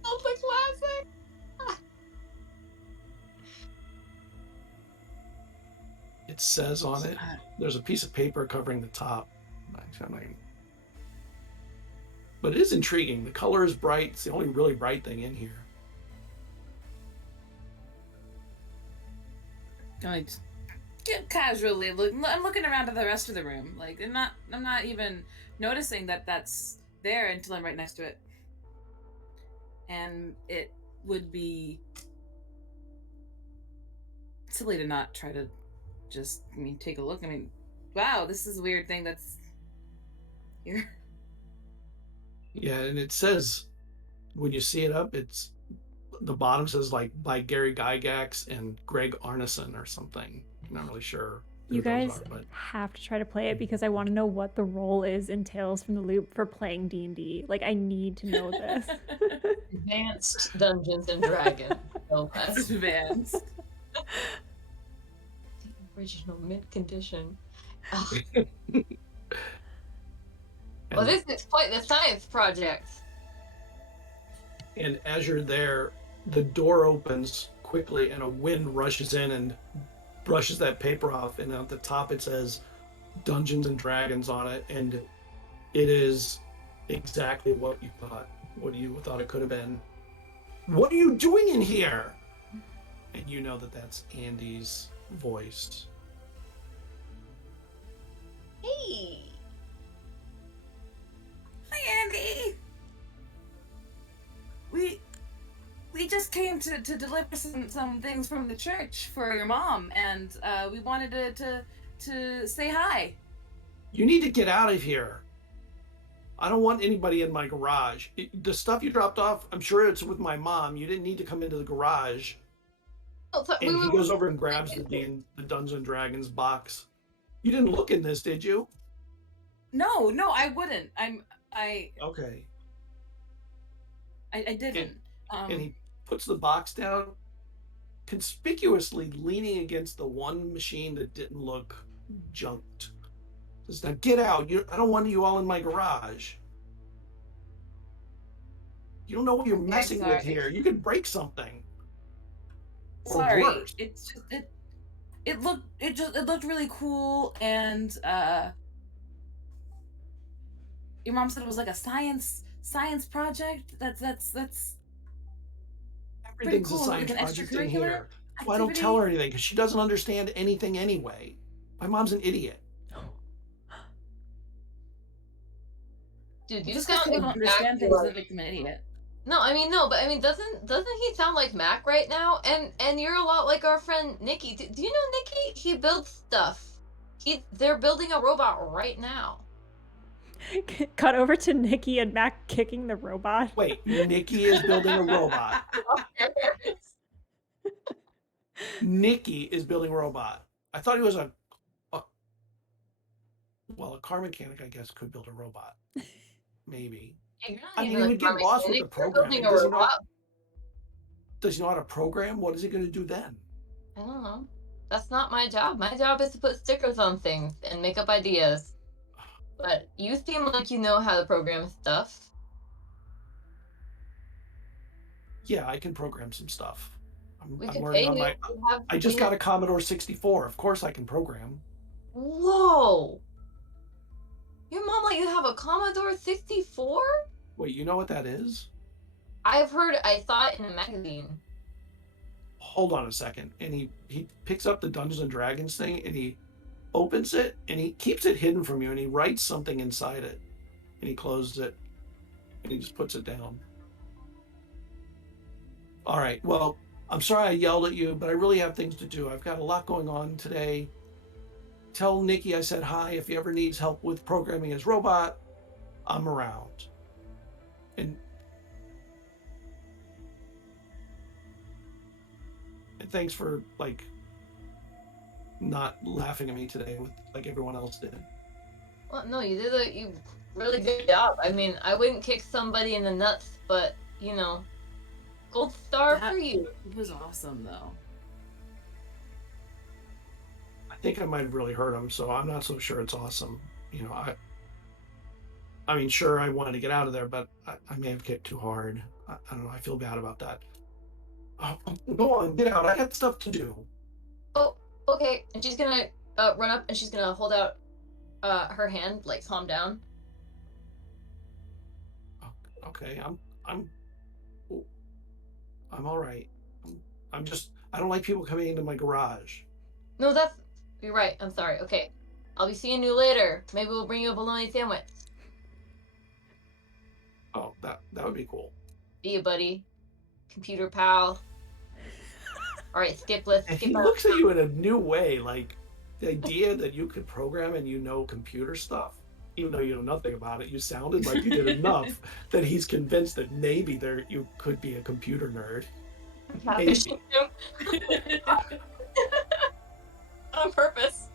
Oh, the classic! It says on it, there's a piece of paper covering the top. But it is intriguing. The color is bright. It's the only really bright thing in here. I just casually look. I'm looking around at the rest of the room. Like I'm not even noticing that that's there until I'm right next to it. And it would be silly to not try to just, take a look. Wow, this is a weird thing that's here. Yeah, and it says, when you see it up, it's the bottom says like by Gary Gygax and Greg Arneson or something. I'm not really sure. You guys have to try to play it because I want to know what the role is in Tales from the Loop for playing D&D. Like, I need to know this. Advanced Dungeons and Dragons. Advanced. The original mint condition. Well, this is quite the science project. And as you're there, the door opens quickly and a wind rushes in and brushes that paper off. And at the top it says Dungeons and Dragons on it. And it is exactly what you thought it could have been. What are you doing in here? And you know that that's Andy's voice. Hey. Hi, Andy. We just came to deliver some things from the church for your mom, and we wanted to say hi. You need to get out of here. I don't want anybody in my garage. The stuff you dropped off, I'm sure it's with my mom. You didn't need to come into the garage. And he goes over and grabs the Dungeons and Dragons box. You didn't look in this, did you? No, I wouldn't. Okay. I didn't. And he puts the box down, conspicuously leaning against the one machine that didn't look junked. Says, now get out. I don't want you all in my garage. You don't know what you're messing with here. You could break something. Sorry. It's just it looked really cool, and your mom said it was like a science project. That's everything's cool. a science like an project in here. Well, I don't tell her anything because she doesn't understand anything anyway. My mom's an idiot. Dude, you just sound people don't understand things doesn't make them an idiot. No, doesn't he sound like Mac right now? And you're a lot like our friend Nikki. Do you know Nikki? He builds stuff. They're building a robot right now. Cut over to Nikki and Mac kicking the robot. Wait, Nikki is building a robot. Nikki is building a robot. I thought he was a car mechanic, I guess, could build a robot. Maybe. I mean, he would get lost with the programming. Does he know how to program? What is he going to do then? I don't know. That's not my job. My job is to put stickers on things and make up ideas. But you seem like you know how to program stuff. Yeah, I can program some stuff. I'm could learning pay on you my. to have I just got a Commodore 64. Of course, I can program. Whoa! Your mom let you have a Commodore 64? Wait, you know what that is? I saw it in a magazine. Hold on a second. And he picks up the Dungeons and Dragons thing and he opens it and he keeps it hidden from you and he writes something inside it. And he closes it and he just puts it down. All right. Well, I'm sorry I yelled at you, but I really have things to do. I've got a lot going on today. Tell Nikki I said hi. If he ever needs help with programming his robot, I'm around. And thanks for like not laughing at me today with like everyone else did. Well, no, you really good job. I mean, I wouldn't kick somebody in the nuts, but you know, gold star That for you. was awesome, though. I think I might have really hurt him, so I'm not so sure it's awesome. You know, I mean, sure, I wanted to get out of there, but I may have kicked too hard. I don't know. I feel bad about that. Oh, go on, get out. I got stuff to do. Oh, okay. And she's gonna run up and she's gonna hold out her hand, like calm down. Okay, I'm I'm all right. I'm just I don't like people coming into my garage. No, you're right. I'm sorry. Okay, I'll be seeing you later. Maybe we'll bring you a bologna sandwich. Oh, that would be cool. See you, buddy. Computer pal. All right, Skip. Let's And skip he out. looks at you in a new way, like the idea that you could program and you know computer stuff, even though you know nothing about it. You sounded like you did enough that he's convinced that maybe you could be a computer nerd. Catfishing him on purpose.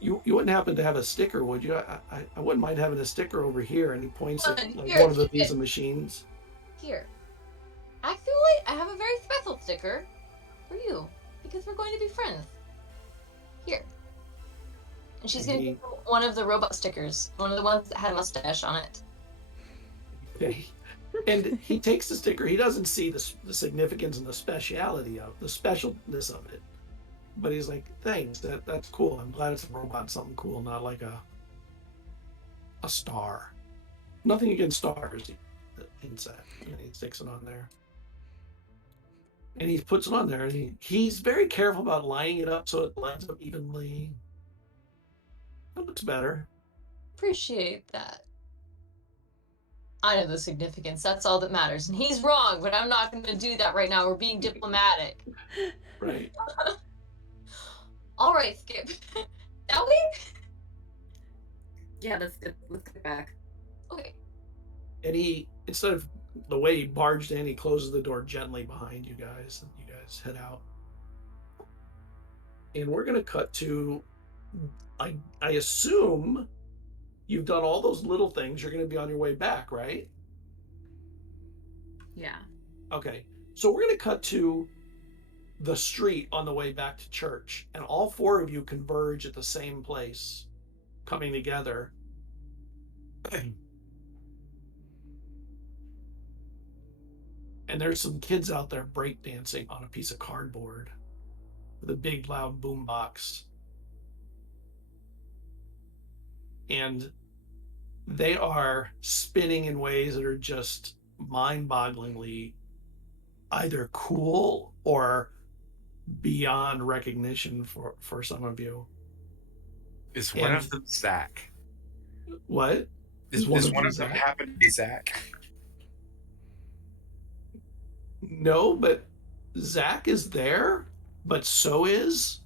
You wouldn't happen to have a sticker, would you? I wouldn't mind having a sticker over here. And he points at like Here, one of the keep it. Visa machines. Here. Actually, I have a very special sticker for you because we're going to be friends. Here. And she's going to give you one of the robot stickers, one of the ones that had a mustache on it. Okay. And he takes the sticker. He doesn't see the significance and the speciality of the specialness of it, but he's like, "Thanks. That's cool. I'm glad it's a robot, something cool, not like a star. Nothing against stars." Inside, and he sticks it on there, and he puts it on there, and he's very careful about lining it up so it lines up evenly. It looks better. Appreciate that. I know the significance. That's all that matters. And he's wrong, but I'm not going to do that right now. We're being diplomatic. Right. All right, Skip. That way? Yeah, let's get back. Okay. And he, instead of the way he barged in, he closes the door gently behind you guys, and you guys head out. And we're gonna cut to, I assume you've done all those little things. You're gonna be on your way back, right? Yeah. Okay. So we're gonna cut to the street on the way back to church, and all four of you converge at the same place, coming together. And there's some kids out there breakdancing on a piece of cardboard with a big loud boom box. And they are spinning in ways that are just mind-bogglingly either cool or beyond recognition for some of you. Is one And- of them Zach? What? Is one one, of them of them Zach? happen to be Zach? No, but Zach is there, but so is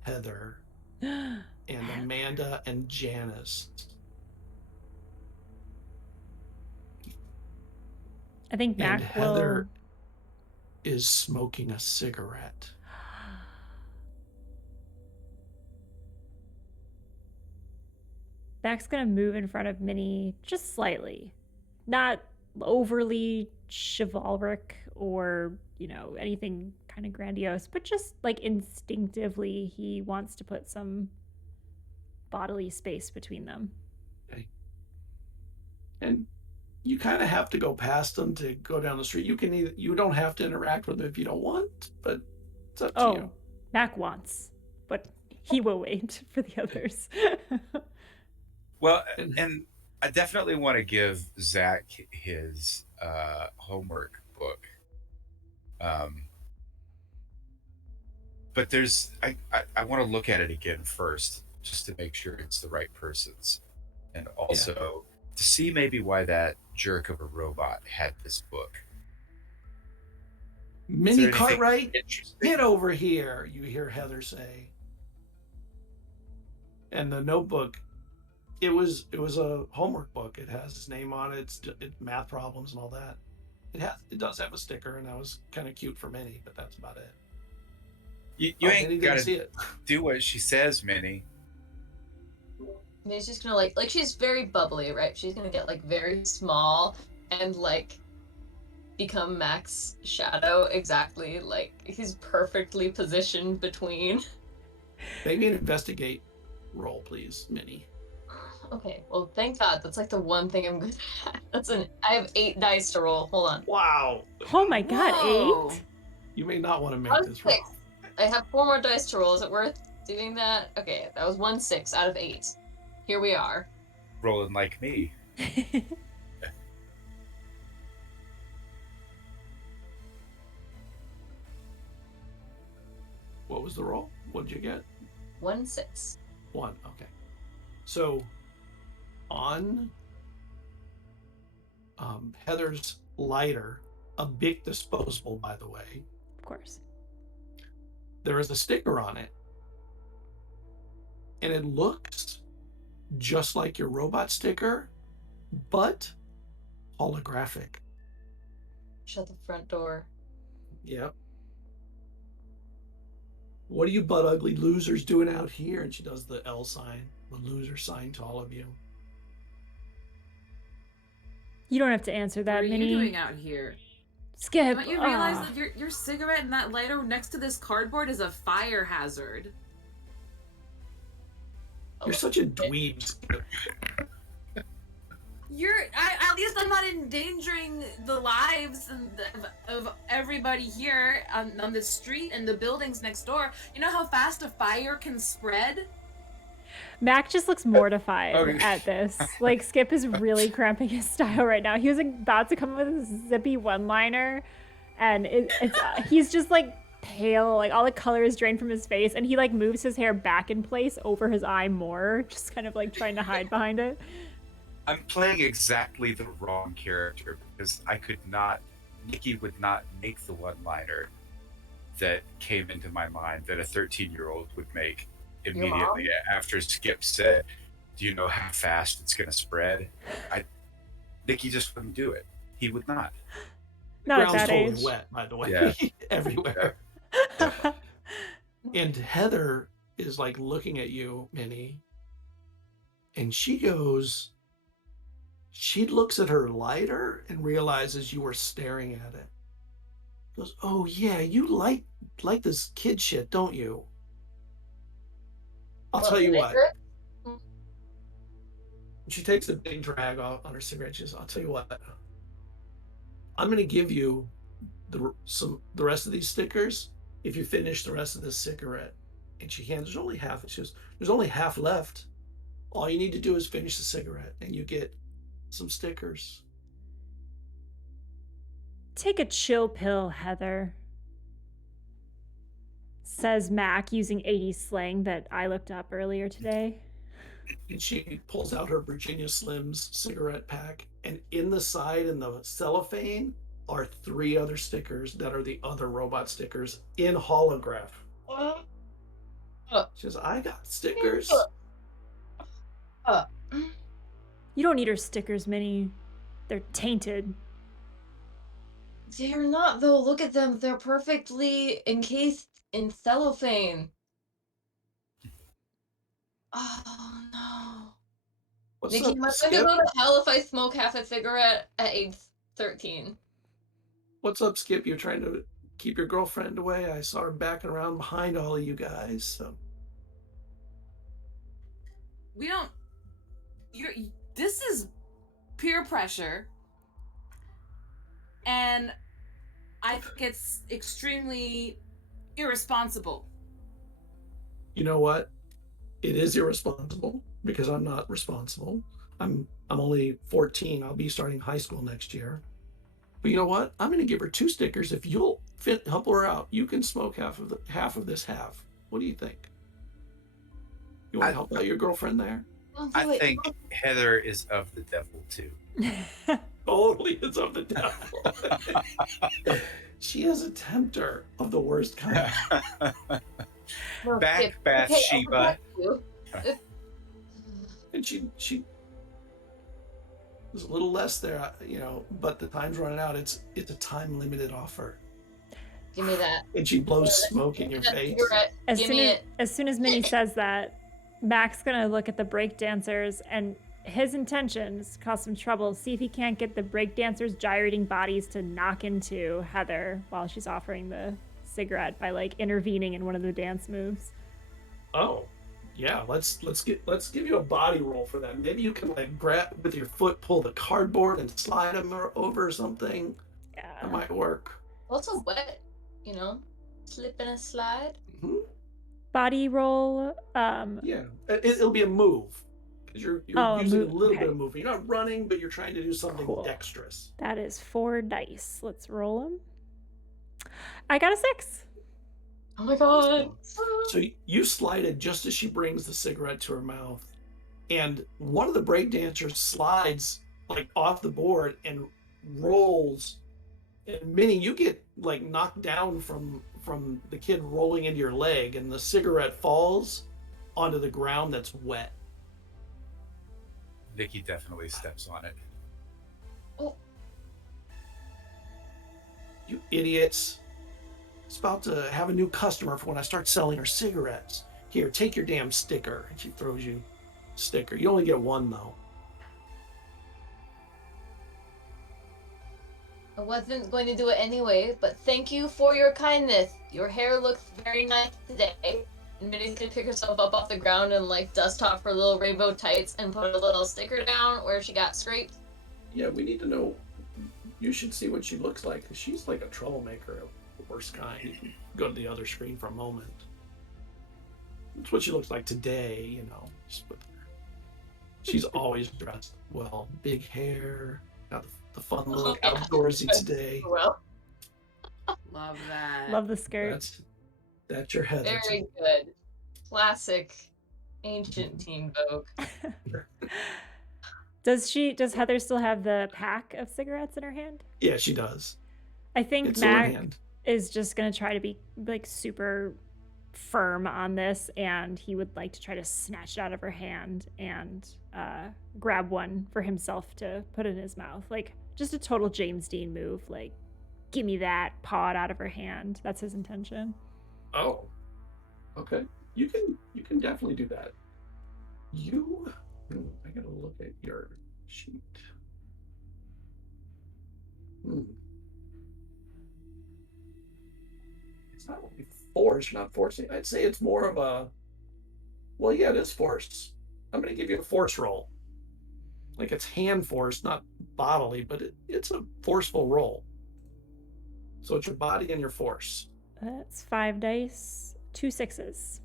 Heather and Amanda and Janice. I think And Mac Heather is smoking a cigarette. Mac's gonna move in front of Minnie just slightly, not overly chivalric or anything kind of grandiose, but just like instinctively he wants to put some bodily space between them. Okay. And you kind of have to go past them to go down the street. You don't have to interact with them if you don't want, but it's up to you. Mac wants, but he will wait for the others. Well, and I definitely want to give Zach his homework book. But I want to look at it again first, just to make sure it's the right person's, and also to see maybe why that jerk of a robot had this book. Minnie Cartwright, Interesting? get over here, you hear Heather say. And the notebook, it was a homework book. It has his name on it. It's math problems and all that. It does have a sticker, and that was kind of cute for Minnie, but that's about it. You Minnie ain't didn't gotta see it. do what she says, Minnie. May's just gonna like she's very bubbly, right? She's gonna get like very small and like become Mac's shadow exactly. Like he's perfectly positioned between. Maybe an investigate roll, please, Minnie. Okay, well thank God. That's like the one thing I'm good at. I have 8 dice to roll. Hold on. Wow. Oh my god, Whoa. 8? You may not want to That make was this roll. 6. I have 4 more dice to roll. Is it worth doing that? Okay, that was 1 6 out of 8. Here we are. Rolling like me. What was the roll? What did you get? 1 6. 1. Okay. So on Heather's lighter, a big disposable, by the way, Of course. there is a sticker on it. And it looks just like your robot sticker, but holographic. Shut the front door. Yep. What are you butt ugly losers doing out here? And she does the L sign, the loser sign to all of you. You don't have to answer What that, are Minnie. you doing out here? Skip. Don't you realize Ah. that your cigarette and that lighter next to this cardboard is a fire hazard? You're such a dweeb. At least I'm not endangering the lives of everybody here on the street and the buildings next door. You know how fast a fire can spread? Mac just looks mortified Okay. at this. Like, Skip is really cramping his style right now. He was about to come up with a zippy one-liner, and he's just like pale, like all the color is drained from his face, and he like moves his hair back in place over his eye more, just kind of like trying to hide behind it. I'm playing exactly the wrong character because Nikki would not make the one-liner that came into my mind that a 13-year-old would make immediately after Skip said, "Do you know how fast it's going to spread?" Nikki just wouldn't do it. He would not. Not at Ground's that totally age. wet, by the way. Yeah. Everywhere. And Heather is like looking at you, Minnie, and she looks at her lighter and realizes you were staring at it. Goes, "Oh yeah, you like this kid shit, don't you?" I'll tell you what. She takes a big drag off on her cigarette. She says, "I'll tell you what. I'm going to give you the rest of these stickers if you finish the rest of this cigarette." And she hands, "There's only half." She goes, "There's only half left. All you need to do is finish the cigarette, and you get some stickers." Take a chill pill, Heather, says Mac using 80s slang that I looked up earlier today. And she pulls out her Virginia Slims cigarette pack, and in the side in the cellophane are 3 other stickers that are the other robot stickers in holograph. She says, "I got stickers." You don't need her stickers, Minnie. They're tainted. They're not though. Look at them. They're perfectly encased in cellophane. Oh no. What's Nikki, up, am I going to Skip? go to hell if I smoke half a cigarette at age 13? What's up, Skip? You're trying to keep your girlfriend away. I saw her backing around behind all of you guys. So We don't. This is peer pressure, and I think it's extremely irresponsible. you know what? It is irresponsible because I'm not responsible. I'm only 14. I'll be starting high school next year. But you know what? I'm going to give her 2 stickers if you'll help her out. You can smoke half of this half. What do you think? You want to help out your girlfriend there? I think Heather is of the devil too. Totally is of the devil. She is a tempter of the worst kind. No, Back, Skip. Bathsheba. Okay, And she there's a little less there, but the time's running out. It's a time limited offer. Give me that. And she blows smoke in your That face. cigarette. As Give soon me as, it. as soon as Minnie says that, Mac's gonna look at the breakdancers, and his intention is to cause some trouble. See if he can't get the breakdancers' gyrating bodies to knock into Heather while she's offering the cigarette by like intervening in one of the dance moves. Oh, yeah. Let's give you a body roll for that. Maybe you can like grab with your foot, pull the cardboard, and slide them over or something. That Yeah. might work. Also wet, slip and a slide. Hmm. Body roll. Yeah, it'll be a move because you're Oh, a using move, a little okay. bit of movement. You're not running, but you're trying to do something Cool. dexterous. That is 4 dice. Let's roll them. I got a 6. Oh my god. So you slide it just as she brings the cigarette to her mouth, and one of the breakdancers slides like off the board and rolls. And Minnie, you get like knocked down from the kid rolling into your leg, and the cigarette falls onto the ground that's wet. Nikki definitely steps on it. You idiots. It's about to have a new customer for when I start selling her cigarettes. Here, take your damn sticker. And she throws you a sticker. You only get one, though. I wasn't going to do it anyway, but thank you for your kindness. Your hair looks very nice today. And Minnie's gonna pick herself up off the ground and like dust off her little rainbow tights and put a little sticker down where she got scraped. Yeah, we need to know. You should see what she looks like, because she's like a troublemaker of the worst kind. You can go to the other screen for a moment. That's what she looks like today, just with her. She's always dressed well. Big hair, got the fun look, outdoorsy today. Well, Love that. Love the skirt. That's your Heather. very good. Classic ancient Teen Vogue. Does Heather still have the pack of cigarettes in her hand? Yeah, she does. I think It's in her Mac hand. is just gonna try to be like super firm on this, and he would like to try to snatch it out of her hand and grab one for himself to put in his mouth. Like just a total James Dean move. Like, give me that, paw it out of her hand. That's his intention. Oh, okay. You can definitely do that. I gotta look at your sheet. It's not really force. You're not forcing. I'd say it's more of a. Well, yeah, it is force. I'm gonna give you a force roll. Like it's hand force, not bodily, but it's a forceful roll. So it's your body and your force. That's 5 dice, 2 6s.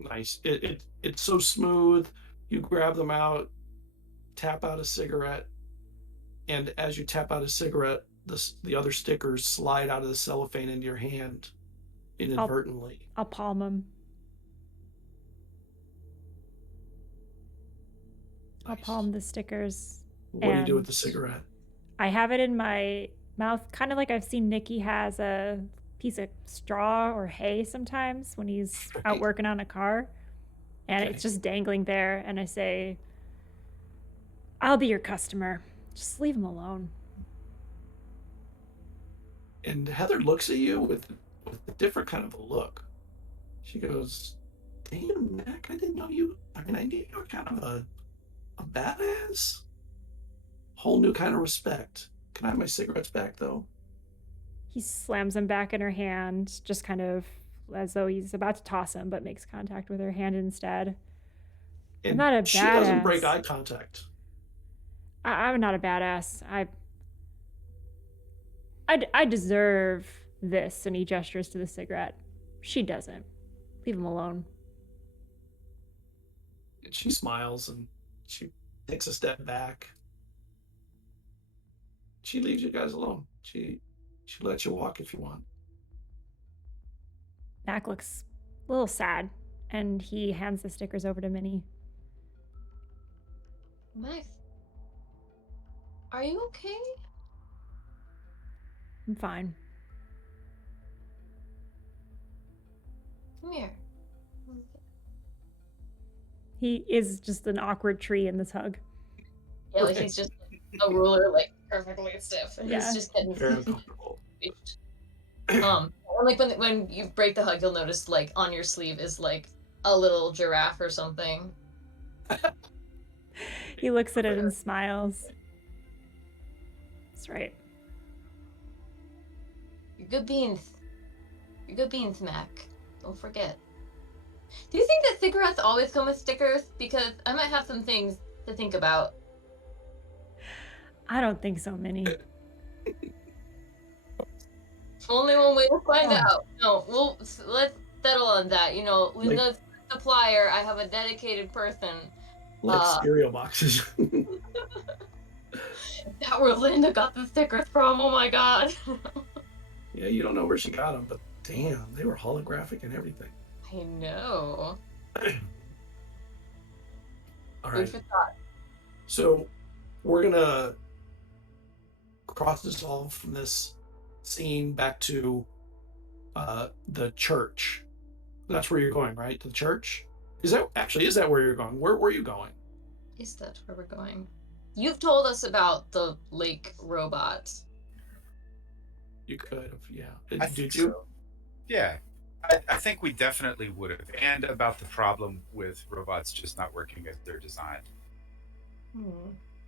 Nice. It's so smooth. You grab them out, tap out a cigarette, and as you tap out a cigarette, the other stickers slide out of the cellophane into your hand inadvertently. I'll palm them. I'll Nice. palm the stickers. What do you do with and the cigarette? I have it in my mouth, kind of like I've seen Nikki has a piece of straw or hay sometimes when he's out Right. working on a car. And Okay. it's just dangling there. And I say, I'll be your customer. Just leave him alone. And Heather looks at you with a different kind of a look. She goes, "Damn, Mac, I didn't know you. I mean, I knew you were kind of a badass. Whole new kind of respect. Can I have my cigarettes back, though?" He slams them back in her hand, just kind of as though he's about to toss them, but makes contact with her hand instead. And not a she doesn't break badass. eye contact. I'm not a badass. I deserve this. And he gestures to the cigarette. She doesn't. Leave him alone. And she smiles and she takes a step back. She leaves you guys alone. She lets you walk if you want. Mac looks a little sad, and he hands the stickers over to Minnie. Max, are you okay? I'm fine. Come here. He is just an awkward tree in this hug. Yeah, like Right. he's just a ruler, like perfectly stiff, and Yeah. he's just getting Very uncomfortable. squished. And like when you break the hug, you'll notice like on your sleeve is like a little giraffe or something. He looks at it and smiles. That's right. You're good beans. You're good beans, Mac. Don't forget. Do you think that cigarettes always come with stickers? Because I might have some things to think about. I don't think so, Minnie. Only one way to find out. No, let's settle on that. You know, Like- Linda's supplier. I have a dedicated person. Like cereal boxes. That where Linda got the stickers from. Oh my god. Yeah, you don't know where she got them, but damn, they were holographic and everything. I know. All Food right, for thought. so we're gonna cross this off from this scene back to the church. That's where you're going, right? To the church? Is that where you're going? Where were you going? Is that where we're going? You've told us about the lake robots. You could have, yeah. I Did think you? so. Yeah. I think we definitely would have. And about the problem with robots just not working as they're designed.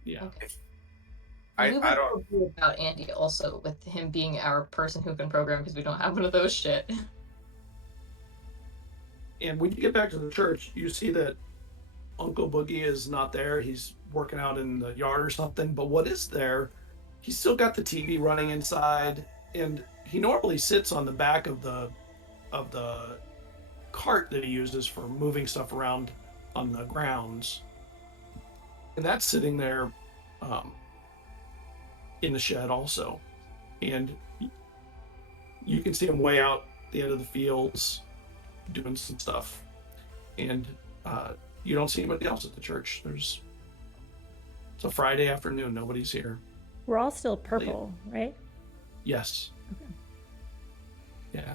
Yeah. Okay. I We don't. would about Andy also with him being our person who can program because we don't have one of those shit. And when you get back to the church, you see that Uncle Boogie is not there. He's working out in the yard or something. But what is there? He's still got the TV running inside, and he normally sits on the back of the cart that he uses for moving stuff around on the grounds, and that's sitting there in the shed also. And you can see him way out the end of the fields doing some stuff, and you don't see anybody else at the church. It's a Friday afternoon. Nobody's here. We're all still purple, right? Yes. Okay. Yeah.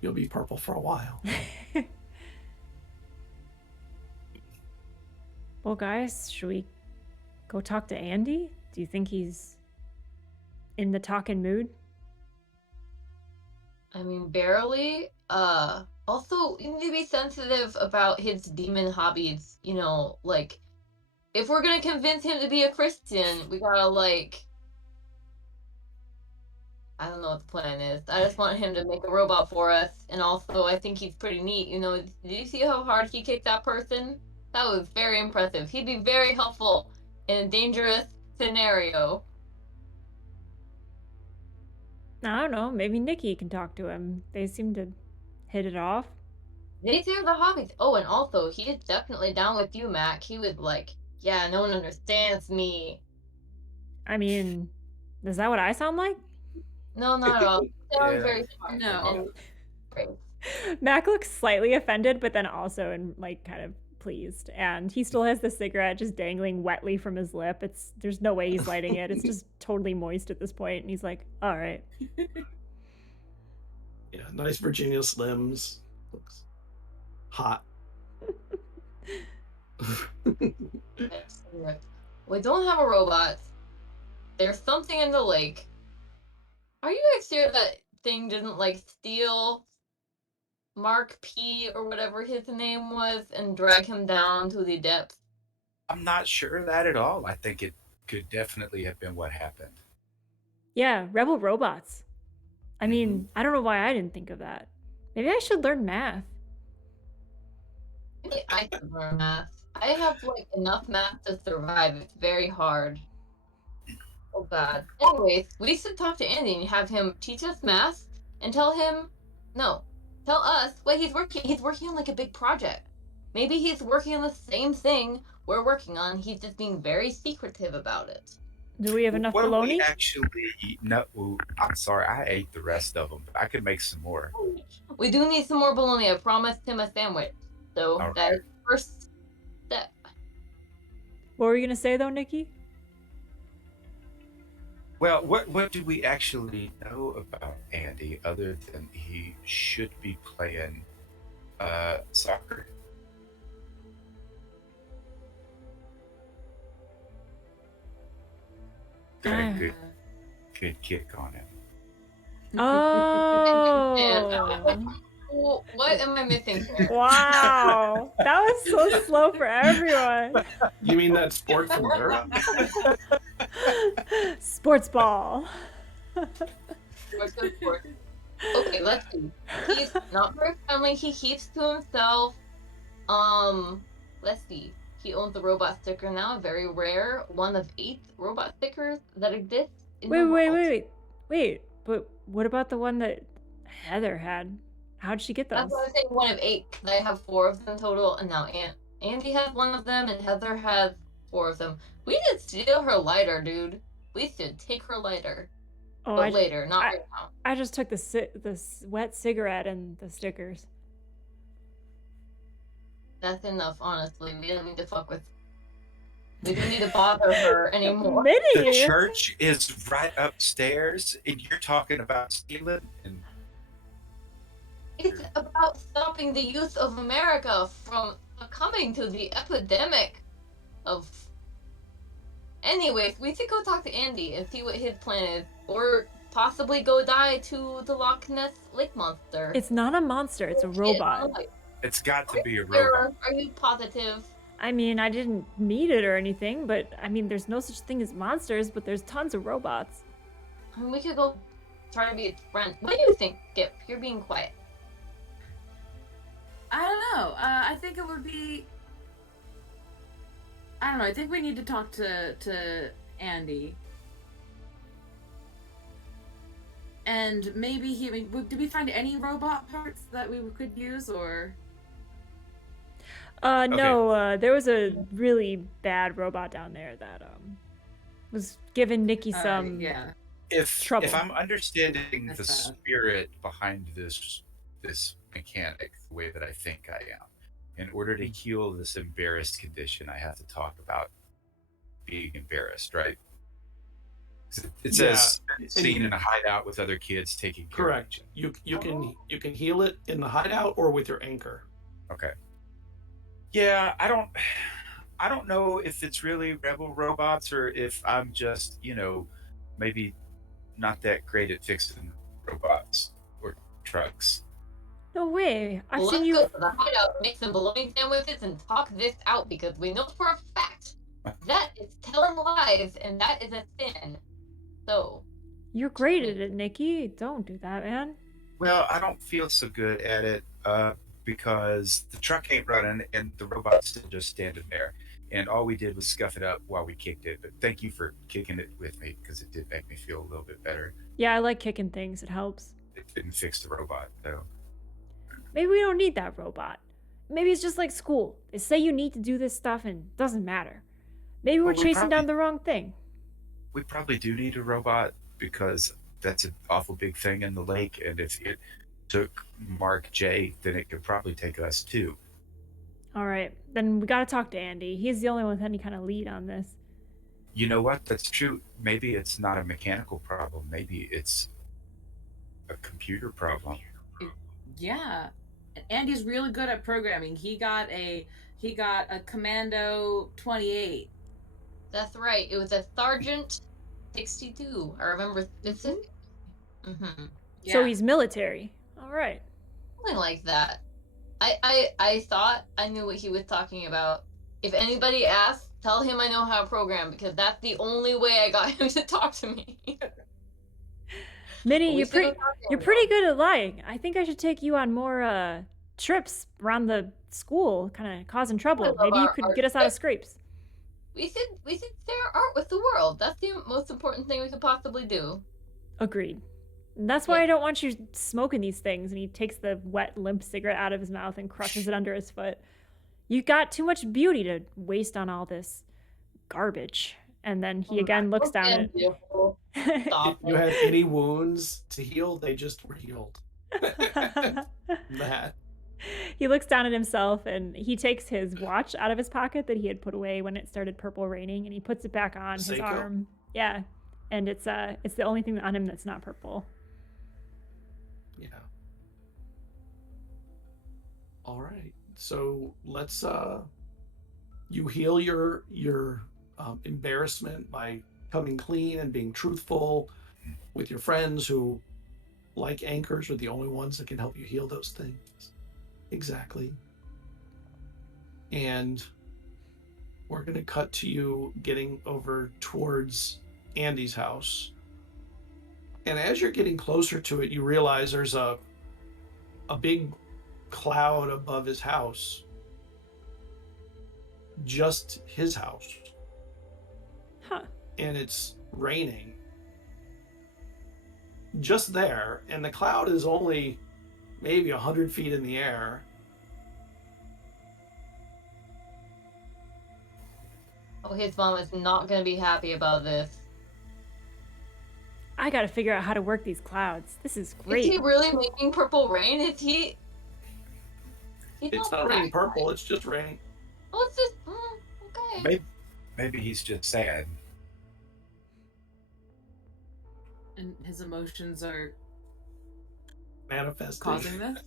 You'll be purple for a while. Well, guys, should we go talk to Andy? Do you think he's in the talking mood? I mean, barely. Also, you need to be sensitive about his demon hobbies. You know, like, if we're gonna convince him to be a Christian, we gotta, like, I don't know what the plan is. I just want him to make a robot for us. And also, I think he's pretty neat. You know, did you see how hard he kicked that person? That was very impressive. He'd be very helpful in a dangerous scenario. I don't know. Maybe Nikki can talk to him. They seem to hit it off. They do the hobbies. Oh, and also, he is definitely down with you, Mac. He was like, yeah, no one understands me. I mean, is that what I sound like? No, not at all. He sounds Yeah. very smart. No. and brave. Mac looks slightly offended, but then also in like kind of pleased. And he still has the cigarette just dangling wetly from his lip. There's no way he's lighting it. It's just totally moist at this point. And he's like, all right. Yeah, nice Virginia Slims. Looks hot. Yes, right. We don't have a robot. There's something in the lake. Are you guys sure that thing didn't like steal Mark P or whatever his name was and drag him down to the depths? I'm not sure of that at all. I think it could definitely have been what happened. Yeah, rebel robots. I mean, I don't know why I didn't think of that. Maybe I should learn math. Maybe I can learn math. I have like enough math to survive. It's very hard. Oh god. Anyways, we should talk to Andy and have him teach us math and tell us what he's working. He's working on like a big project. Maybe he's working on the same thing we're working on. He's just being very secretive about it. Do we have enough Well, bologna? we actually no. I'm sorry, I ate the rest of them. But I could make some more. We do need some more bologna. I promised him a sandwich. So All that right. is the first step. What were you going to say, though, Nikki? Well, what do we actually know about Andy other than he should be playing soccer? Got a good kick on him. Oh. What am I missing here? Wow. That was so slow for everyone. You mean that sport from Europe? Sports ball. What's good for? Okay, let's see. He's not very friendly. He keeps to himself. Let's see. He owns the robot sticker now, a very rare one of 8 robot stickers that exist in the world. Wait. But what about the one that Heather had? How'd she get those? That's why I say one of 8, because I have 4 of them total, and now Andy has one of them, and Heather has 4 of them. We should steal her lighter, dude. We should take her lighter. Oh, But later, not right now. I just took the wet cigarette and the stickers. That's enough, honestly. We don't need to fuck with. We don't need to bother her anymore. The Minnie! church is right upstairs, and you're talking about stealing. And It's about stopping the youth of America from succumbing to the epidemic of. Anyways, we should go talk to Andy and see what his plan is, or possibly go die to the Loch Ness Lake monster. It's not a monster, it's a robot. it's got to be a Sarah, robot. are you positive? I mean, I didn't meet it or anything, but I mean, there's no such thing as monsters, but there's tons of robots. I mean, we could go try to be its friend. What do you think, Skip? You're being quiet. I don't know. I think it would be. I don't know. I think we need to talk to Andy. And maybe he. I mean, did we find any robot parts that we could use, or? No, there was a really bad robot down there that was giving Nikki some Yeah. trouble. If I'm understanding That's the bad. spirit behind this mechanic the way that I think I am, in order to heal this embarrassed condition, I have to talk about being embarrassed, right? It says seen in a hideout with other kids taking care Correct. of You can heal it in the hideout or with your anchor. Okay. Yeah, I don't know if it's really rebel robots or if I'm just, maybe not that great at fixing robots or trucks. No way. I've Well, seen let's you. go to the hideout, make some bologna sandwiches, and talk this out because we know for a fact that is telling lies and that is a sin. So. You're great at it, Nikki. Don't do that, man. Well, I don't feel so good at it because the truck ain't running and the robot's still just standing there. And all we did was scuff it up while we kicked it. But thank you for kicking it with me because it did make me feel a little bit better. Yeah, I like kicking things. It helps. It didn't fix the robot, though. Maybe we don't need that robot. Maybe it's just like school. They say you need to do this stuff and it doesn't matter. Maybe we're Well, chasing down the wrong thing. We probably do need a robot because that's an awful big thing in the lake. And if it took Mark J, then it could probably take us too. All right, then we gotta talk to Andy. He's the only one with any kind of lead on this. You know what? That's true. Maybe it's not a mechanical problem. Maybe it's a computer problem. Yeah. Andy's really good at programming. He got a Commando 28. That's right. It was a Sergeant 62. I remember specific. Mm-hmm. Yeah. So he's military. All right. Something like that. I thought I knew what he was talking about. If anybody asks, tell him I know how to program because that's the only way I got him to talk to me. Minnie, We you're should go pretty talk to you're him. pretty good at lying. I think I should take you on more trips around the school, kind of causing trouble. love Maybe you our could get us out of trips. scrapes. We should share art with the world. That's the most important thing we could possibly do. Agreed. And that's why Yeah. I don't want you smoking these things. And he takes the wet, limp cigarette out of his mouth and crushes it under his foot. You got too much beauty to waste on all this garbage. And then he again looks down Okay, at beautiful. Stop If you it. had any wounds to heal, they just were healed. Matt. He looks down at himself and he takes his watch out of his pocket that he had put away when it started purple raining and he puts it back on his Seiko? arm. Yeah. And it's the only thing on him that's not purple. Yeah. All right. So let's you heal your embarrassment by coming clean and being truthful with your friends who like anchors are the only ones that can help you heal those things. Exactly. And we're going to cut to you getting over towards Andy's house. And as you're getting closer to it, you realize there's a big cloud above his house. Just his house. Huh. And it's raining. Just there. And the cloud is only maybe 100 feet in the air. Oh, his mom is not gonna be happy about this. I gotta figure out how to work these clouds. This is great. Is he really making purple rain? Is he? It's not raining purple, it's just raining. What's this? Okay. Maybe he's just sad. And his emotions are Manifesting. causing this?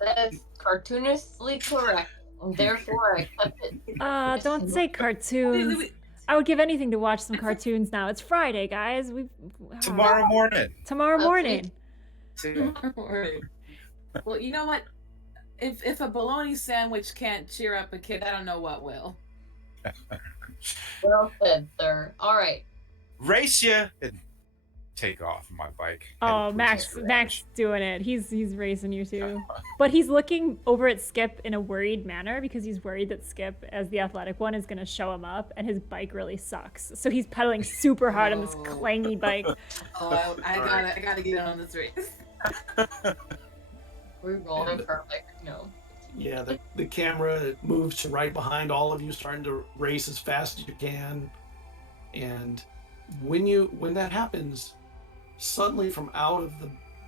That is cartoonishly correct, and therefore I accept it. Don't say cartoons. I would give anything to watch some cartoons now. It's Friday, guys. Tomorrow morning. Tomorrow morning. Well, you know what? If a bologna sandwich can't cheer up a kid, I don't know what will. Well said, sir. All right. Race you and take off my bike. Oh, Max doing it. He's racing you too. But he's looking over at Skip in a worried manner because he's worried that Skip, as the athletic one, is going to show him up, and his bike really sucks. So he's pedaling super hard on this clangy bike. Oh, I gotta get on this race. We're rolling for like, no. Yeah, the camera moves to right behind all of you, starting to race as fast as you can. And when that happens, suddenly from out of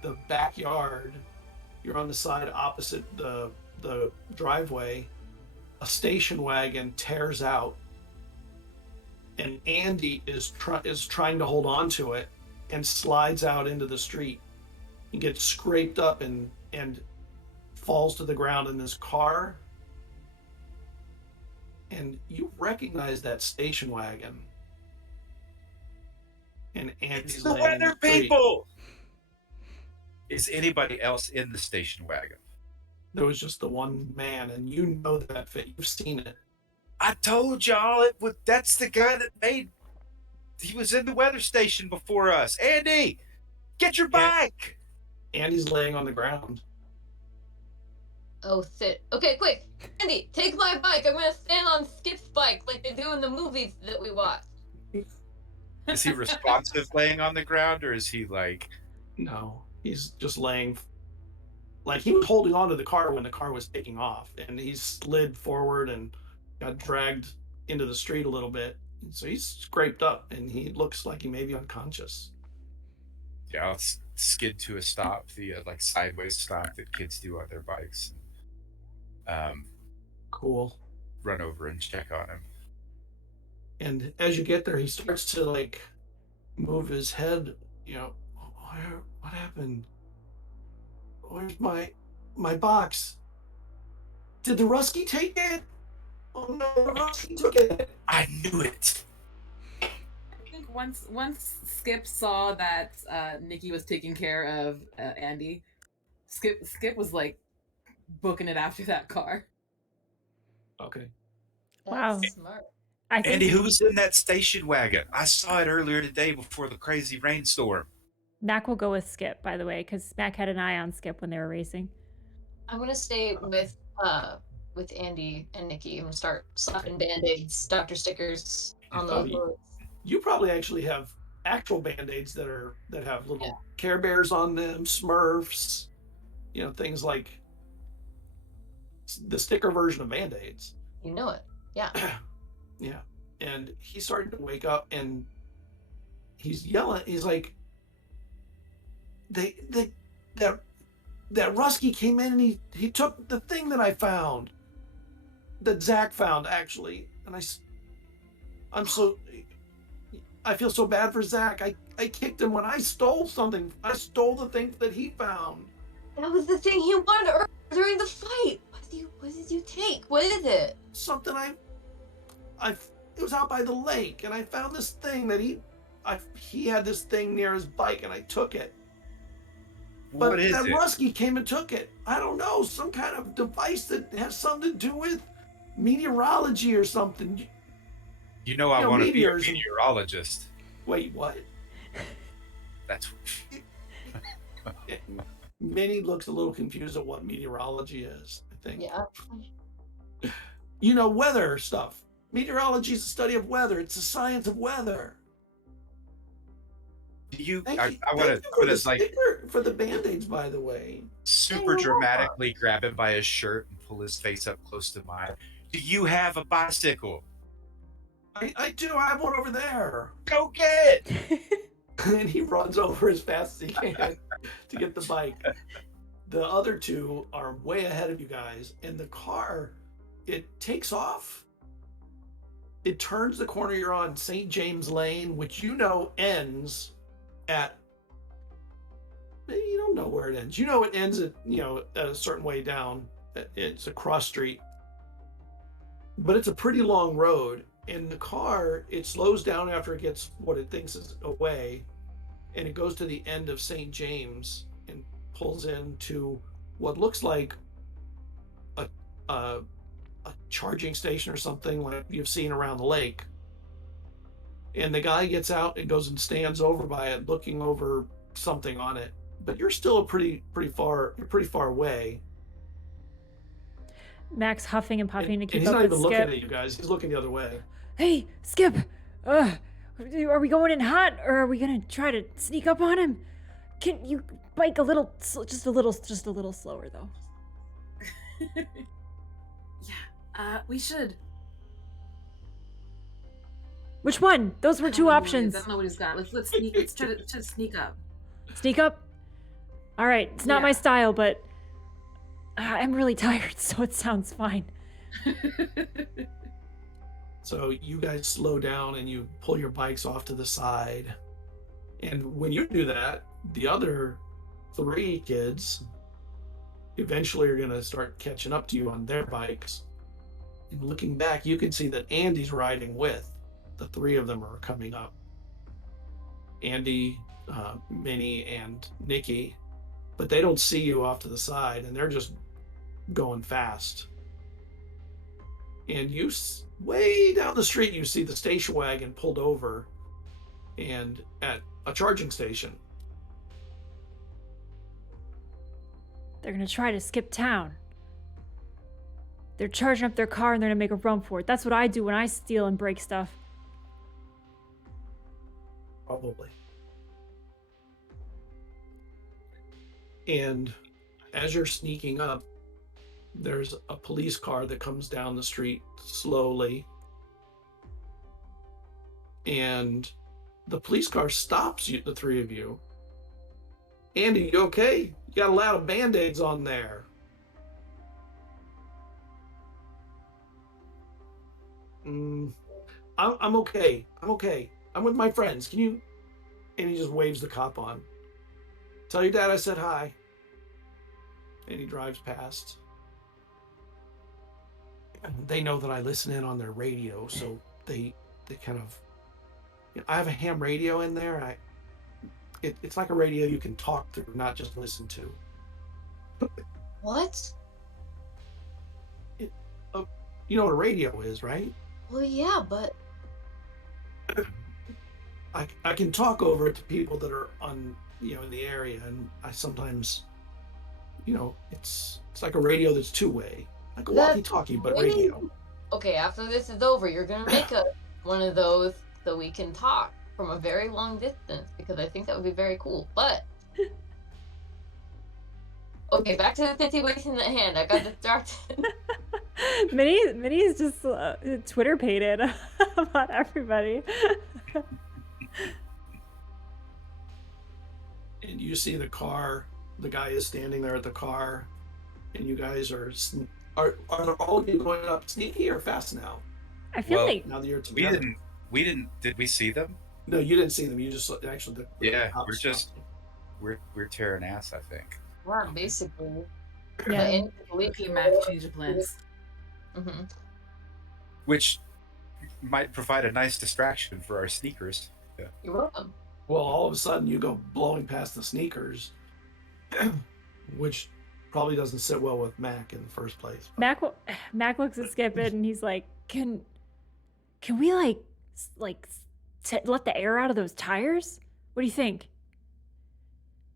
the backyard, you're on the side opposite the driveway, a station wagon tears out, and Andy is trying to hold on to it and slides out into the street. He gets scraped up and falls to the ground in this car. And you recognize that station wagon. And Andy's It's the laying in weather the street. people. Is anybody else in the station wagon? There was just the one man, and you know that fit. You've seen it. I told y'all that's the guy that made. He was in the weather station before us. Andy, get your bike. Andy's laying on the ground. Oh, sit. Okay, quick. Andy, take my bike. I'm gonna stand on Skip's bike like they do in the movies that we watch. Is he responsive laying on the ground, or is he like? No, he's just laying. Like he was holding on to the car when the car was taking off, and he slid forward and got dragged into the street a little bit. So he's scraped up, and he looks like he may be unconscious. Yeah, let's skid to a stop, the like sideways stop that kids do on their bikes. Cool. Run over and check on him. And as you get there, he starts to like move his head. What happened? Where's my box? Did the Rusky take it? Oh no, the Rusky took it. I knew it. I think once Skip saw that Nikki was taking care of Andy, Skip was like booking it after that car. Okay. Wow. That's smart. I think Andy, who's in that station wagon? I saw it earlier today before the crazy rainstorm. Mac will go with Skip, by the way, because Mac had an eye on Skip when they were racing. I'm gonna stay with Andy and Nikki. I'm gonna start slapping band-aids, doctor stickers on those roads. You probably actually have actual band-aids that have little Care Bears on them, Smurfs, things like the sticker version of band-aids. You know it. Yeah. Yeah. And he's starting to wake up, and he's yelling. He's like, that Rusky came in, and he took the thing that I found, that Zach found actually, and I feel so bad for Zach. I kicked him when I stole something. I stole the thing that he found. That was the thing he wanted earlier during the fight. What did you take? What is it? Something it was out by the lake, and I found this thing that he had this thing near his bike, and I took it. But What is that it? Rusky came and took it. I don't know, some kind of device that has something to do with meteorology or something. You know I want to be a meteors. meteorologist. Wait, what? That's Minnie looks a little confused at what meteorology is, I think. Yeah. Weather stuff. Meteorology is the study of weather. It's the science of weather. do you. Thank I you, want thank to you for the like sticker for the band-aids, by the way. super Hey, dramatically grab him by his shirt and pull his face up close to mine. Do you have a bicycle? I do. I have one over there. Go get it. And he runs over as fast as he can to get the bike. The other two are way ahead of you guys, and the car, it takes off. It turns the corner. You're on St. James Lane, which ends at. You don't know where it ends. It ends at at a certain way down. It's a cross street, but it's a pretty long road. And the car, it slows down after it gets what it thinks is away, and it goes to the end of St. James and pulls into what looks like a charging station or something like you've seen around the lake. And the guy gets out and goes and stands over by it, looking over something on it. But you're still pretty far away. Max huffing and puffing to And keep he's up not with even looking Skip. at you guys. He's looking the other way. Hey, Skip! Are we going in hot, or are we gonna try to sneak up on him? Can you bike a little, just a little slower though? Yeah, we should. Which one? Those were I don't two know who it is. options. I don't know what he's got. Let's sneak. Let's try to sneak up. Sneak up. All right, it's not my Yeah. style, but I'm really tired, so it sounds fine. So you guys slow down and you pull your bikes off to the side. And when you do that, the other 3 kids eventually are going to start catching up to you on their bikes. And looking back, you can see that Andy's riding with. The 3 of them are coming up. Andy, Minnie, and Nikki. But they don't see you off to the side, and they're just going fast. And way down the street, you see the station wagon pulled over and at a charging station. They're gonna try to skip town. They're charging up their car and they're gonna make a run for it. That's what I do when I steal and break stuff. Probably. And as you're sneaking up, there's a police car that comes down the street slowly. And the police car stops you, the 3 of you. Andy, you okay? You got a lot of band-aids on there. I'm okay. I'm okay. I'm with my friends. Can you? And he just waves the cop on. Tell your dad I said hi. And he drives past. They know that I listen in on their radio, so they kind of. I have a ham radio in there. It's like a radio you can talk through, not just listen to. What? You know what a radio is, right? Well, yeah, but I can talk over it to people that are in the area, and I sometimes, it's like a radio that's 2-way, like a walkie-talkie, but radio. okay, after this is over, you're gonna make one of those so we can talk from a very long distance, because I think that would be very cool. But okay, back to the situation at hand. I got distracted. Minnie's just Twitter pated about everybody. And you see the car. The guy is standing there at the car, and you guys are all of you going up sneaky or fast now? I feel Well, like Now that you're together. We didn't. Did we see them? No, you didn't see them. You just actually. Yeah, cops we're just stopped we're tearing ass, I think. Wow, basically. yeah. Okay, Mac, change of plans. Mm-hmm. Which might provide a nice distraction for our sneakers. You're welcome. you. Well, all of a sudden you go blowing past the sneakers, which probably doesn't sit well with Mac in the first place. But Mac looks at Skip and he's like, "Can we like let the air out of those tires? What do you think?"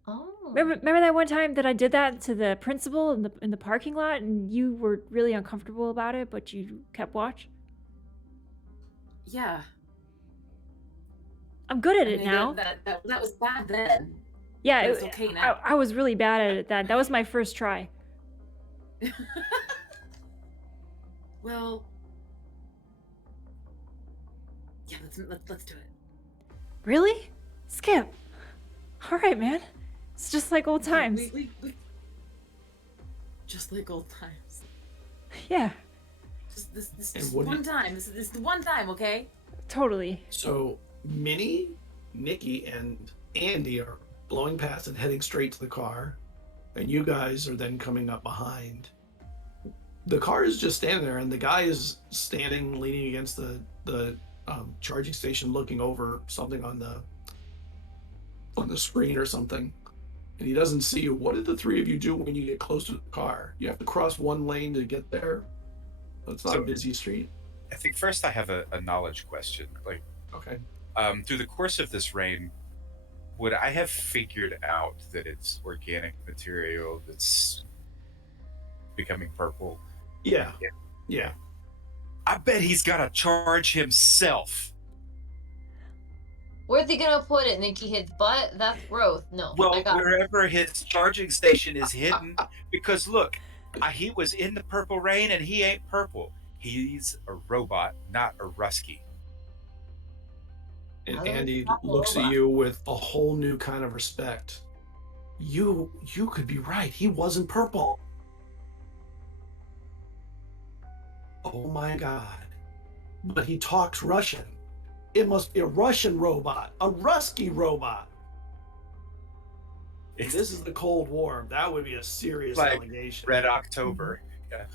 Oh. Remember that one time that I did that to the principal in the parking lot, and you were really uncomfortable about it, but you kept watch? Yeah. I'm good at I it mean, now. that was bad then. Yeah, But it's okay now. I was really bad at it then. That was my first try. Well, yeah, let's do it. Really? Skip. All right, man. It's just like old times. We just like old times. Yeah, Just this And what do one time. This is the one time, okay? totally. so Minnie, Nikki, and Andy are blowing past and heading straight to the car, and you guys are then coming up behind. The car is just standing there, and the guy is standing, leaning against the charging station, looking over something on the screen or something, and he doesn't see you. What did the three of you do when you get close to the car? You have to cross one lane to get there. It's not a busy street. I think first I have a knowledge question. Like, Okay. through the course of this rain, would I have figured out that it's organic material that's becoming purple? Yeah. Yeah. I bet he's got to charge himself. Where's he gonna put it? Nikki his butt? That's growth. No, Well, I got it. wherever his charging station is hidden, because look, he was in the purple rain and he ain't purple. He's a robot, not a Rusky. And I don't Andy know. looks at you with a whole new kind of respect. You could be right. He wasn't purple. Oh my god. But he talks Russian. It must be a Russian robot, a Rusky robot. If this is the Cold War, that would be a serious Like allegation. Red October. Yeah.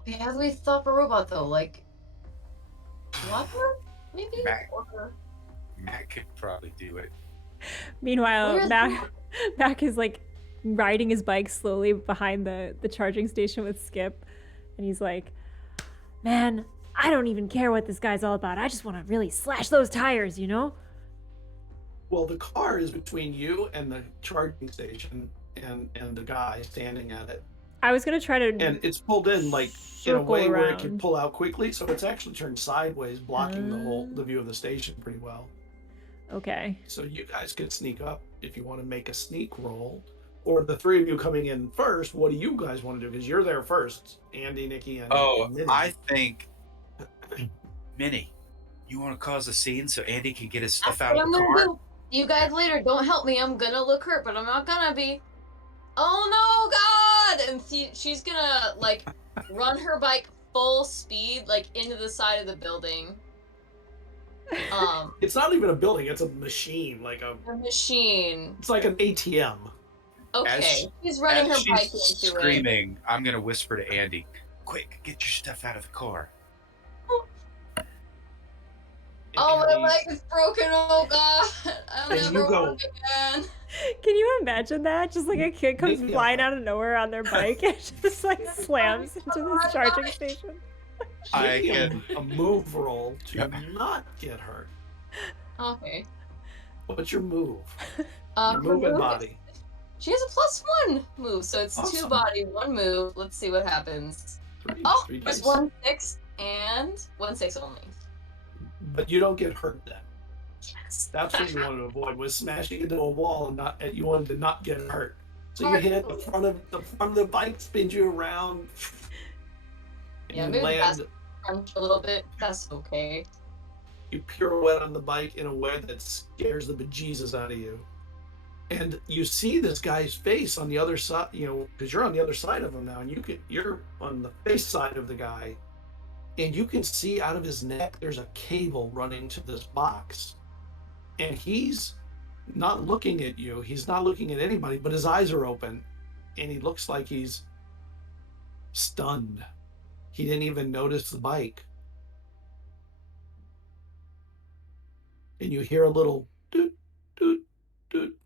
Okay, how do we stop a robot though? Like, water? Maybe? Mac. Or... Matt could probably do it. Meanwhile, Where's Mac is like riding his bike slowly behind the charging station with Skip, and he's like, "Man, I don't even care what this guy's all about. I just want to really slash those tires, you know?" Well, the car is between you and the charging station and the guy standing at it. I was gonna try to And it's pulled in like in a circle way where it can around. pull out quickly, so it's actually turned sideways, blocking the view of the station pretty well. Okay. So you guys can sneak up if you want to make a sneak roll, or the three of you coming in first. What do you guys want to do? Because you're there first, Andy, Nikki, and Minnie. I think Minnie, you want to cause a scene so Andy can get his stuff That's out what of the I'm gonna car? do. You guys later, don't help me. I'm gonna look hurt, but I'm not gonna be. Oh no, God! And she's gonna like run her bike full speed, like into the side of the building. It's not even a building; it's a machine, like a. The machine. It's like an ATM. Okay, she's running her As bike she's into it. screaming, I'm gonna whisper to Andy, "Quick, get your stuff out of the car." Oh, my Andy- leg is broken. Oh God, I'll And never you go- walk again. Can you imagine that? Just like a kid comes Maybe flying I'll- out of nowhere on their bike and just like slams into this charging station. I Give me can. a move roll to Yep. not get hurt. Okay. What's your move? Your Her move and move- body. She has a +1 move, so it's 2 Awesome. body, 1 move. Let's see what happens. Three, Oh, three there's dice. 1 6 and 1 6 only. But you don't get hurt then. Yes. That's what you wanted to avoid, was smashing into a wall and not. And you wanted to not get hurt. So you hit the front of the bike, spins you around, and Yeah, you maybe land. Crunch a little bit. That's okay. You pirouette on the bike in a way that scares the bejesus out of you. And you see this guy's face on the other side, because you're on the other side of him now, and you're on the face side of the guy, and you can see out of his neck there's a cable running to this box, and he's not looking at you. He's not looking at anybody, but his eyes are open, and he looks like he's stunned. He didn't even notice the bike. And you hear a little doot, doot, doot,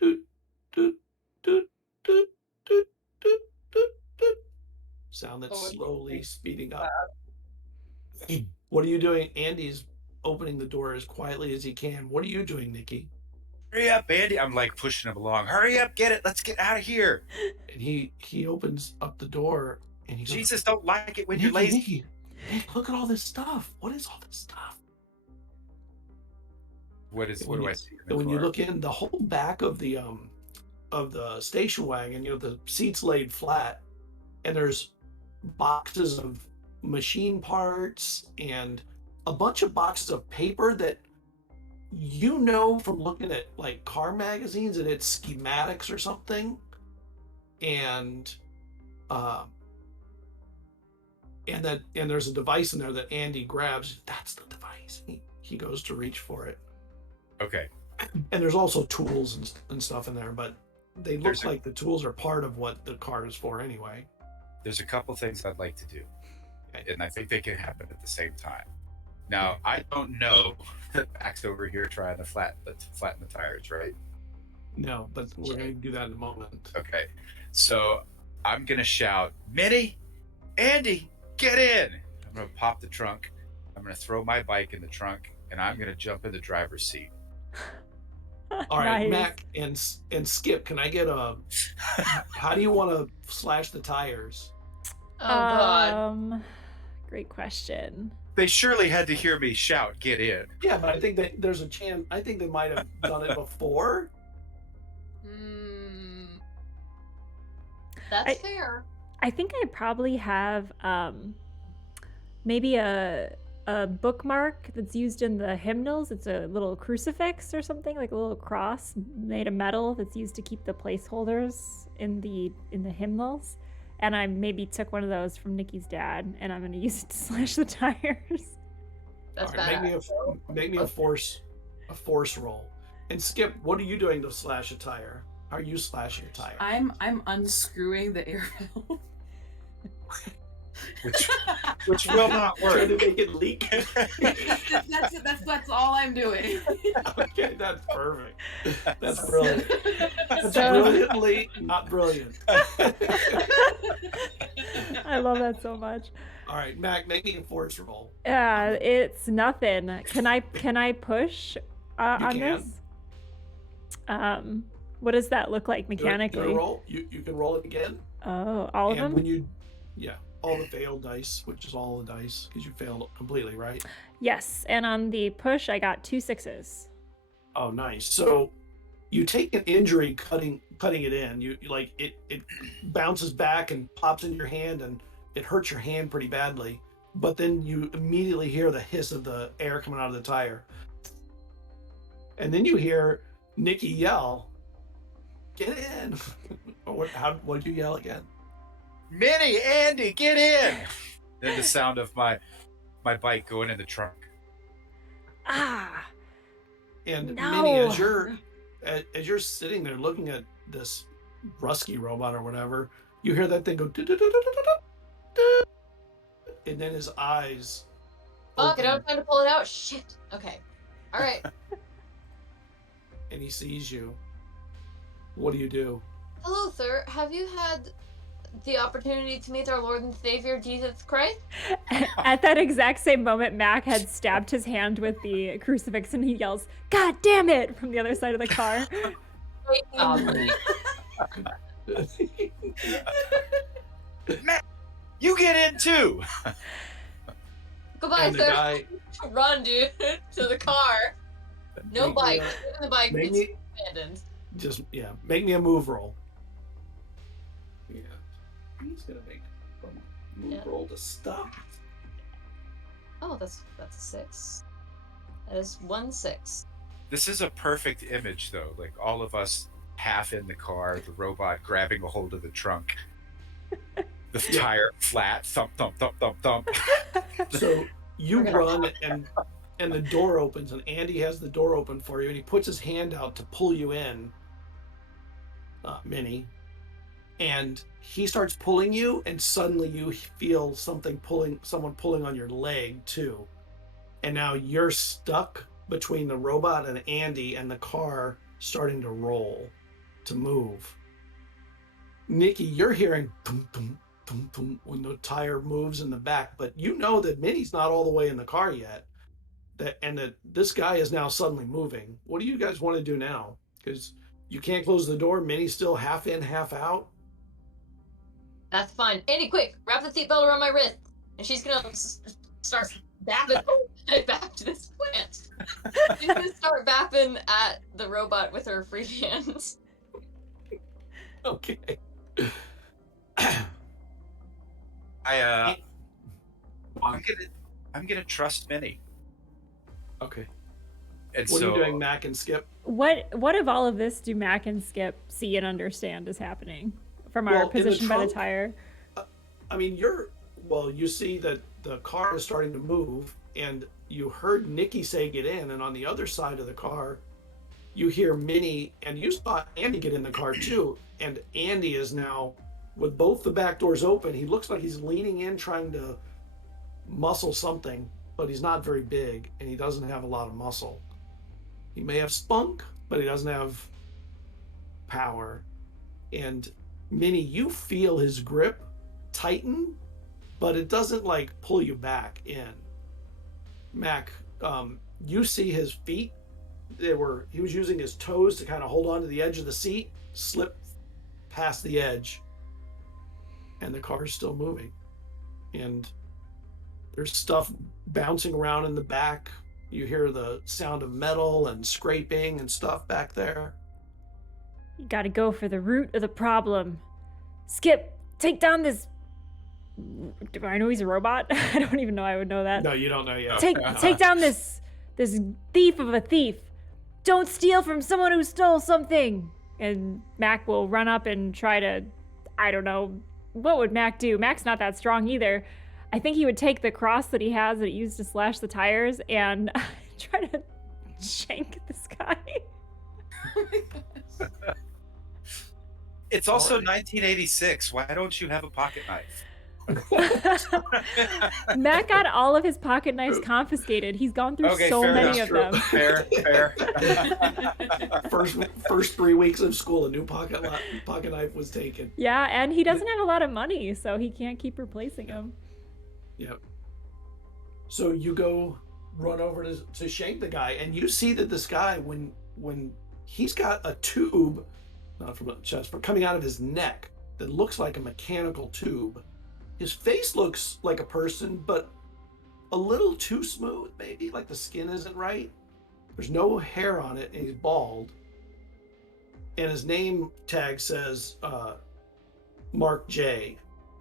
doot, doot, doot, doot, doot, doot, doot, doot. Sound that's Oh, it's slowly speeding up. What are you doing? Andy's opening the door as quietly as he can. What are you doing, Nikki? Hurry up, Andy. I'm like pushing him along. Hurry up, get it. Let's get out of here. And he opens up the door and he goes, Jesus, don't like it when Nikki, you're lazy. Nikki, Nick, look at all this stuff. What is all this stuff? What do I see? And when you look in the whole back of the station wagon, the seats laid flat, and there's boxes of machine parts and a bunch of boxes of paper that from looking at like car magazines and it's schematics or something, and there's a device in there that Andy grabs. That's the device. He goes to reach for it. Okay. And there's also tools and stuff in there, but they look like the tools are part of what the car is for anyway. There's a couple things I'd like to do, and I think they can happen at the same time. Now, I don't know that Max over here trying to flatten the tires, right? No, but we're going to do that in a moment. Okay. So I'm going to shout, Minnie, Andy, get in. I'm going to pop the trunk. I'm going to throw my bike in the trunk, and I'm going to jump in the driver's seat. All right, Nice. Mac and Skip, can I get how do you want to slash the tires? Oh God. Great question. They surely had to hear me shout, get in. Yeah, but I think that there's a chance. I think they might have done it before. That's fair. I think I probably have maybe a bookmark that's used in the hymnals. It's a little crucifix or something, like a little cross made of metal that's used to keep the placeholders in the hymnals. And I maybe took one of those from Nikki's dad, and I'm going to use it to slash the tires. That's All right, bad. make me a force roll. And Skip, what are you doing to slash a tire? How are you slashing a tire? I'm unscrewing the air valve. Which will not Trying to work. make it leak. That's all I'm doing. Okay, that's perfect. That's brilliant. That's So- brilliantly not brilliant. I love that so much. All right, Mac, make me a force roll. It's nothing. Can I push on can. this? What does that look like Do a mechanically? roll. You can roll it again. Oh, all of And them? when all the failed dice, which is all the dice, because you failed completely, right? Yes, and on the push, I got 2 6s. Oh, nice. So you take an injury cutting it in. You like it bounces back and pops in your hand, and it hurts your hand pretty badly. But then you immediately hear the hiss of the air coming out of the tire, and then you hear Nikki yell, "Get in!" What did you yell again? Minnie, Andy, get in. Then the sound of my bike going in the trunk. Ah, And No. Minnie, as you're sitting there looking at this Rusky robot or whatever, you hear that thing go, "Do-do-do-do-do-do-do," and then his eyes Fuck, I don't have open, time to pull it out. Shit. Okay. All right. and he sees you. What do you do? Hello, sir. Have you had the opportunity to meet our Lord and Savior Jesus Christ? At that exact same moment, Mac had stabbed his hand with the crucifix, and he yells, "God damn it!" from the other side of the car. Matt, you get in too. Goodbye, And the sir. guy Run, dude, to the car. No Make me bike. a- Even the bike make is me abandoned. make me a move roll. Yeah, he's gonna make a move roll to stop. Oh, that's a 6. That is 1 6. This is a perfect image, though. Like all of us half in the car, the robot grabbing a hold of the trunk, the tire flat, thump, thump, thump, thump, thump. So you We're gonna- run and the door opens, and Andy has the door open for you, and he puts his hand out to pull you in, Minnie, and he starts pulling you, and suddenly you feel someone pulling on your leg too, and now you're stuck between the robot and Andy and the car, starting to roll, to move. Nikki, you're hearing thum, thum, thum, thum, when the tire moves in the back, but you know that Minnie's not all the way in the car yet. That this guy is now suddenly moving. What do you guys want to do now? Because you can't close the door. Minnie's still half in, half out. That's fine. Andy, quick, wrap the seatbelt around my wrist. And she's gonna start bapping. I bapped this plant. She's gonna start bapping at the robot with her free hands. Okay. I'm gonna trust Minnie. Okay. And What so, are you doing, Mac and Skip? What of all of this do Mac and Skip see and understand is happening from our position by the tire? I mean, you see that the car is starting to move, and you heard Nikki say get in, and on the other side of the car, you hear Minnie, and you saw Andy get in the car too, and Andy is now, with both the back doors open, he looks like he's leaning in trying to muscle something, but he's not very big, and he doesn't have a lot of muscle. He may have spunk, but he doesn't have power. And Minnie, you feel his grip tighten, but it doesn't like pull you back in. Mac, you see his feet. He was using his toes to kind of hold on to the edge of the seat, slip past the edge, and the car's still moving. And there's stuff bouncing around in the back. You hear the sound of metal and scraping and stuff back there. You gotta go for the root of the problem. Skip, take down this. Do I know he's a robot? I don't even know I would know that. No, you don't know yet. Take down this thief of a thief. Don't steal from someone who stole something. And Mac will run up and try to, I don't know, what would Mac do? Mac's not that strong either. I think he would take the cross that he has that he used to slash the tires and try to shank this guy. Oh my gosh. it's also 1986. Why don't you have a pocket knife? Matt got all of his pocket knives confiscated. He's gone through so many of them. Fair. First 3 weeks of school, a new pocket knife was taken. Yeah, and he doesn't have a lot of money, so he can't keep replacing them. Yep. So you go run over to shank the guy, and you see that this guy, when he's got a tube, not from the chest, but coming out of his neck that looks like a mechanical tube. His face looks like a person, but a little too smooth, maybe, like the skin isn't right. There's no hair on it, and he's bald. And his name tag says Mark J.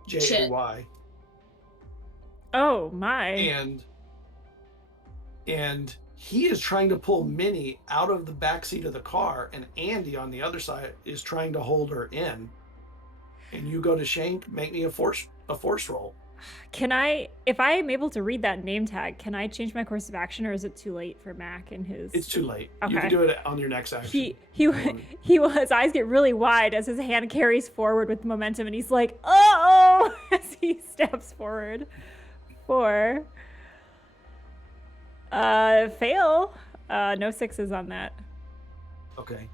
J-A-Y. Oh, my. And he is trying to pull Minnie out of the backseat of the car, and Andy on the other side is trying to hold her in. And you go to shank, make me a force roll. Can I, if I am able to read that name tag, can I change my course of action, or is it too late for Mac and his? It's too late. Okay. You can do it on your next action. His eyes get really wide as his hand carries forward with momentum, and he's like, "Uh-oh!" as he steps forward. Fail. No sixes on that. Okay.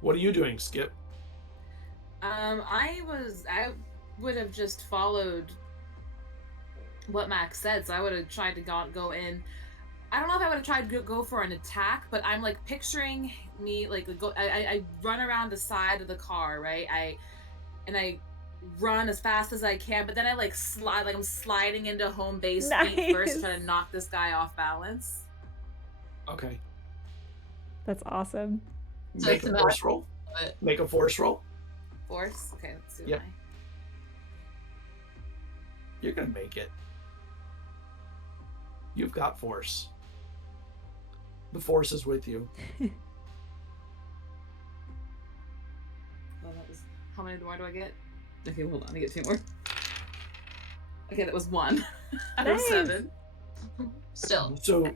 What are you doing, Skip? I would have just followed what Max said, so I would have tried to go in. I don't know if I would have tried to go for an attack, but I'm like picturing me I run around the side of the car, right? I run as fast as I can, but then I slide, I'm sliding into home base feet first to try to knock this guy off balance. Okay. That's awesome. So Make it's a force roll. Make a force roll. Force? Okay, let's do Yep. You're gonna make it. You've got force. The force is with you. Well, that was, how many more do I get? Okay, hold on, I get 2 more. Okay, that was 1 out of 7. Still. So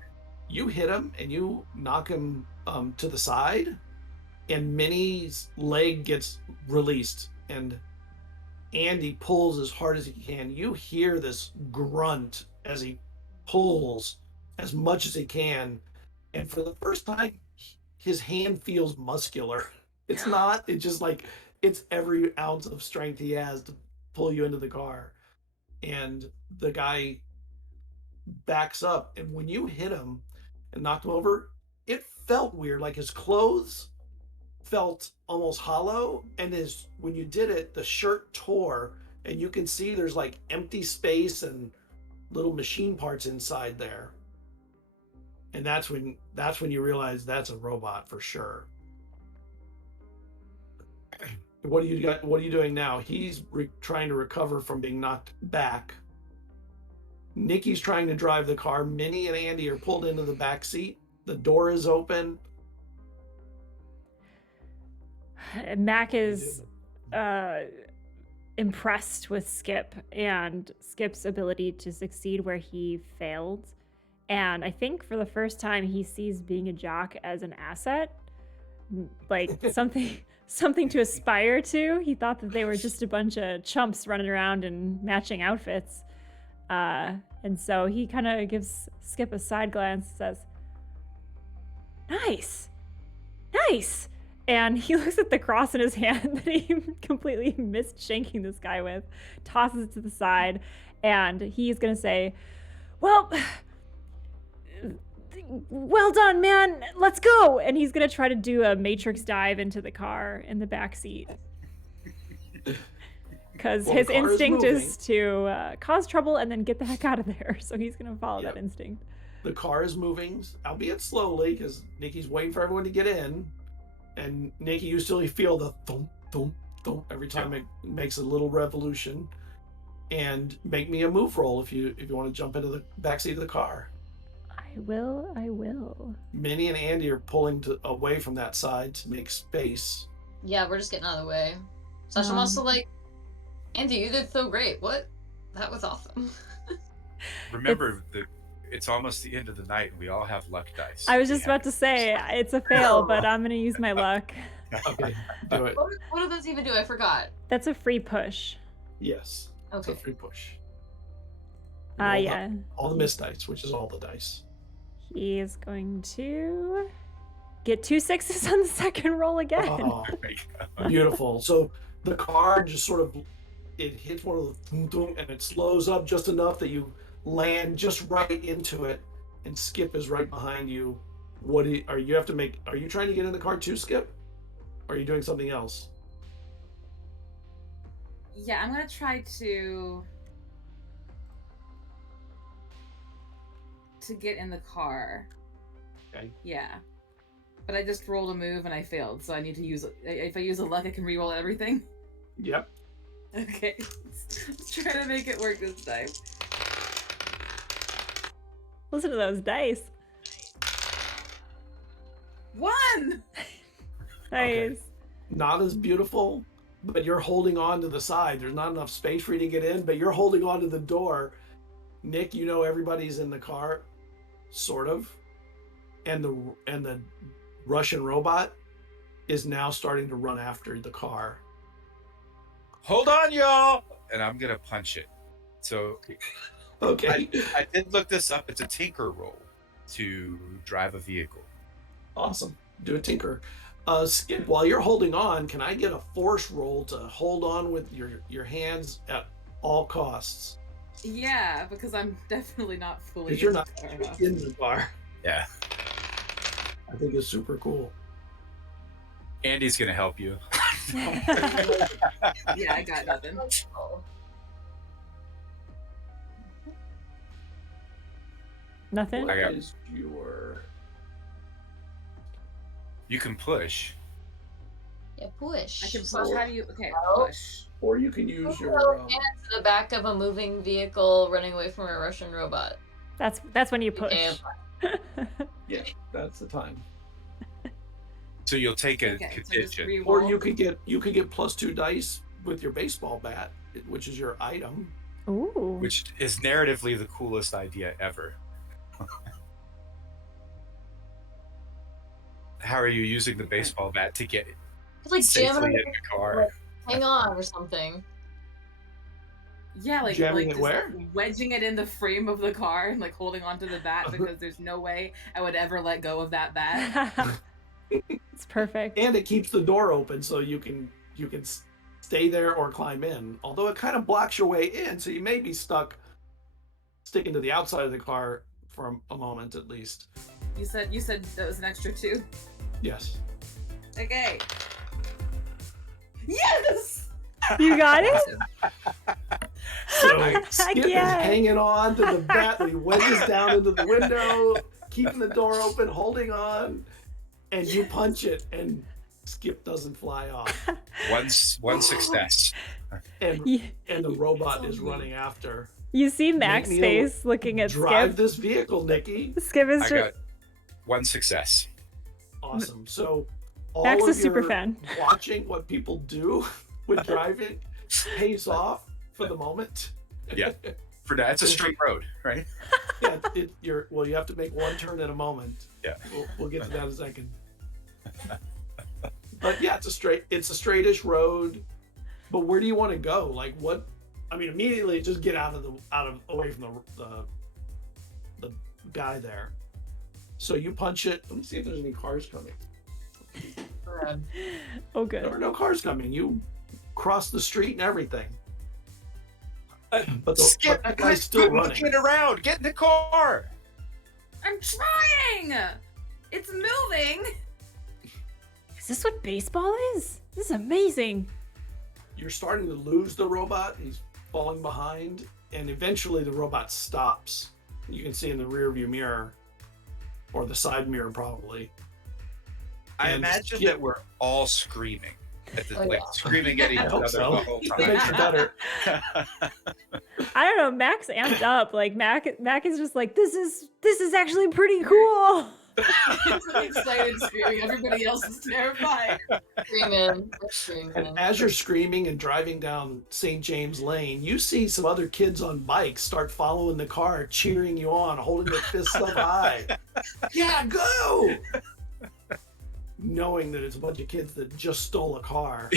you hit him and you knock him to the side, and Minnie's leg gets released, and Andy pulls as hard as he can. You hear this grunt as he pulls as much as he can, and for the first time his hand feels muscular. It's not. It's just like it's every ounce of strength he has to pull you into the car. And the guy backs up, and when you hit him and knocked him over, it felt weird. Like his clothes felt almost hollow, and his when you did it, the shirt tore, and you can see there's like empty space and little machine parts inside there. And that's when you realize that's a robot for sure. What do you got? What are you doing now? He's trying to recover from being knocked back. Nikki's trying to drive the car. Minnie and Andy are pulled into the back seat. The door is open. Mac is impressed with Skip and Skip's ability to succeed where he failed. And I think for the first time, he sees being a jock as an asset, like something to aspire to. He thought that they were just a bunch of chumps running around in matching outfits. And so he kind of gives Skip a side glance and says, nice. And he looks at the cross in his hand that he completely missed shanking this guy with, tosses it to the side, and he's going to say, well done, man. Let's go. And he's going to try to do a Matrix dive into the car in the back seat. Because his instinct is to cause trouble and then get the heck out of there. So he's going to follow that instinct. The car is moving, albeit slowly, because Nikki's waiting for everyone to get in. And Nikki, you still feel the thump, thump, thump every time it makes a little revolution. And make me a move roll if you want to jump into the backseat of the car. I will. Minnie and Andy are pulling away from that side to make space. Yeah, we're just getting out of the way. Sasha wants to like, Andy, you did so great. What? That was awesome. Remember, it's almost the end of the night, and we all have luck dice. I was just about to say, it's a fail, but I'm going to use my luck. Okay, do it. What do those even do? I forgot. That's a free push. Yes. Okay. It's a free push. Yeah. All the missed dice, which is all the dice. He is going to get 2 6s on the second roll again. Oh, beautiful. So the car just sort of, it hits one of the thum, thum, and it slows up just enough that you land just right into it, and Skip is right behind you. Are you trying to get in the car too, Skip? Or are you doing something else? Yeah, I'm gonna try to get in the car. Okay. Yeah. But I just rolled a move and I failed, so I need to use, if I use a luck, I can re-roll everything. Yep. Okay. Let's try to make it work this time. Listen to those dice. 1! Nice. Okay. Not as beautiful, but you're holding on to the side. There's not enough space for you to get in, but you're holding on to the door. Nick, you know everybody's in the car, sort of. And the Russian robot is now starting to run after the car. Hold on, y'all! And I'm going to punch it. So Okay. I did look this up. It's a tinker roll to drive a vehicle. Awesome. Do a tinker. Skip, while you're holding on, can I get a force roll to hold on with your hands at all costs? Yeah, because I'm definitely not fully Because you're not enough. in the car. Yeah. I think it's super cool. Andy's going to help you. Yeah, I got nothing. Nothing? What I got- is your... You can push. Yeah, push. I can push. So- How do you? Okay, Oh. push. Or you can use your... Hand to the back of a moving vehicle running away from a Russian robot. That's when you push. Yeah, that's the time. So you'll take a Okay, so just contingent. re-roll. Or you could get +2 dice with your baseball bat, which is your item. Ooh. Which is narratively the coolest idea ever. How are you using the baseball bat to get It's like jamming safely it, in the car? hang on or something. Yeah, like Jamming it just where? wedging it in the frame of the car and like holding onto the bat because there's no way I would ever let go of that bat. It's perfect. And it keeps the door open so you can stay there or climb in. Although it kind of blocks your way in, so you may be sticking to the outside of the car for a moment at least. You said that was an extra 2. Yes. Okay. Yes. You got it? So Skip is Yeah. hanging on to the bat. He wedges down into the window, keeping the door open, holding on, and you punch it, and Skip doesn't fly off. One success. And You, and the robot It's is on me. running after. you see Mac's me face looking at Drive Skip. this vehicle, Nikki. Skip is I just got one success. Awesome. So all Mac's a of super your fan. watching what people do with driving pays off for the moment. Yeah. For that, it's a straight road, right? Yeah, you have to make one turn at a moment. Yeah. We'll get to that in a second. But yeah, it's a straightish road. But where do you want to go? Like what? I mean, immediately just get away from the guy there. So you punch it. Let me see if there's any cars coming. Oh, There good. are no cars coming. You cross the street and everything. But Skip, the guy's still running. looking around. Get in the car. I'm trying. It's moving. Is this what baseball is? This is amazing. You're starting to lose the robot. He's falling behind, and eventually the robot stops. You can see in the rearview mirror, or the side mirror probably. I And imagine Skip- that we're all screaming Oh, like yeah. screaming at each I hope other so. the whole It makes it time. better. I don't know. Mac's amped up. Like Mac is just like, this is actually pretty cool. It's an excited screaming. Everybody else is terrified. Screaming. We're screaming. And as you're screaming and driving down St. James Lane, you see some other kids on bikes start following the car, cheering you on, holding their fists up high. Yeah, go! Knowing that it's a bunch of kids that just stole a car.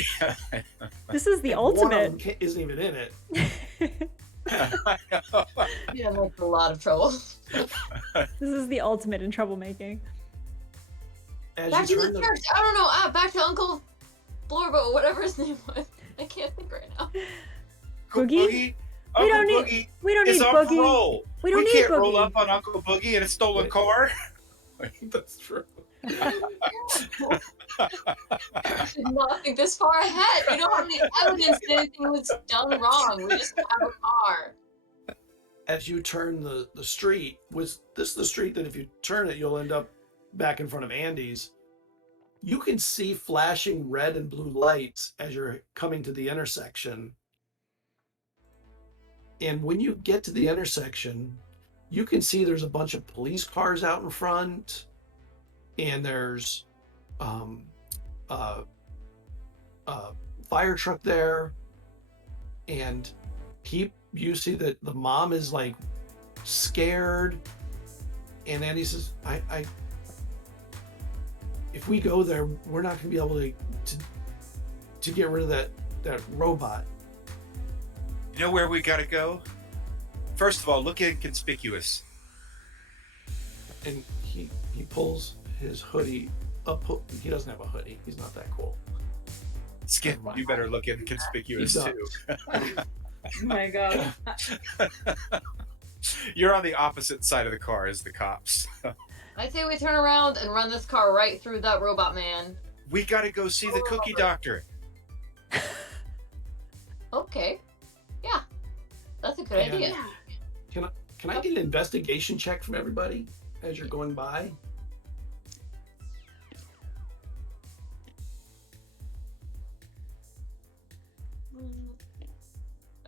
This is the One of them ultimate. isn't even in it. Yeah, like a lot of trouble. This is the ultimate in troublemaking. As Back you to turn the church. I don't know. Back to Uncle Blorbo, whatever his name was. I can't think right now. Boogie? Uncle don't need- Boogie We don't is need on Boogie. parole. We don't need can't Boogie. roll up on Uncle Boogie in a stolen Wait. car. That's true. I did not think this far ahead. We don't have any evidence that anything was done wrong. We just have a car. As you turn the street, this is the street that if you turn it, you'll end up back in front of Andy's. You can see flashing red and blue lights as you're coming to the intersection. And when you get to the intersection, you can see there's a bunch of police cars out in front, and there's fire truck there, and you see that the mom is like scared, and Andy says, I if we go there, we're not gonna be able to get rid of that robot. You know where we gotta go? First of all, look inconspicuous. And he pulls his hoodie up. He doesn't have a hoodie. He's not that cool. Skip, Never mind. you better look inconspicuous He too. Oh my god. You're on the opposite side of the car as the cops. I say we turn around and run this car right through that robot man. We gotta go see the cookie doctor. Okay. Yeah. That's a good And- idea. Can I get an investigation check from everybody as you're going by?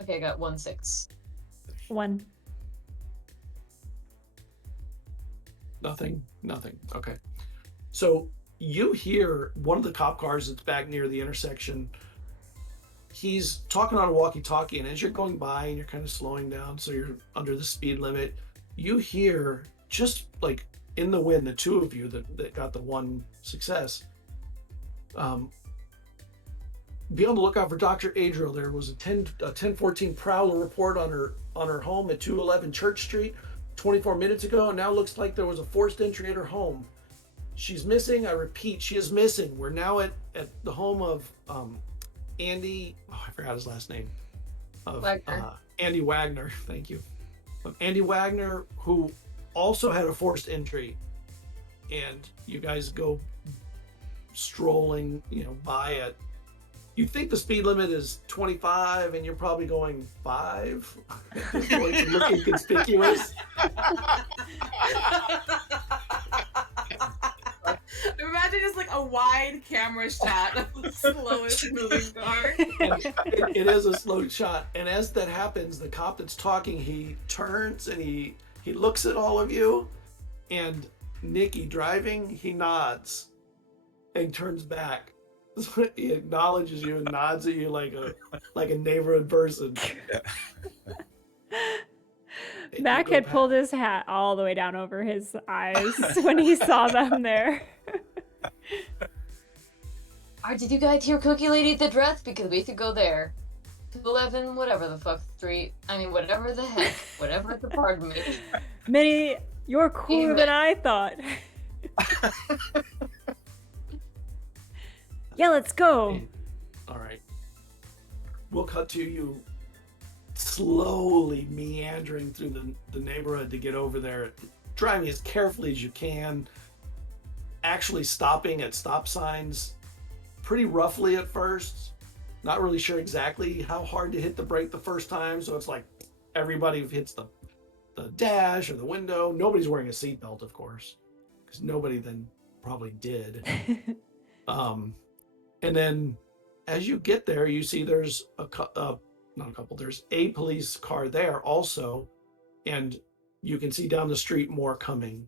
Okay, I got 1-6. 1. Nothing. Okay. So you hear one of the cop cars that's back near the intersection. He's talking on a walkie-talkie, and as you're going by and you're kind of slowing down, so you're under the speed limit, you hear just like in the wind, the two of you that got the one success. Be on the lookout for Dr. Adriel. There was a 1014 Prowler report on her home at 211 Church Street 24 minutes ago, and now looks like there was a forced entry at her home. She's missing. I repeat, she is missing. We're now at the home of Andy. Oh, I forgot his last name. Of Wagner. Andy Wagner. Thank you. Andy Wagner, who also had a forced entry, and you guys go strolling, by it. You think the speed limit is 25, and you're probably going 5 at this point. You're looking conspicuous. Imagine just like a wide camera shot of the slowest moving car. It is a slow shot, and as that happens, the cop that's talking, he turns and he looks at all of you, and Nikki driving, he nods and turns back. He acknowledges you and nods at you like a neighborhood person. Mac had pulled his hat all the way down over his eyes when he saw them there. Alright, did you guys hear Cookie Lady the dress? Because we could go there. 211, whatever the fuck street. I mean, whatever the heck. Whatever the pardon me. Minnie, you're cooler than I thought. Yeah, let's go. All right. We'll cut to you slowly meandering through the neighborhood to get over there, driving as carefully as you can, actually stopping at stop signs pretty roughly at first. Not really sure exactly how hard to hit the brake the first time, so it's like everybody hits the dash or the window. Nobody's wearing a seatbelt, of course, because nobody then probably did. And then as you get there, you see there's there's a police car there also, and you can see down the street more coming.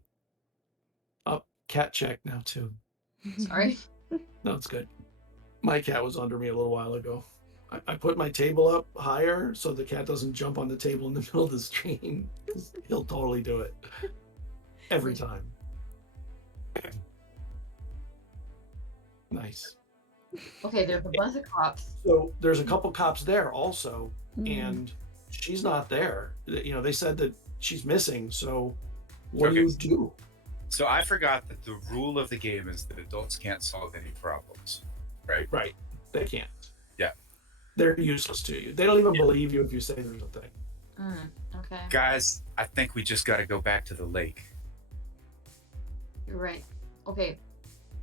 Up, cat check now too. Sorry. No, it's good. My cat was under me a little while ago. I put my table up higher so the cat doesn't jump on the table in the middle of the stream. He'll totally do it. Every time. Nice. Okay, there's a bunch of cops. So there's a couple cops there also, and she's not there. They said that she's missing, so what do you do? So I forgot that the rule of the game is that adults can't solve any problems, right? Right. They can't. Yeah. They're useless to you. They don't even believe you if you say there's a thing. Okay. Guys, I think we just got to go back to the lake. You're right. Okay,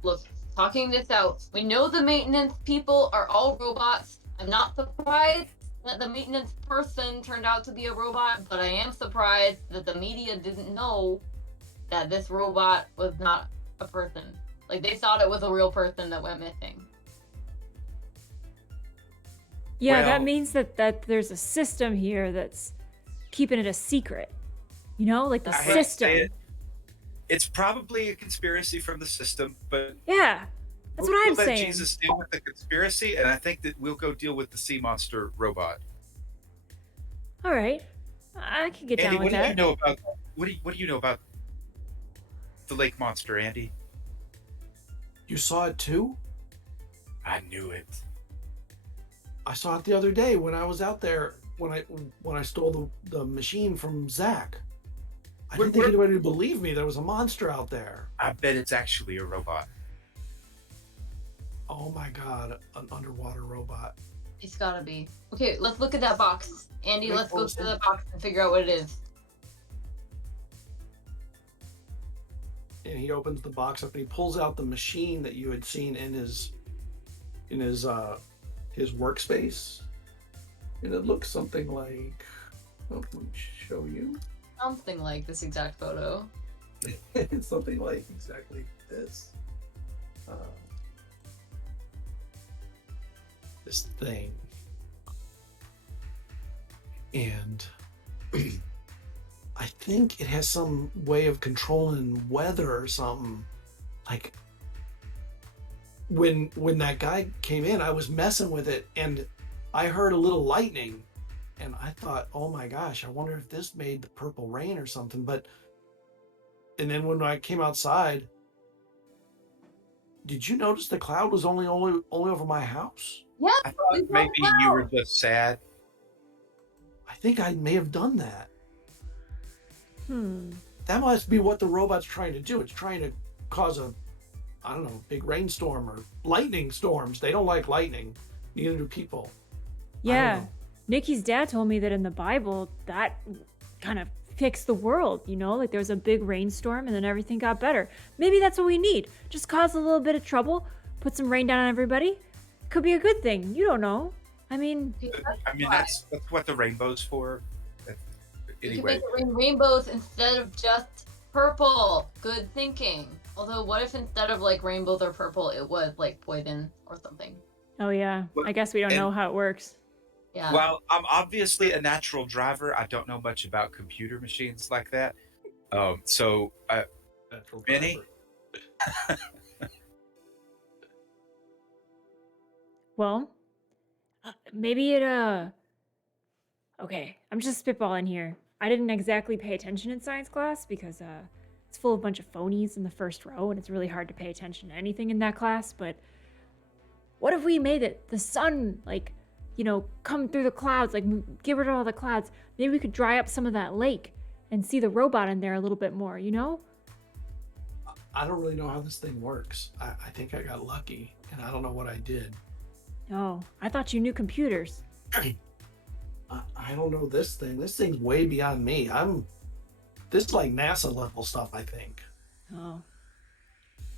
look, talking this out, we know the maintenance people are all robots. I'm not surprised that the maintenance person turned out to be a robot, but I am surprised that the media didn't know that this robot was not a person. Like, they thought it was a real person that went missing. Yeah, that means that there's a system here that's keeping it a secret. Like the I hate to say system. it. It's probably a conspiracy from the system, but Yeah, that's what I'm we'll let saying. Jesus deal with the conspiracy, and I think that we'll go deal with the sea monster robot. All right, I can get Andy, down with what do you that. know about what do you know about the lake monster, Andy? You saw it too? I knew it. I saw it the other day when I was out there when I stole the machine from Zach. I didn't think anybody would believe me. There was a monster out there. I bet it's actually a robot. Oh my god, an underwater robot. It's gotta be. Okay, let's look at that box. Andy, Make let's go those to the box and figure out what it is. And he opens the box up and he pulls out the machine that you had seen in his workspace. And it looks something like, let me show you. Something like this exact photo. It's something like exactly this. This thing. And I think it has some way of controlling weather or something. Like when that guy came in, I was messing with it and I heard a little lightning. And I thought, oh my gosh, I wonder if this made the purple rain or something. And then when I came outside, did you notice the cloud was only over my house? Yeah, I thought maybe you were just sad. I think I may have done that. Hmm. That must be what the robot's trying to do. It's trying to cause a I don't know, big rainstorm or lightning storms. They don't like lightning. Neither do people. I don't Yeah. know. Nikki's dad told me that in the Bible, that kind of fixed the world, you know? Like there was a big rainstorm and then everything got better. Maybe that's what we need. Just cause a little bit of trouble, put some rain down on everybody. Could be a good thing. You don't know. I mean, I mean, that's what the rainbow's for. You can Anyway, make it rain rainbows instead of just purple. Good thinking. Although, what if instead of like rainbows or purple, it was like poison or something? oh yeah. Well, I guess we don't know and- how it works. Yeah. well, I'm obviously a natural driver. I don't know much about computer machines like that. So, Natural Benny? driver. Well, maybe okay, I'm just spitballing here. I didn't exactly pay attention in science class because it's full of a bunch of phonies in the first row and it's really hard to pay attention to anything in that class, but what if we made it the sun, like, you know, come through the clouds, like get rid of all the clouds. Maybe we could dry up some of that lake and see the robot in there a little bit more, you know? I don't really know how this thing works. I think I got lucky, and I don't know what I did. Oh, I thought you knew computers. I don't know this thing. This thing's way beyond me. This is like NASA level stuff, I think. Oh.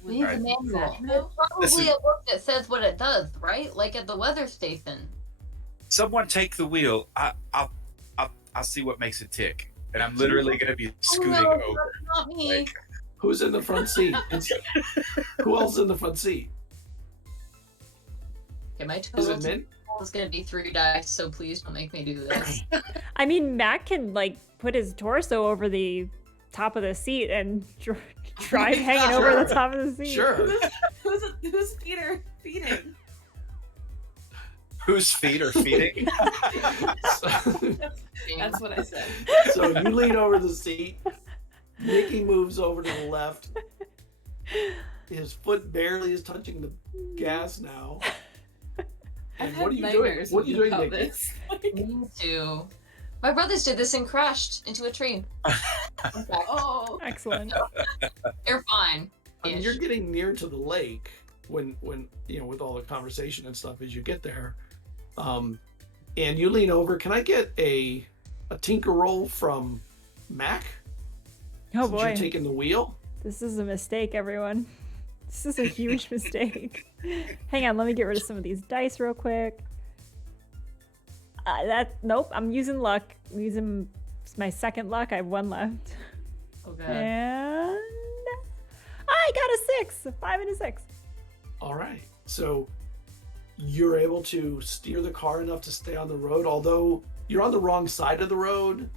We need the Right. manual. Exactly. There's This probably is- a book that says what it does, right? Like at the weather station. someone take the wheel. I'll see what makes it tick. And I'm literally going to be scooting oh, no, over. Not me. Like, Who's in the front seat? Who else is in the front seat? Okay, my Is total it Mint? is gonna be 3 dice, so please don't make me do this. I mean, Matt can like put his torso over the top of the seat and drive hanging over Sure. the top of the seat. Sure. Who's Peter feeding? whose feet are feeding? That's what I said. So you lean over the seat. Nikki moves over to the left. His foot barely is touching the gas now. I've And had what are you doing? nightmares What are you doing, about Nikki? this. Me too. My brothers did this and crashed into a tree. Fun fact. Oh, Excellent. They're fine. I mean, you're getting near to the lake when you know, with all the conversation and stuff as you get there. And you lean over. Can I get a tinker roll from Mac? Oh Since boy, you're taking the wheel. this is a mistake, everyone. This is a huge mistake. Hang on, let me get rid of some of these dice real quick. Nope, I'm using luck. I'm using my second luck. I have 1 left. Oh god. And I got a 6, a 5 and a 6. All right. So you're able to steer the car enough to stay on the road, although you're on the wrong side of the road.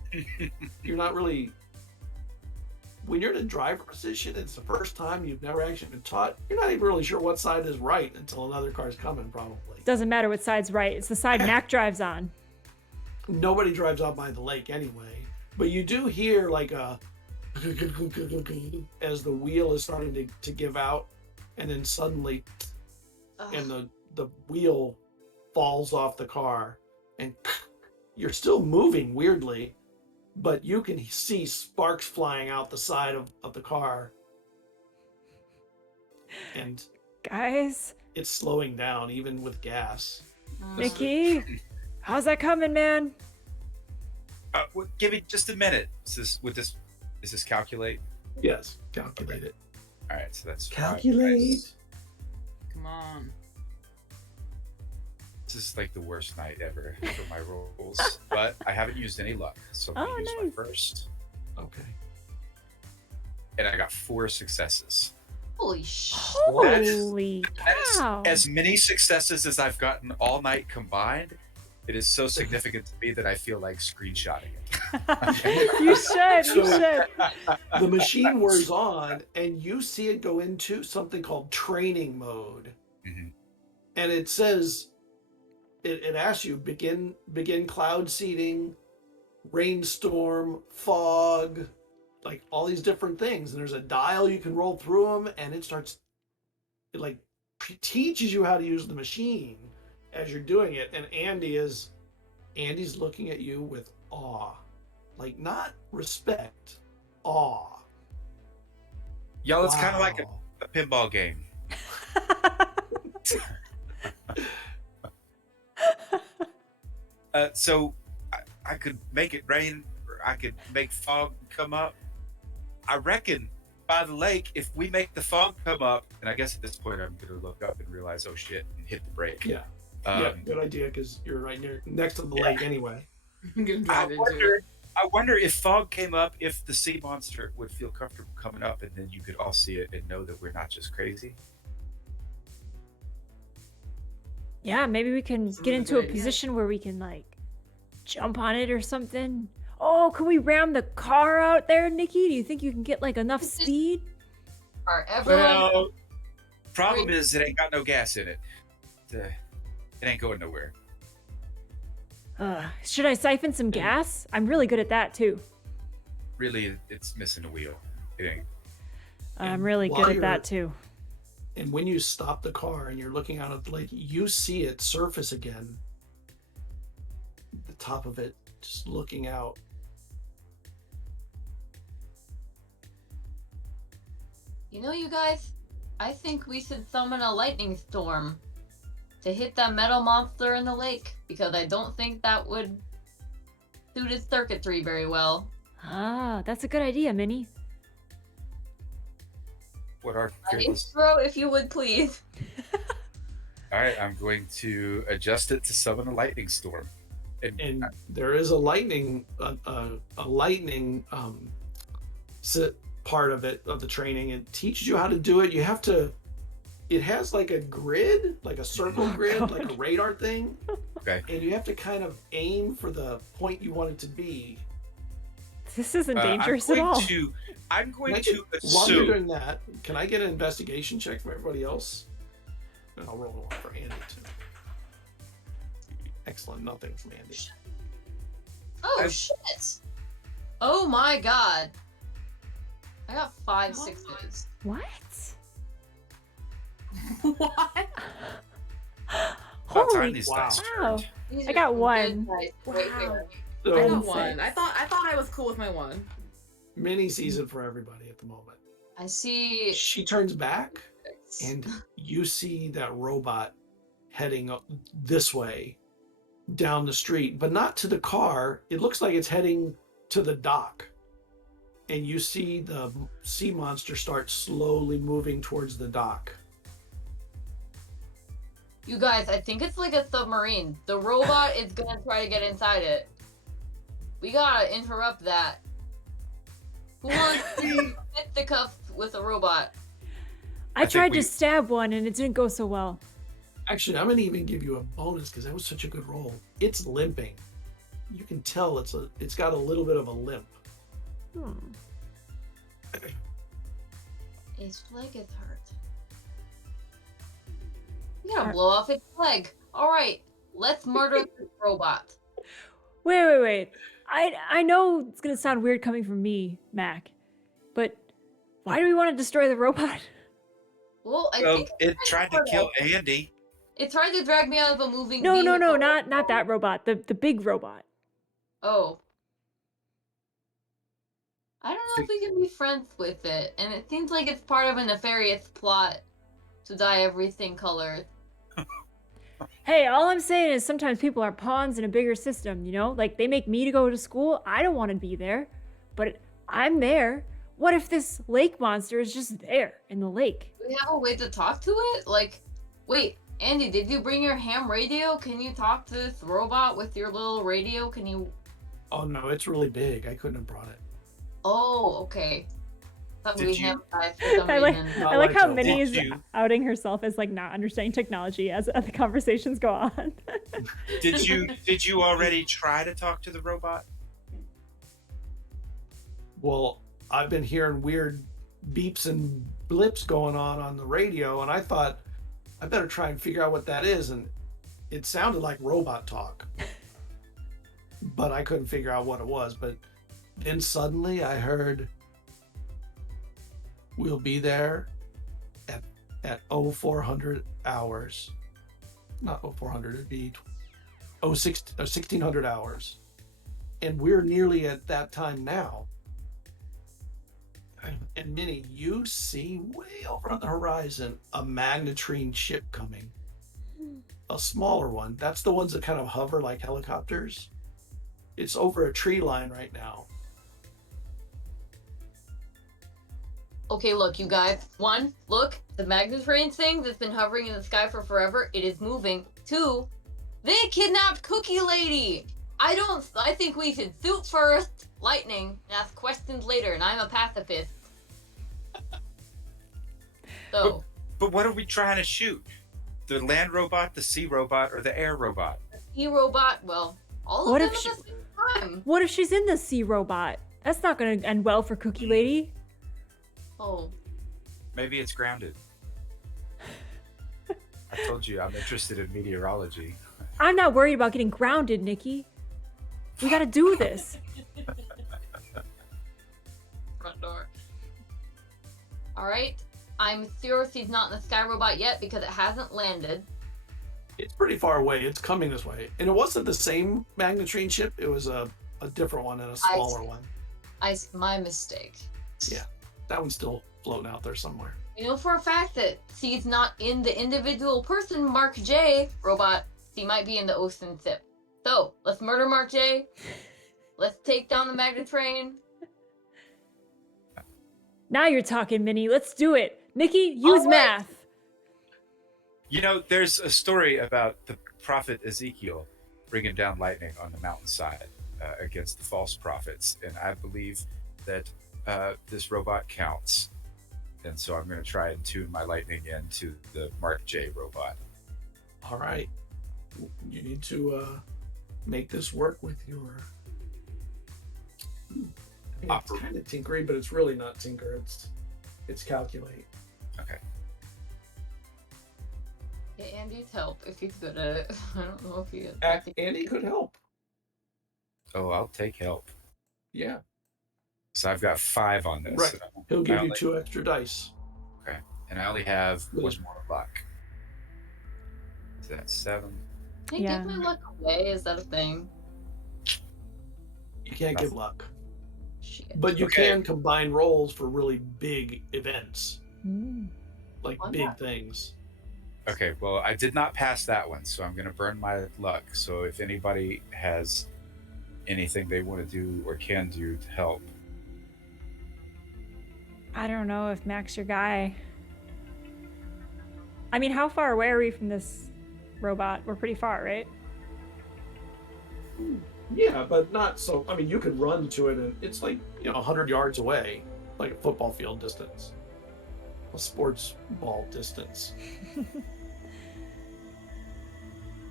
You're not really. When you're in a driver position, it's the first time you've never actually been taught. You're not even really sure what side is right until another car's coming, probably. Doesn't matter what side's right. It's the side Mac drives on. Nobody drives out by the lake anyway, but you do hear like a as the wheel is starting to give out, and then suddenly, and the wheel falls off the car, and you're still moving weirdly, but you can see sparks flying out the side of the car, and Guys, it's slowing down even with gas. Nikki, how's that coming, man? Give me just a minute. Is this calculate? Yes, calculate it. All right, so that's 5 Calculate. dice. come on. This is like the worst night ever for my rolls, but I haven't used any luck, so I'm Oh, gonna use nice. my first, Okay. and I got 4 successes. Holy shit. Holy That is cow. as many successes as I've gotten all night combined. It is so significant to me that I feel like screenshotting it. You should. You So- should. The machine wears on, and you see it go into something called training mode. Mhm. And it says, it asks you begin cloud seeding, rainstorm, fog, like all these different things. And there's a dial you can roll through them, and it like teaches you how to use the machine as you're doing it. And Andy's looking at you with awe, like not respect, awe. Y'all, it's kind of like Wow. a pinball game. So I could make it rain, or I could make fog come up. I reckon by the lake, if we make the fog come up, and I guess at this point I'm gonna look up and realize, oh shit, and hit the brake. Yeah. Yeah, good idea, because you're right next to the lake anyway. I'm gonna I drive into it. wonder if fog came up, if the sea monster would feel comfortable coming up, and then you could all see it and know that we're not just crazy. Yeah, maybe we can That's a get really into good a idea. position where we can like jump on it or something. Oh, can we ram the car out there, Nikki? Do you think you can get like enough speed? Are everyone? Well, problem is it ain't got no gas in it. It ain't going nowhere. Should I siphon some gas? I'm really good at that too. Really, it's missing a wheel. It ain't. I'm really while good at you're- that too. And when you stop the car and you're looking out at the lake, you see it surface again. The top of it, just looking out. You know, you guys, I think we should summon a lightning storm to hit that metal monster in the lake, because I don't think that would suit its circuitry very well. Ah, that's a good idea, Minnie. What are An fearless? intro, if you would, please. All right, I'm going to adjust it to summon a lightning storm. And there is a lightning part of it, of the training. It teaches you how to do it. You have to. It has like a grid, like a circle grid, God. like a radar thing. Okay. And you have to kind of aim for the point you want it to be. This isn't dangerous at all. I'm going Can I to get- while you're assume. doing that, can I get an investigation check from everybody else? And I'll roll one for Andy too. Excellent, nothing from Andy. Oh, I've- shit! Oh my god. I got 5 Oh my. 6s. What? What? About time Holy these wow. dice wow. turned. These I are got some one. good dice right Wow. here. So, I And got one. six. I thought I was cool with my one. mini season for everybody at the moment. I see. She turns back, and you see that robot heading up this way down the street, but not to the car. It looks like it's heading to the dock. And you see the sea monster start slowly moving towards the dock. You guys, I think it's like a submarine. The robot is gonna try to get inside it. We gotta interrupt that. Who wants to fit the cuff with a robot? I think tried we- to stab one and it didn't go so well. Actually, I'm gonna even give you a bonus because that was such a good roll. It's limping. You can tell it's got a little bit of a limp. Hmm. Its leg is hurt. We gotta blow off its leg. Alright, let's murder this robot. Wait. I know it's gonna sound weird coming from me, Mac, but why do we want to destroy the robot? Well, I Well, think it tried to kill Andy. it tried to drag me out of a moving No, vehicle. not that robot. The big robot. Oh. I don't know if we can be friends with it, and it seems like it's part of a nefarious plot to dye everything colored. Hey, all I'm saying is sometimes people are pawns in a bigger system, you know? Like they make me to go to school. I don't want to be there, but I'm there. What if this lake monster is just there in the lake? Do we have a way to talk to it? Like, wait, Andy, did you bring your ham radio? Can you talk to this robot with your little radio? Can you... Oh no, it's really big. I couldn't have brought it. Oh, okay. Thought Did we you- ham died for some I like, reason. Not I like like how that. Minnie is Did you- outing herself as like not understanding technology as the conversations go on. Did you already try to talk to the robot? Well, I've been hearing weird beeps and blips going on the radio, and I thought I better try and figure out what that is. And it sounded like robot talk, but I couldn't figure out what it was. But then suddenly I heard, "We'll be there at 0400 hours." Not 0400, it'd be 1600 hours. And we're nearly at that time now. And Minnie, you see way over on the horizon a magnetrine ship coming. A smaller one. That's the ones that kind of hover like helicopters. It's over a tree line right now. Okay, look, you guys. One, look, the magnetrain thing that's been hovering in the sky for forever, it is moving. Two, they kidnapped Cookie Lady. I think we should shoot first, lightning, and ask questions later, and I'm a pacifist. So. But what are we trying to shoot? The land robot, the sea robot, or the air robot? The sea robot, well, all What of if them she- at the same time. What if she's in the sea robot? That's not gonna end well for Cookie Lady. Oh. Maybe it's grounded. I told you I'm interested in meteorology. I'm not worried about getting grounded, Nikki. We gotta do this. Front door. Alright. I'm sure she's not in the sky robot yet because it hasn't landed. It's pretty far away. It's coming this way. And it wasn't the same magnetrine ship. It was a different one and a smaller one. My mistake. Yeah. That one's still floating out there somewhere. We know for a fact that she's not in the individual person, Mark J robot. She might be in the ocean ship. So, let's murder Mark J. Let's take down the magnetrain. Now you're talking, Minnie. Let's do it. Nikki, use All right. math. You know, there's a story about the prophet Ezekiel bringing down lightning on the mountainside against the false prophets, and I believe that this robot counts. And so I'm going to try and tune my lightning into the Mark J robot. All right. You need to make this work with your... It's kind of tinkery, but it's really not tinker. It's calculate. Okay. Yeah, Andy's help if he's good at it. I don't know if he is. Andy could help. Oh, I'll take help. Yeah. So I've got 5 on this. Right. He'll give you only- 2 extra dice. Okay. And I only have Really? 1 more luck. So that's 7. Can I Yeah. give my luck away? Is that a thing? You can't give luck. Shit. But you Okay. can combine rolls for really big events. Mm. Like Why big not? things. Okay, well, I did not pass that one, so I'm going to burn my luck. So if anybody has anything they want to do or can do to help. I don't know if Mac's your guy. I mean, how far away are we from this robot? We're pretty far, right? Yeah, but not so. I mean, you could run to it, and it's like 100 yards away, like a football field distance, a sports ball distance.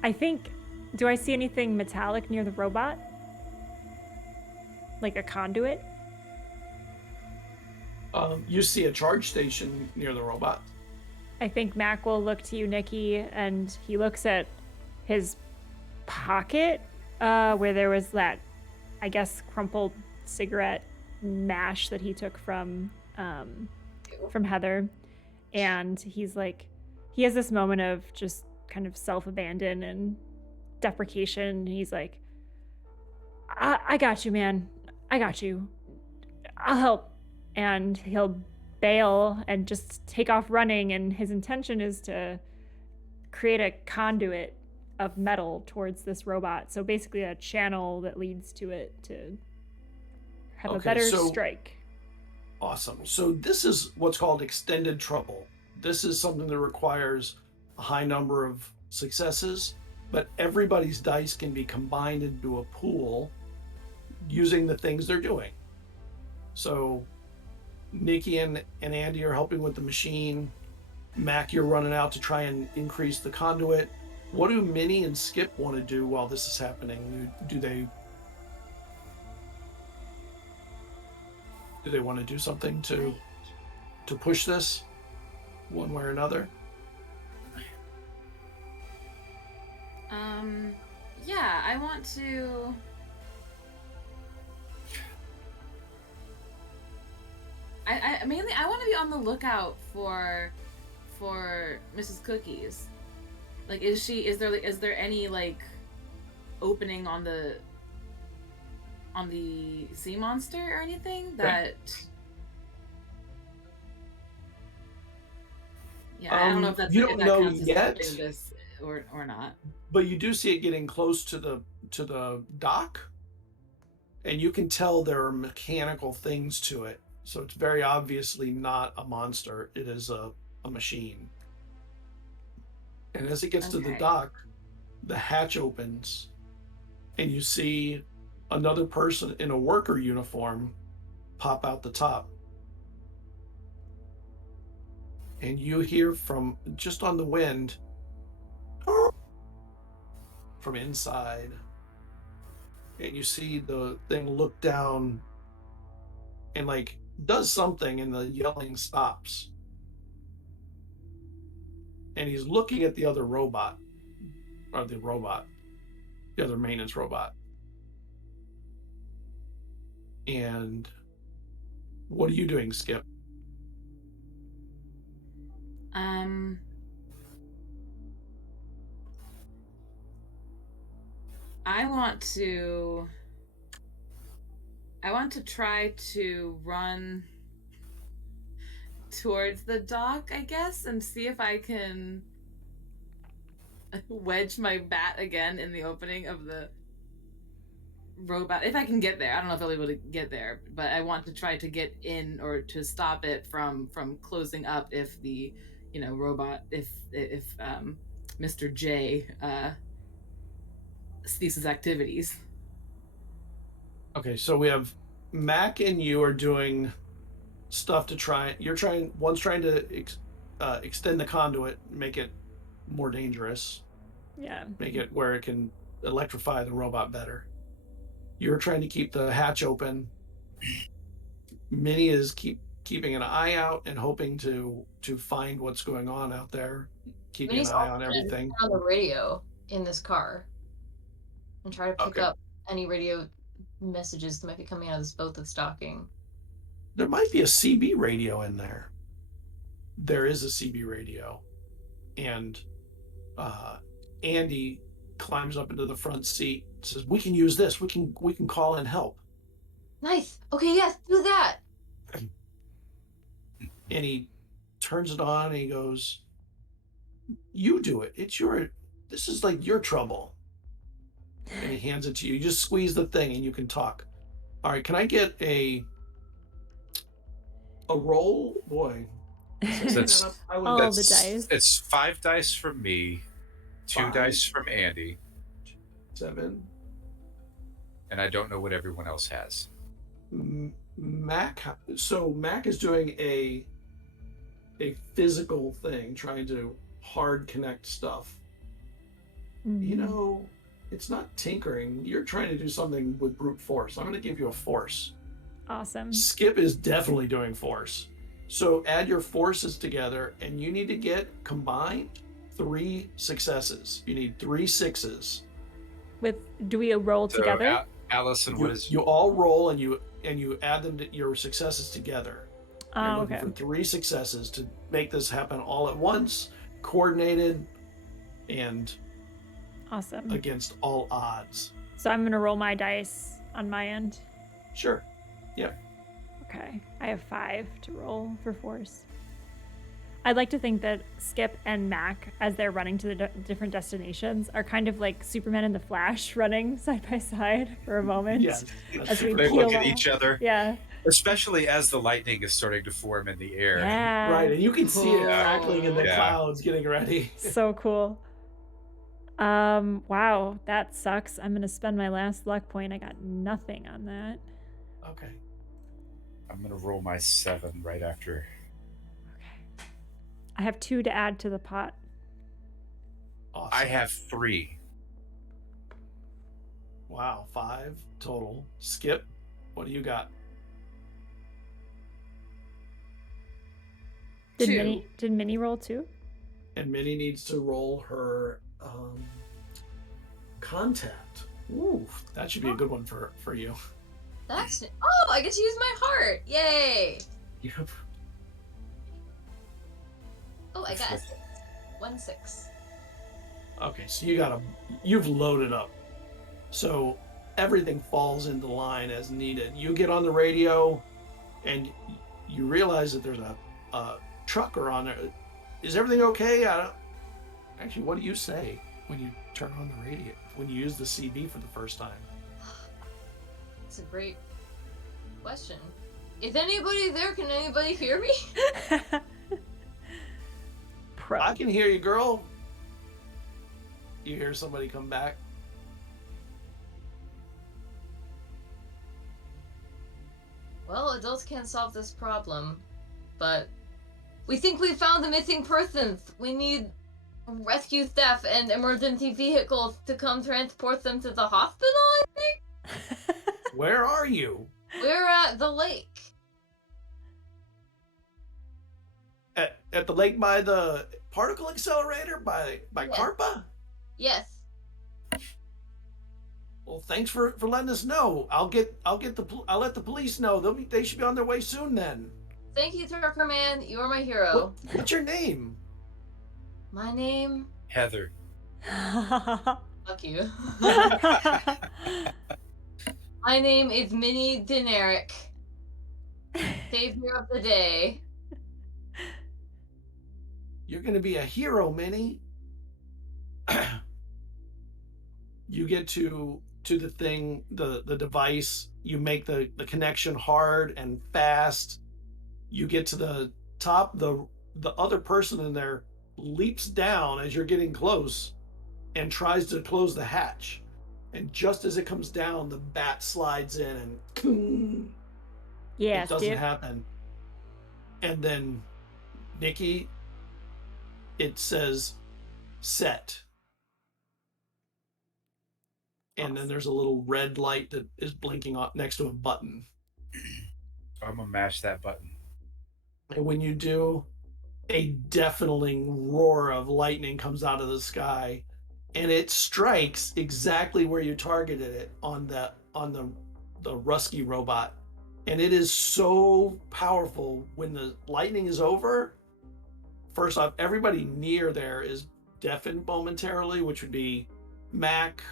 I think. Do I see anything metallic near the robot? Like a conduit? You see a charge station near the robot. I think Mac will look to you, Nikki, and he looks at his pocket where there was that, I guess, crumpled cigarette mash that he took from Heather. And he's like, he has this moment of just kind of self-abandon and deprecation. He's like, I got you, man. I got you. I'll help. And he'll bail and just take off running, and his intention is to create a conduit of metal towards this robot, so basically a channel that leads to it to have a Okay, better so- strike. Awesome. So this is what's called extended trouble. This is something that requires a high number of successes, but everybody's dice can be combined into a pool using the things they're doing. So Nikki and Andy are helping with the machine. Mac, you're running out to try and increase the conduit. What do Minnie and Skip want to do while this is happening? Do they want to do something to push this one way or another? Yeah, I want to. I mainly I want to be on the lookout for Mrs. Cookies. Like, is there any like opening on the sea monster or anything that Yeah, I don't know if You don't know counts as yet. something this or not. But you do see it getting close to the dock, and you can tell there are mechanical things to it. So it's very obviously not a monster. It is a machine. And as it gets to the Okay. dock, the hatch opens, and you see another person in a worker uniform pop out the top. And you hear from just on the wind from inside. And you see the thing look down and like does something, and the yelling stops. And he's looking at the other robot, or the other maintenance robot. And what are you doing, Skip? I want to try to run towards the dock, I guess, and see if I can wedge my bat again in the opening of the robot. If I can get there. I don't know if I'll be able to get there, but I want to try to get in or to stop it from closing up if the, robot, if Mr. J ceases activities. Okay, so we have Mac and you are doing stuff to try. One's trying to extend the conduit, make it more dangerous. Yeah. Make it where it can electrify the robot better. You're trying to keep the hatch open. Minnie is keeping an eye out and hoping to find what's going on out there, keeping Minnie's an eye also on gonna everything. turn on the radio in this car and try to pick Okay. up any radio messages that might be coming out of this boat that's docking. There might be a CB radio in there. There is a CB radio, and Andy climbs up into the front seat. Says, "We can use this. We can call in help." Nice. Okay, yes, do that. And he turns it on and he goes, "You do it. This is like your trouble." And he hands it to you. You just squeeze the thing and you can talk. All right, can I get a roll? Boy. That's All the dice. It's 5 dice from me, 2 5? dice from Andy, 7. and I don't know what everyone else has. Mac. So Mac is doing a physical thing, trying to hard connect stuff. Mhm. It's not tinkering. You're trying to do something with brute force. I'm going to give you a force. Awesome. Skip is definitely doing force. So add your forces together, and you need to get combined 3 successes. You need 3 6s. Do we roll So, together? Allison, what is You all roll, and you add them to your successes together. You're Oh, looking okay. for 3 successes to make this happen all at once, coordinated, and Awesome. against all odds. So I'm gonna roll my dice on my end. Sure. Yep. Okay. I have 5 to roll for force. I'd like to think that Skip and Mac, as they're running to the different destinations, are kind of like Superman and the Flash running side by side for a moment. Yes. As we they peel look at off. each other, Yeah. especially as the lightning is starting to form in the air. Yeah. Right, and you can see it Cool. crackling in the Yeah. clouds getting ready. So cool. Wow, that sucks. I'm gonna spend my last luck point. I got nothing on that. Okay. I'm gonna roll my 7 right after. Okay. I have 2 to add to the pot. Awesome. I have 3. Wow, 5 total. Skip, what do you got? Did 2. Minnie roll 2? And Minnie needs to roll her contact. Ooh, that should be a good one for you. That's oh, I get to use my heart. Yay! Yep. Oh, I got a 6. 1 6. Okay, so you've loaded up. So everything falls into line as needed. You get on the radio and you realize that there's a trucker on there. is everything okay? I don't... Actually, what do you say when you turn on the radio, when you use the CB for the first time? It's a great question. Is anybody there? Can anybody hear me? Pro. I can hear you, girl. You hear somebody come back. Well, adults can't solve this problem, but we think we found the missing persons. We need rescue staff and emergency vehicles to come transport them to the hospital, I think? Where are you? We're at the lake. At the lake by the particle accelerator by Yeah. Carpa? Yes. Well, thanks for letting us know. I'll let the police know. They should be on their way soon then. Thank you, Trucker Man. You are my hero. What's your name? My name? Heather. Fuck you. My name is Minnie Deneric. Savior of the day. You're gonna be a hero, Minnie. You get to the thing, the device. You make the connection hard and fast. You get to the top. The other person in there leaps down as you're getting close and tries to close the hatch. And just as it comes down, the bat slides in and Yeah, it doesn't Skip. happen. And then, Nikki, it says set. And then there's a little red light that is blinking up next to a button. I'm gonna mash that button. And when you do, a deafening roar of lightning comes out of the sky, and it strikes exactly where you targeted it on the Rusky robot. And it is so powerful. When the lightning is over, first off, everybody near there is deafened momentarily, which would be Mac,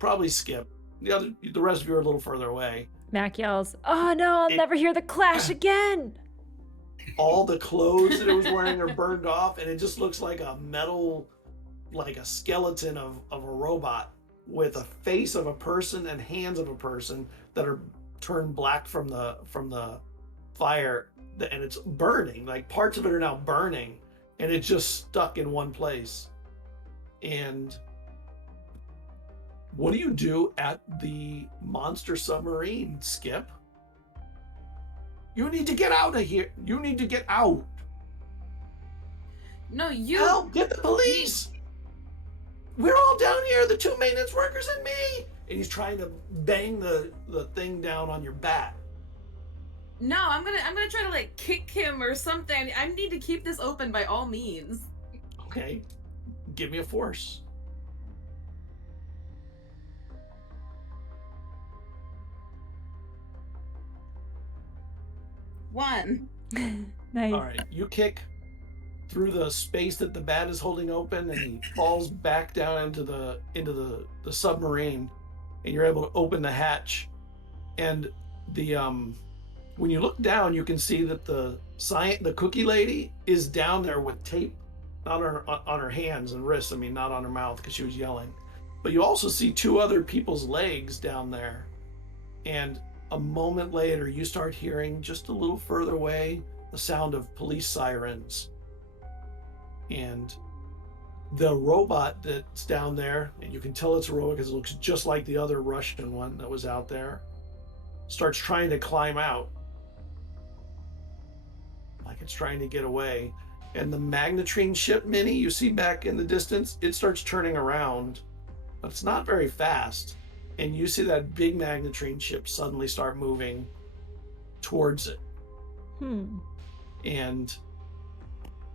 probably Skip. The rest of you are a little further away. Mac yells, "Oh no, I'll never hear the clash again!" All the clothes that it was wearing are burned off, and it just looks like a metal, like a skeleton of a robot with a face of a person and hands of a person that are turned black from the fire, and it's burning. Like parts of it are now burning, and it's just stuck in one place. And what do you do at the monster submarine, Skip? You need to get out of here. You need to get out. No, you. Help! Get the police! We're all down here, the two maintenance workers and me! And he's trying to bang the thing down on your bat. No, I'm gonna try to like kick him or something. I need to keep this open by all means. Okay. Give me a force. One. Nice. All right. You kick through the space that the bat is holding open, and he falls back down into the submarine, and you're able to open the hatch. And the when you look down, you can see that the cookie lady is down there with tape on her hands and wrists. I mean, not on her mouth because she was yelling. But you also see two other people's legs down there. And a moment later, you start hearing just a little further away the sound of police sirens. And the robot that's down there, and you can tell it's a robot because it looks just like the other Russian one that was out there, starts trying to climb out. Like it's trying to get away. And the magnetrine ship, Minnie, you see back in the distance, it starts turning around, but it's not very fast. And you see that big magnetrine ship suddenly start moving towards it. And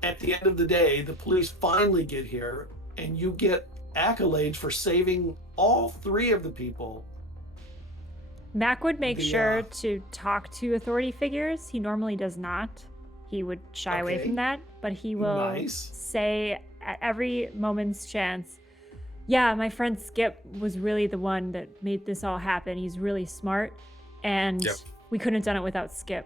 at the end of the day, the police finally get here, and you get accolades for saving all three of the people. Mac would make sure to talk to authority figures. He normally does not. He would shy away from that, but he will say at every moment's chance, "Yeah, my friend Skip was really the one that made this all happen. He's really smart, and we couldn't have done it without Skip."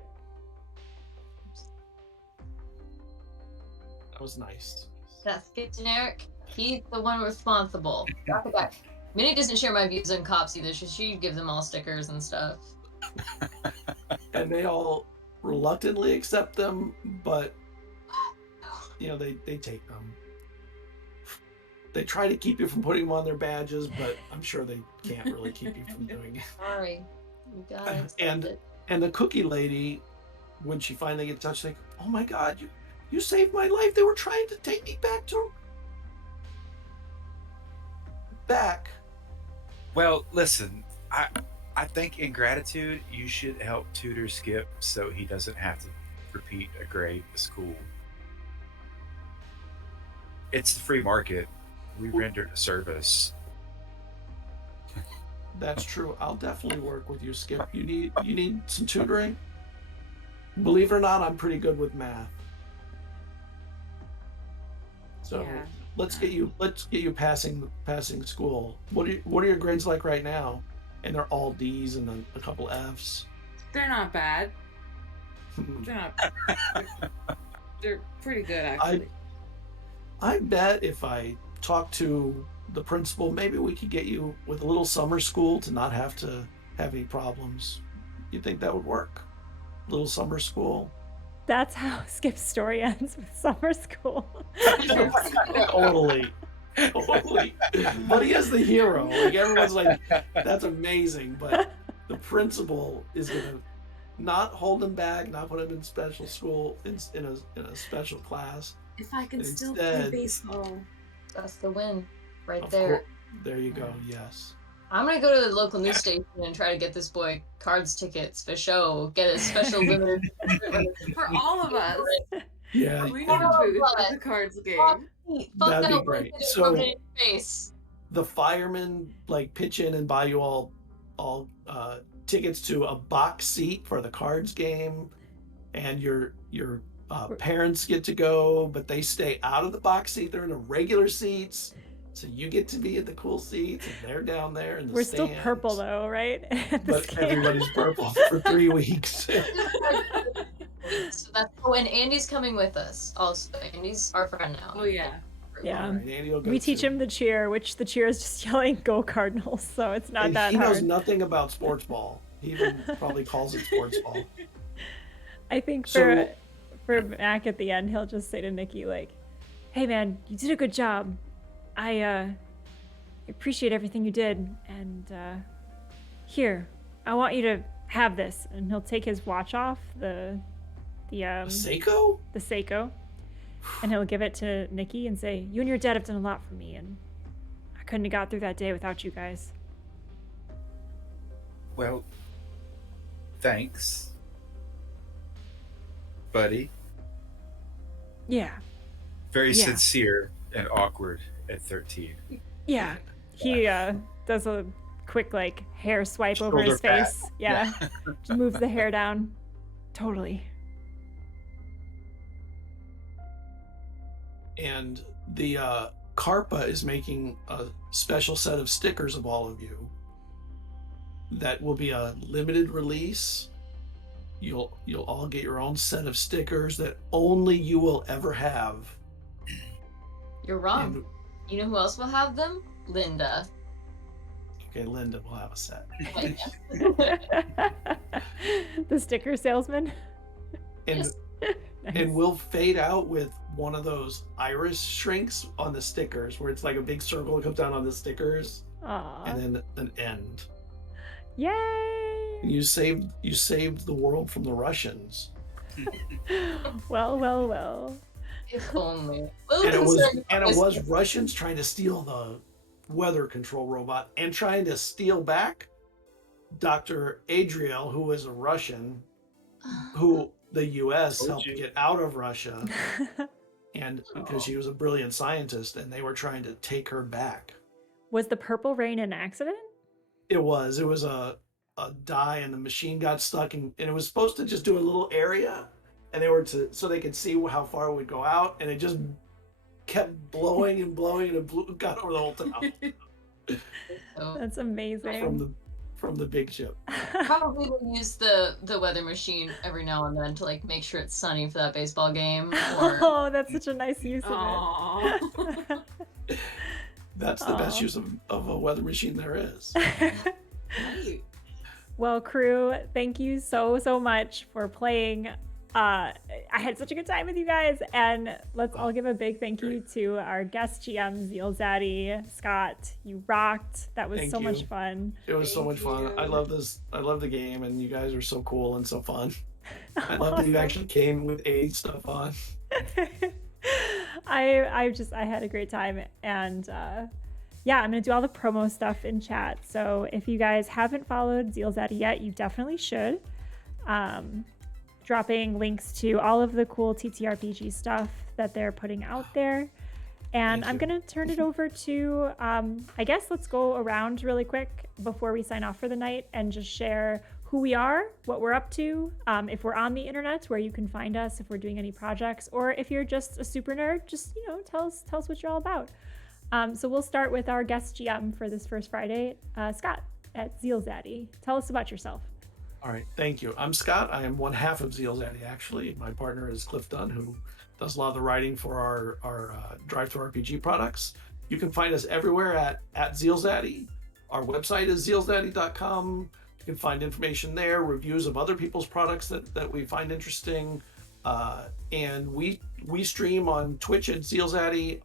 was nice. That's Skip generic. He's the one responsible. Back to back. Minnie doesn't share my views on cops either. She gives them all stickers and stuff. And they all reluctantly accept them, but they take them. They try to keep you from putting them on their badges, but I'm sure they can't really keep you from doing it. Sorry. You gotta accept And it. and the cookie lady, when she finally gets touched, like, oh my God, you saved my life. They were trying to take me back. Well, listen, I think in gratitude you should help tutor Skip so he doesn't have to repeat a grade at school. It's the free market. We rendered a service. That's true. I'll definitely work with you, Skip. You need some tutoring? Believe it or not, I'm pretty good with math. So Yeah. let's get you passing school. What are your grades like right now? And they're all D's and then a couple F's. They're not bad. They're not. They're pretty good, actually. I bet if I talk to the principal, maybe we could get you with a little summer school to not have to have any problems. You think that would work? Little summer school? That's how Skip's story ends with summer school. Totally. But he is the hero. Like, everyone's like, that's amazing. But the principal is gonna not hold him back, not put him in special school, in a special class. If I can still Instead- play baseball. That's the win. Right Of there. course, there you go. Yes. I'm gonna go to the local news station and try to get this boy cards tickets for show. Get a special limited For all of us. Yeah. We need and a booth but- at the cards game. Fuck That'd be that, great. look at it, So- rub it in your face. the firemen like pitch in and buy you all tickets to a box seat for the cards game, and your parents get to go, but they stay out of the box seat. They're in the regular seats, so you get to be at the cool seats, and they're down there in the We're still stands. purple though, right? At the But scale. everybody's purple for 3 weeks. So that's and Andy's coming with us. Also, Andy's our friend now. Oh yeah. Yeah. All right, Andy will go We teach too. him the cheer, which the cheer is just yelling "Go Cardinals," so it's not And that he knows hard. nothing about sports ball. He even probably calls it sports ball. I think So- for Mac at the end, he'll just say to Nikki like, "Hey man, you did a good job. I appreciate everything you did, and here, I want you to have this." And he'll take his watch off the Seiko? Seiko, and he'll give it to Nikki and say, "You and your dad have done a lot for me, and I couldn't have got through that day without you guys." Well, thanks, buddy. Yeah, Very Yeah. sincere and awkward at 13. yeah. He does a quick like hair swipe over his Shoulder pat. face. Yeah, just moves the hair down. Totally. And the Carpa is making a special set of stickers of all of you. That will be a limited release. You'll all get your own set of stickers that only you will ever have. You're wrong. And, You know who else will have them? Linda. okay, Linda will have a set. The sticker salesman. And Yes. Nice. and we'll fade out with one of those iris shrinks on the stickers, where it's like a big circle that comes down on the stickers, Aw. and then an end. Yay! You saved the world from the Russians. Well, well, well. If only. Well, And it considering was Russians trying to steal the weather control robot and trying to steal back Dr. Adriel, who was a Russian, who the US Told helped you. get out of Russia, and because she was a brilliant scientist, and they were trying to take her back. Was the purple rain an accident? It was a die, and the machine got stuck, and it was supposed to just do a little area, and so they could see how far it would go out, and it just kept blowing and blowing, and it got over the whole town so, That's amazing. from the big ship. Probably will use the weather machine every now and then to like make sure it's sunny for that baseball game. Or Oh, that's such a nice use of Aww. it. That's the best Aw. use of a weather machine there is. Right. Well, crew, thank you so much for playing. I had such a good time with you guys, and let's all give a big thank you to our guest GM, ZealZaddy. Scott, you rocked. That was Thank so much you. fun. It was so Thank much fun. I you. love this. I love the game, and you guys are so cool and so fun. I love that you Awesome. actually came with 80 stuff on. I had a great time, and yeah, I'm gonna do all the promo stuff in chat. So if you guys haven't followed ZealZaddy yet, you definitely should. Dropping links to all of the cool TTRPG stuff that they're putting out there. And Thank I'm you. gonna turn it over to I guess let's go around really quick before we sign off for the night and just share who we are, what we're up to, if we're on the internet, where you can find us, if we're doing any projects, or if you're just a super nerd, just tell us what you're all about. So we'll start with our guest GM for this first Friday, Scott at ZealZaddy. Tell us about yourself. All right, thank you. I'm Scott. I am one half of ZealZaddy, actually. My partner is Cliff Dunn, who does a lot of the writing for our drive-thru RPG products. You can find us everywhere at ZealZaddy. Our website is ZealZaddy.com. You can find information there, reviews of other people's products that we find interesting. And we stream on Twitch at ZealZaddy.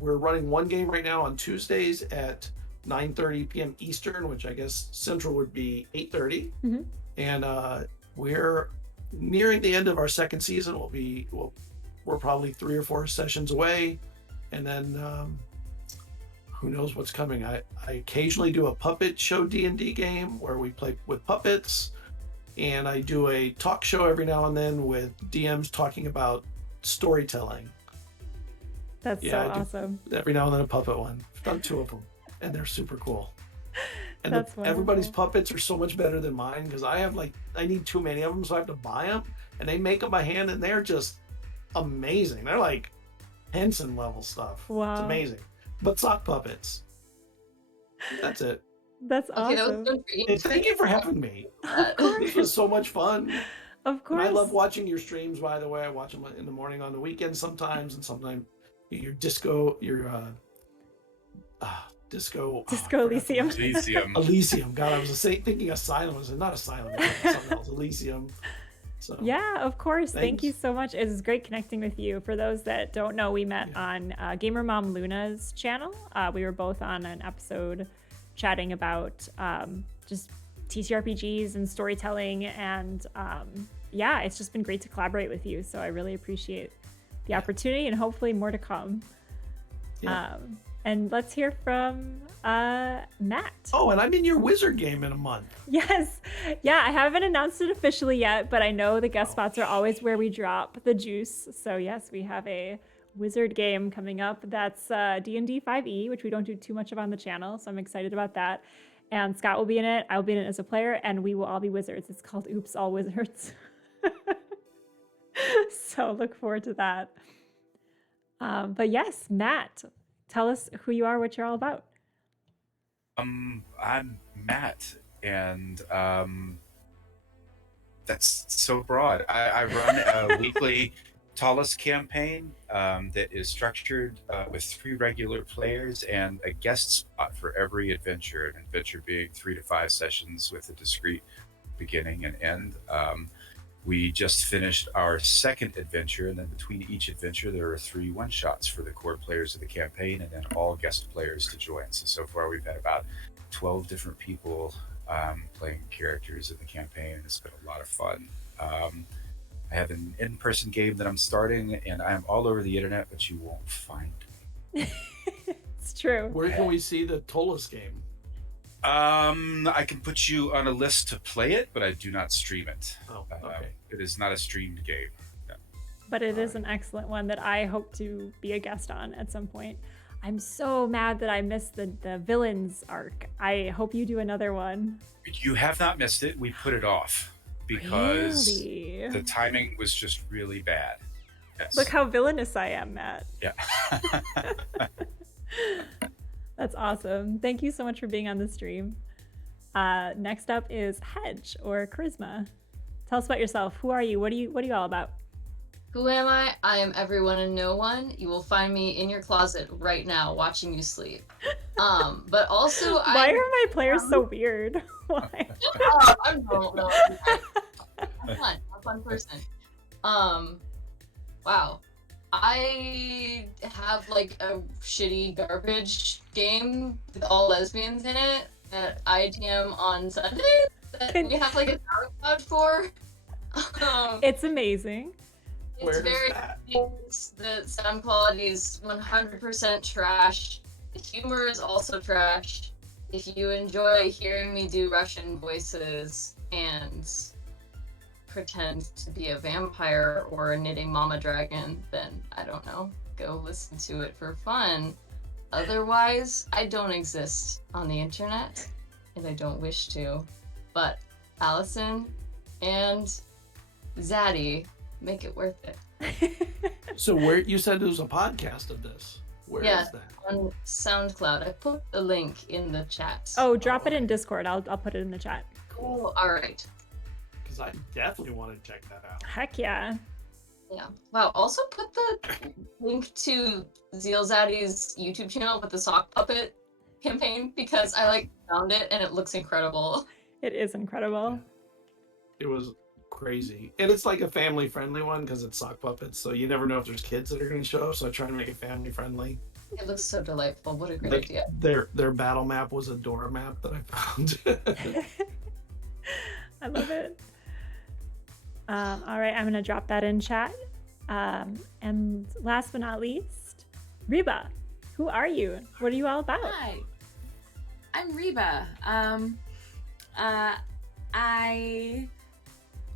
We're running one game right now on Tuesdays at 9:30 p.m. Eastern, which I guess Central would be 8:30. Mm-hmm. And we're nearing the end of our second season. We're probably 3 or 4 sessions away, and then who knows what's coming. I occasionally do a puppet show D&D game where we play with puppets, and I do a talk show every now and then with DMs talking about storytelling. That's Yeah, so I do. awesome. Every now and then a puppet one. I've done 2 of them, and they're super cool. And That's everybody's wonderful. puppets are so much better than mine because I need too many of them, so I have to buy them, and they make them by hand, and they're just amazing. They're like Henson level stuff. Wow. It's amazing. But sock puppets. That's it. That's okay, that was awesome. so intriguing. And thank you for having me. Of This course. was so much fun. Of And course. I love watching your streams, by the way. I watch them in the morning on the weekends sometimes, and sometimes your disco, disco. Disco I forgot the Elysium. word. Elysium. Elysium. God, I was thinking Asylum. Was not Asylum. It was something else. Elysium. So Yeah, of course. Thank you Thanks. so much. It was great connecting with you. For those that don't know, we met Yeah. on Gamer Mom Luna's channel. We were both on an episode chatting about just TTRPGs and storytelling. And yeah, it's just been great to collaborate with you. So I really appreciate the opportunity and hopefully more to come. Yeah. And let's hear from Matt. Oh, and I'm in your wizard game in a month. Yes. Yeah, I haven't announced it officially yet, but I know the guest spots are always where we drop the juice. So yes, we have a wizard game coming up. That's D&D 5e, which we don't do too much of on the channel. So I'm excited about that. And Scott will be in it. I'll be in it as a player, and we will all be wizards. It's called Oops, All Wizards. So look forward to that. But yes, Matt, tell us who you are, what you're all about. I'm Matt, and that's so broad. I run a weekly Tallest campaign that is structured with 3 regular players and a guest spot for every adventure. An adventure being 3 to 5 sessions with a discrete beginning and end. We just finished our second adventure, and then between each adventure, there are 3 one-shots for the core players of the campaign, and then all guest players to join. So far, we've had about 12 different people playing characters in the campaign, and it's been a lot of fun. I have an in-person game that I'm starting, and I'm all over the internet, but you won't find me. It's true. Where can we see the Tolos game? I can put you on a list to play it, but I do not stream it. Oh, okay. It is not a streamed game. No. But it is an excellent one that I hope to be a guest on at some point. I'm so mad that I missed the villains arc. I hope you do another one. You have not missed it. We put it off because Really? the timing was just really bad. Yes. Look how villainous I am, Matt. Yeah. That's awesome. Thank you so much for being on the stream. Next up is Hedge or Charisma. Tell us about yourself. Who are you? What are you all about? Who am I? I am everyone and no one. You will find me in your closet right now watching you sleep. But also Why are my players so weird? Why? I'm no. I'm a fun person. Wow. I have like a shitty garbage game with all lesbians in it that I DM on Sundays that we have like a SoundCloud for. It's amazing. It's very the sound quality is 100% trash. The humor is also trash. If you enjoy hearing me do Russian voices and pretend to be a vampire or a knitting mama dragon, then I don't know, go listen to it for fun. Otherwise, I don't exist on the internet, and I don't wish to. But Allison and Zaddy make it worth it. So where you said there was a podcast of this? Where is that? On SoundCloud. I put the link in the chat. Oh, drop it in Discord. I'll put it in the chat. Cool. All right. Because I definitely want to check that out. Heck yeah. Yeah. Wow. Also put the link to ZealZaddy's YouTube channel with the sock puppet campaign because I like found it and it looks incredible. It is incredible. It was crazy. And it's like a family friendly one because it's sock puppets, so you never know if there's kids that are going to show up, so I try to make it family friendly. It looks so delightful. What a great Like, idea. their battle map was a door map that I found. I love it. All right, I'm going to drop that in chat. And last but not least, Reba. Who are you? What are you all about? Hi, I'm Reba. I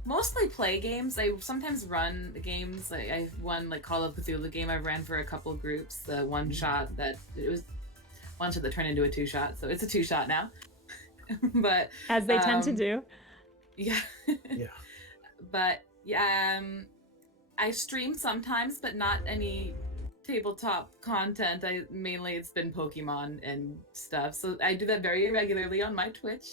mostly play games. I sometimes run games. I won like Call of Cthulhu game. I ran for a couple groups. The one shot that turned into a 2-shot, so it's a 2-shot now. But as they tend to do. Yeah. Yeah. But yeah, I stream sometimes, but not any tabletop content. Mainly it's been Pokemon and stuff. So I do that very regularly on my Twitch.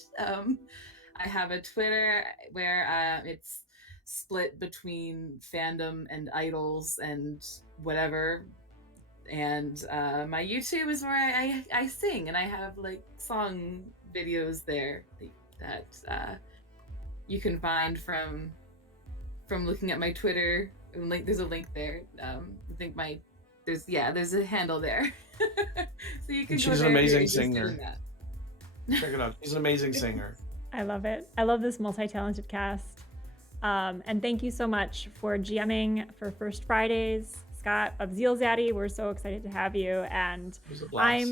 I have a Twitter where it's split between fandom and idols and whatever. And my YouTube is where I sing, and I have like song videos there that you can find from looking at my Twitter. There's a link there. I think there's a handle there. So you can. She's go an there amazing if you're singer. interested in that. Check it out. She's an amazing singer. I love it. I love this multi-talented cast. And thank you so much for GMing for First Fridays, Scott of ZealZaddy. We're so excited to have you. And It was a blast.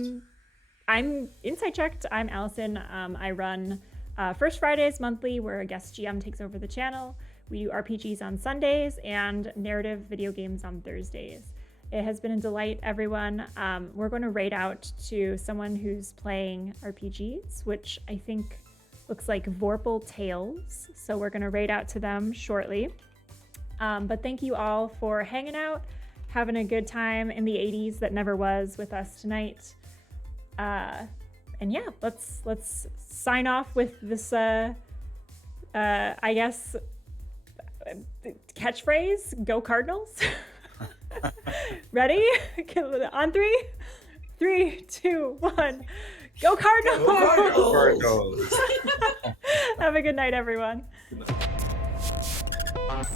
I'm Inside Checked. I'm Allison. I run First Fridays monthly, where a guest GM takes over the channel. We do RPGs on Sundays and narrative video games on Thursdays. It has been a delight, everyone. We're going to raid out to someone who's playing RPGs, which I think looks like Vorpal Tales. So we're going to raid out to them shortly. But thank you all for hanging out, having a good time in the 80s that never was with us tonight. And yeah, let's sign off with this, I guess, catchphrase. Go Cardinals. Ready? On 3? 3, 2, 1. Go Cardinals! Go Cardinals! Have a good night, everyone. Good night.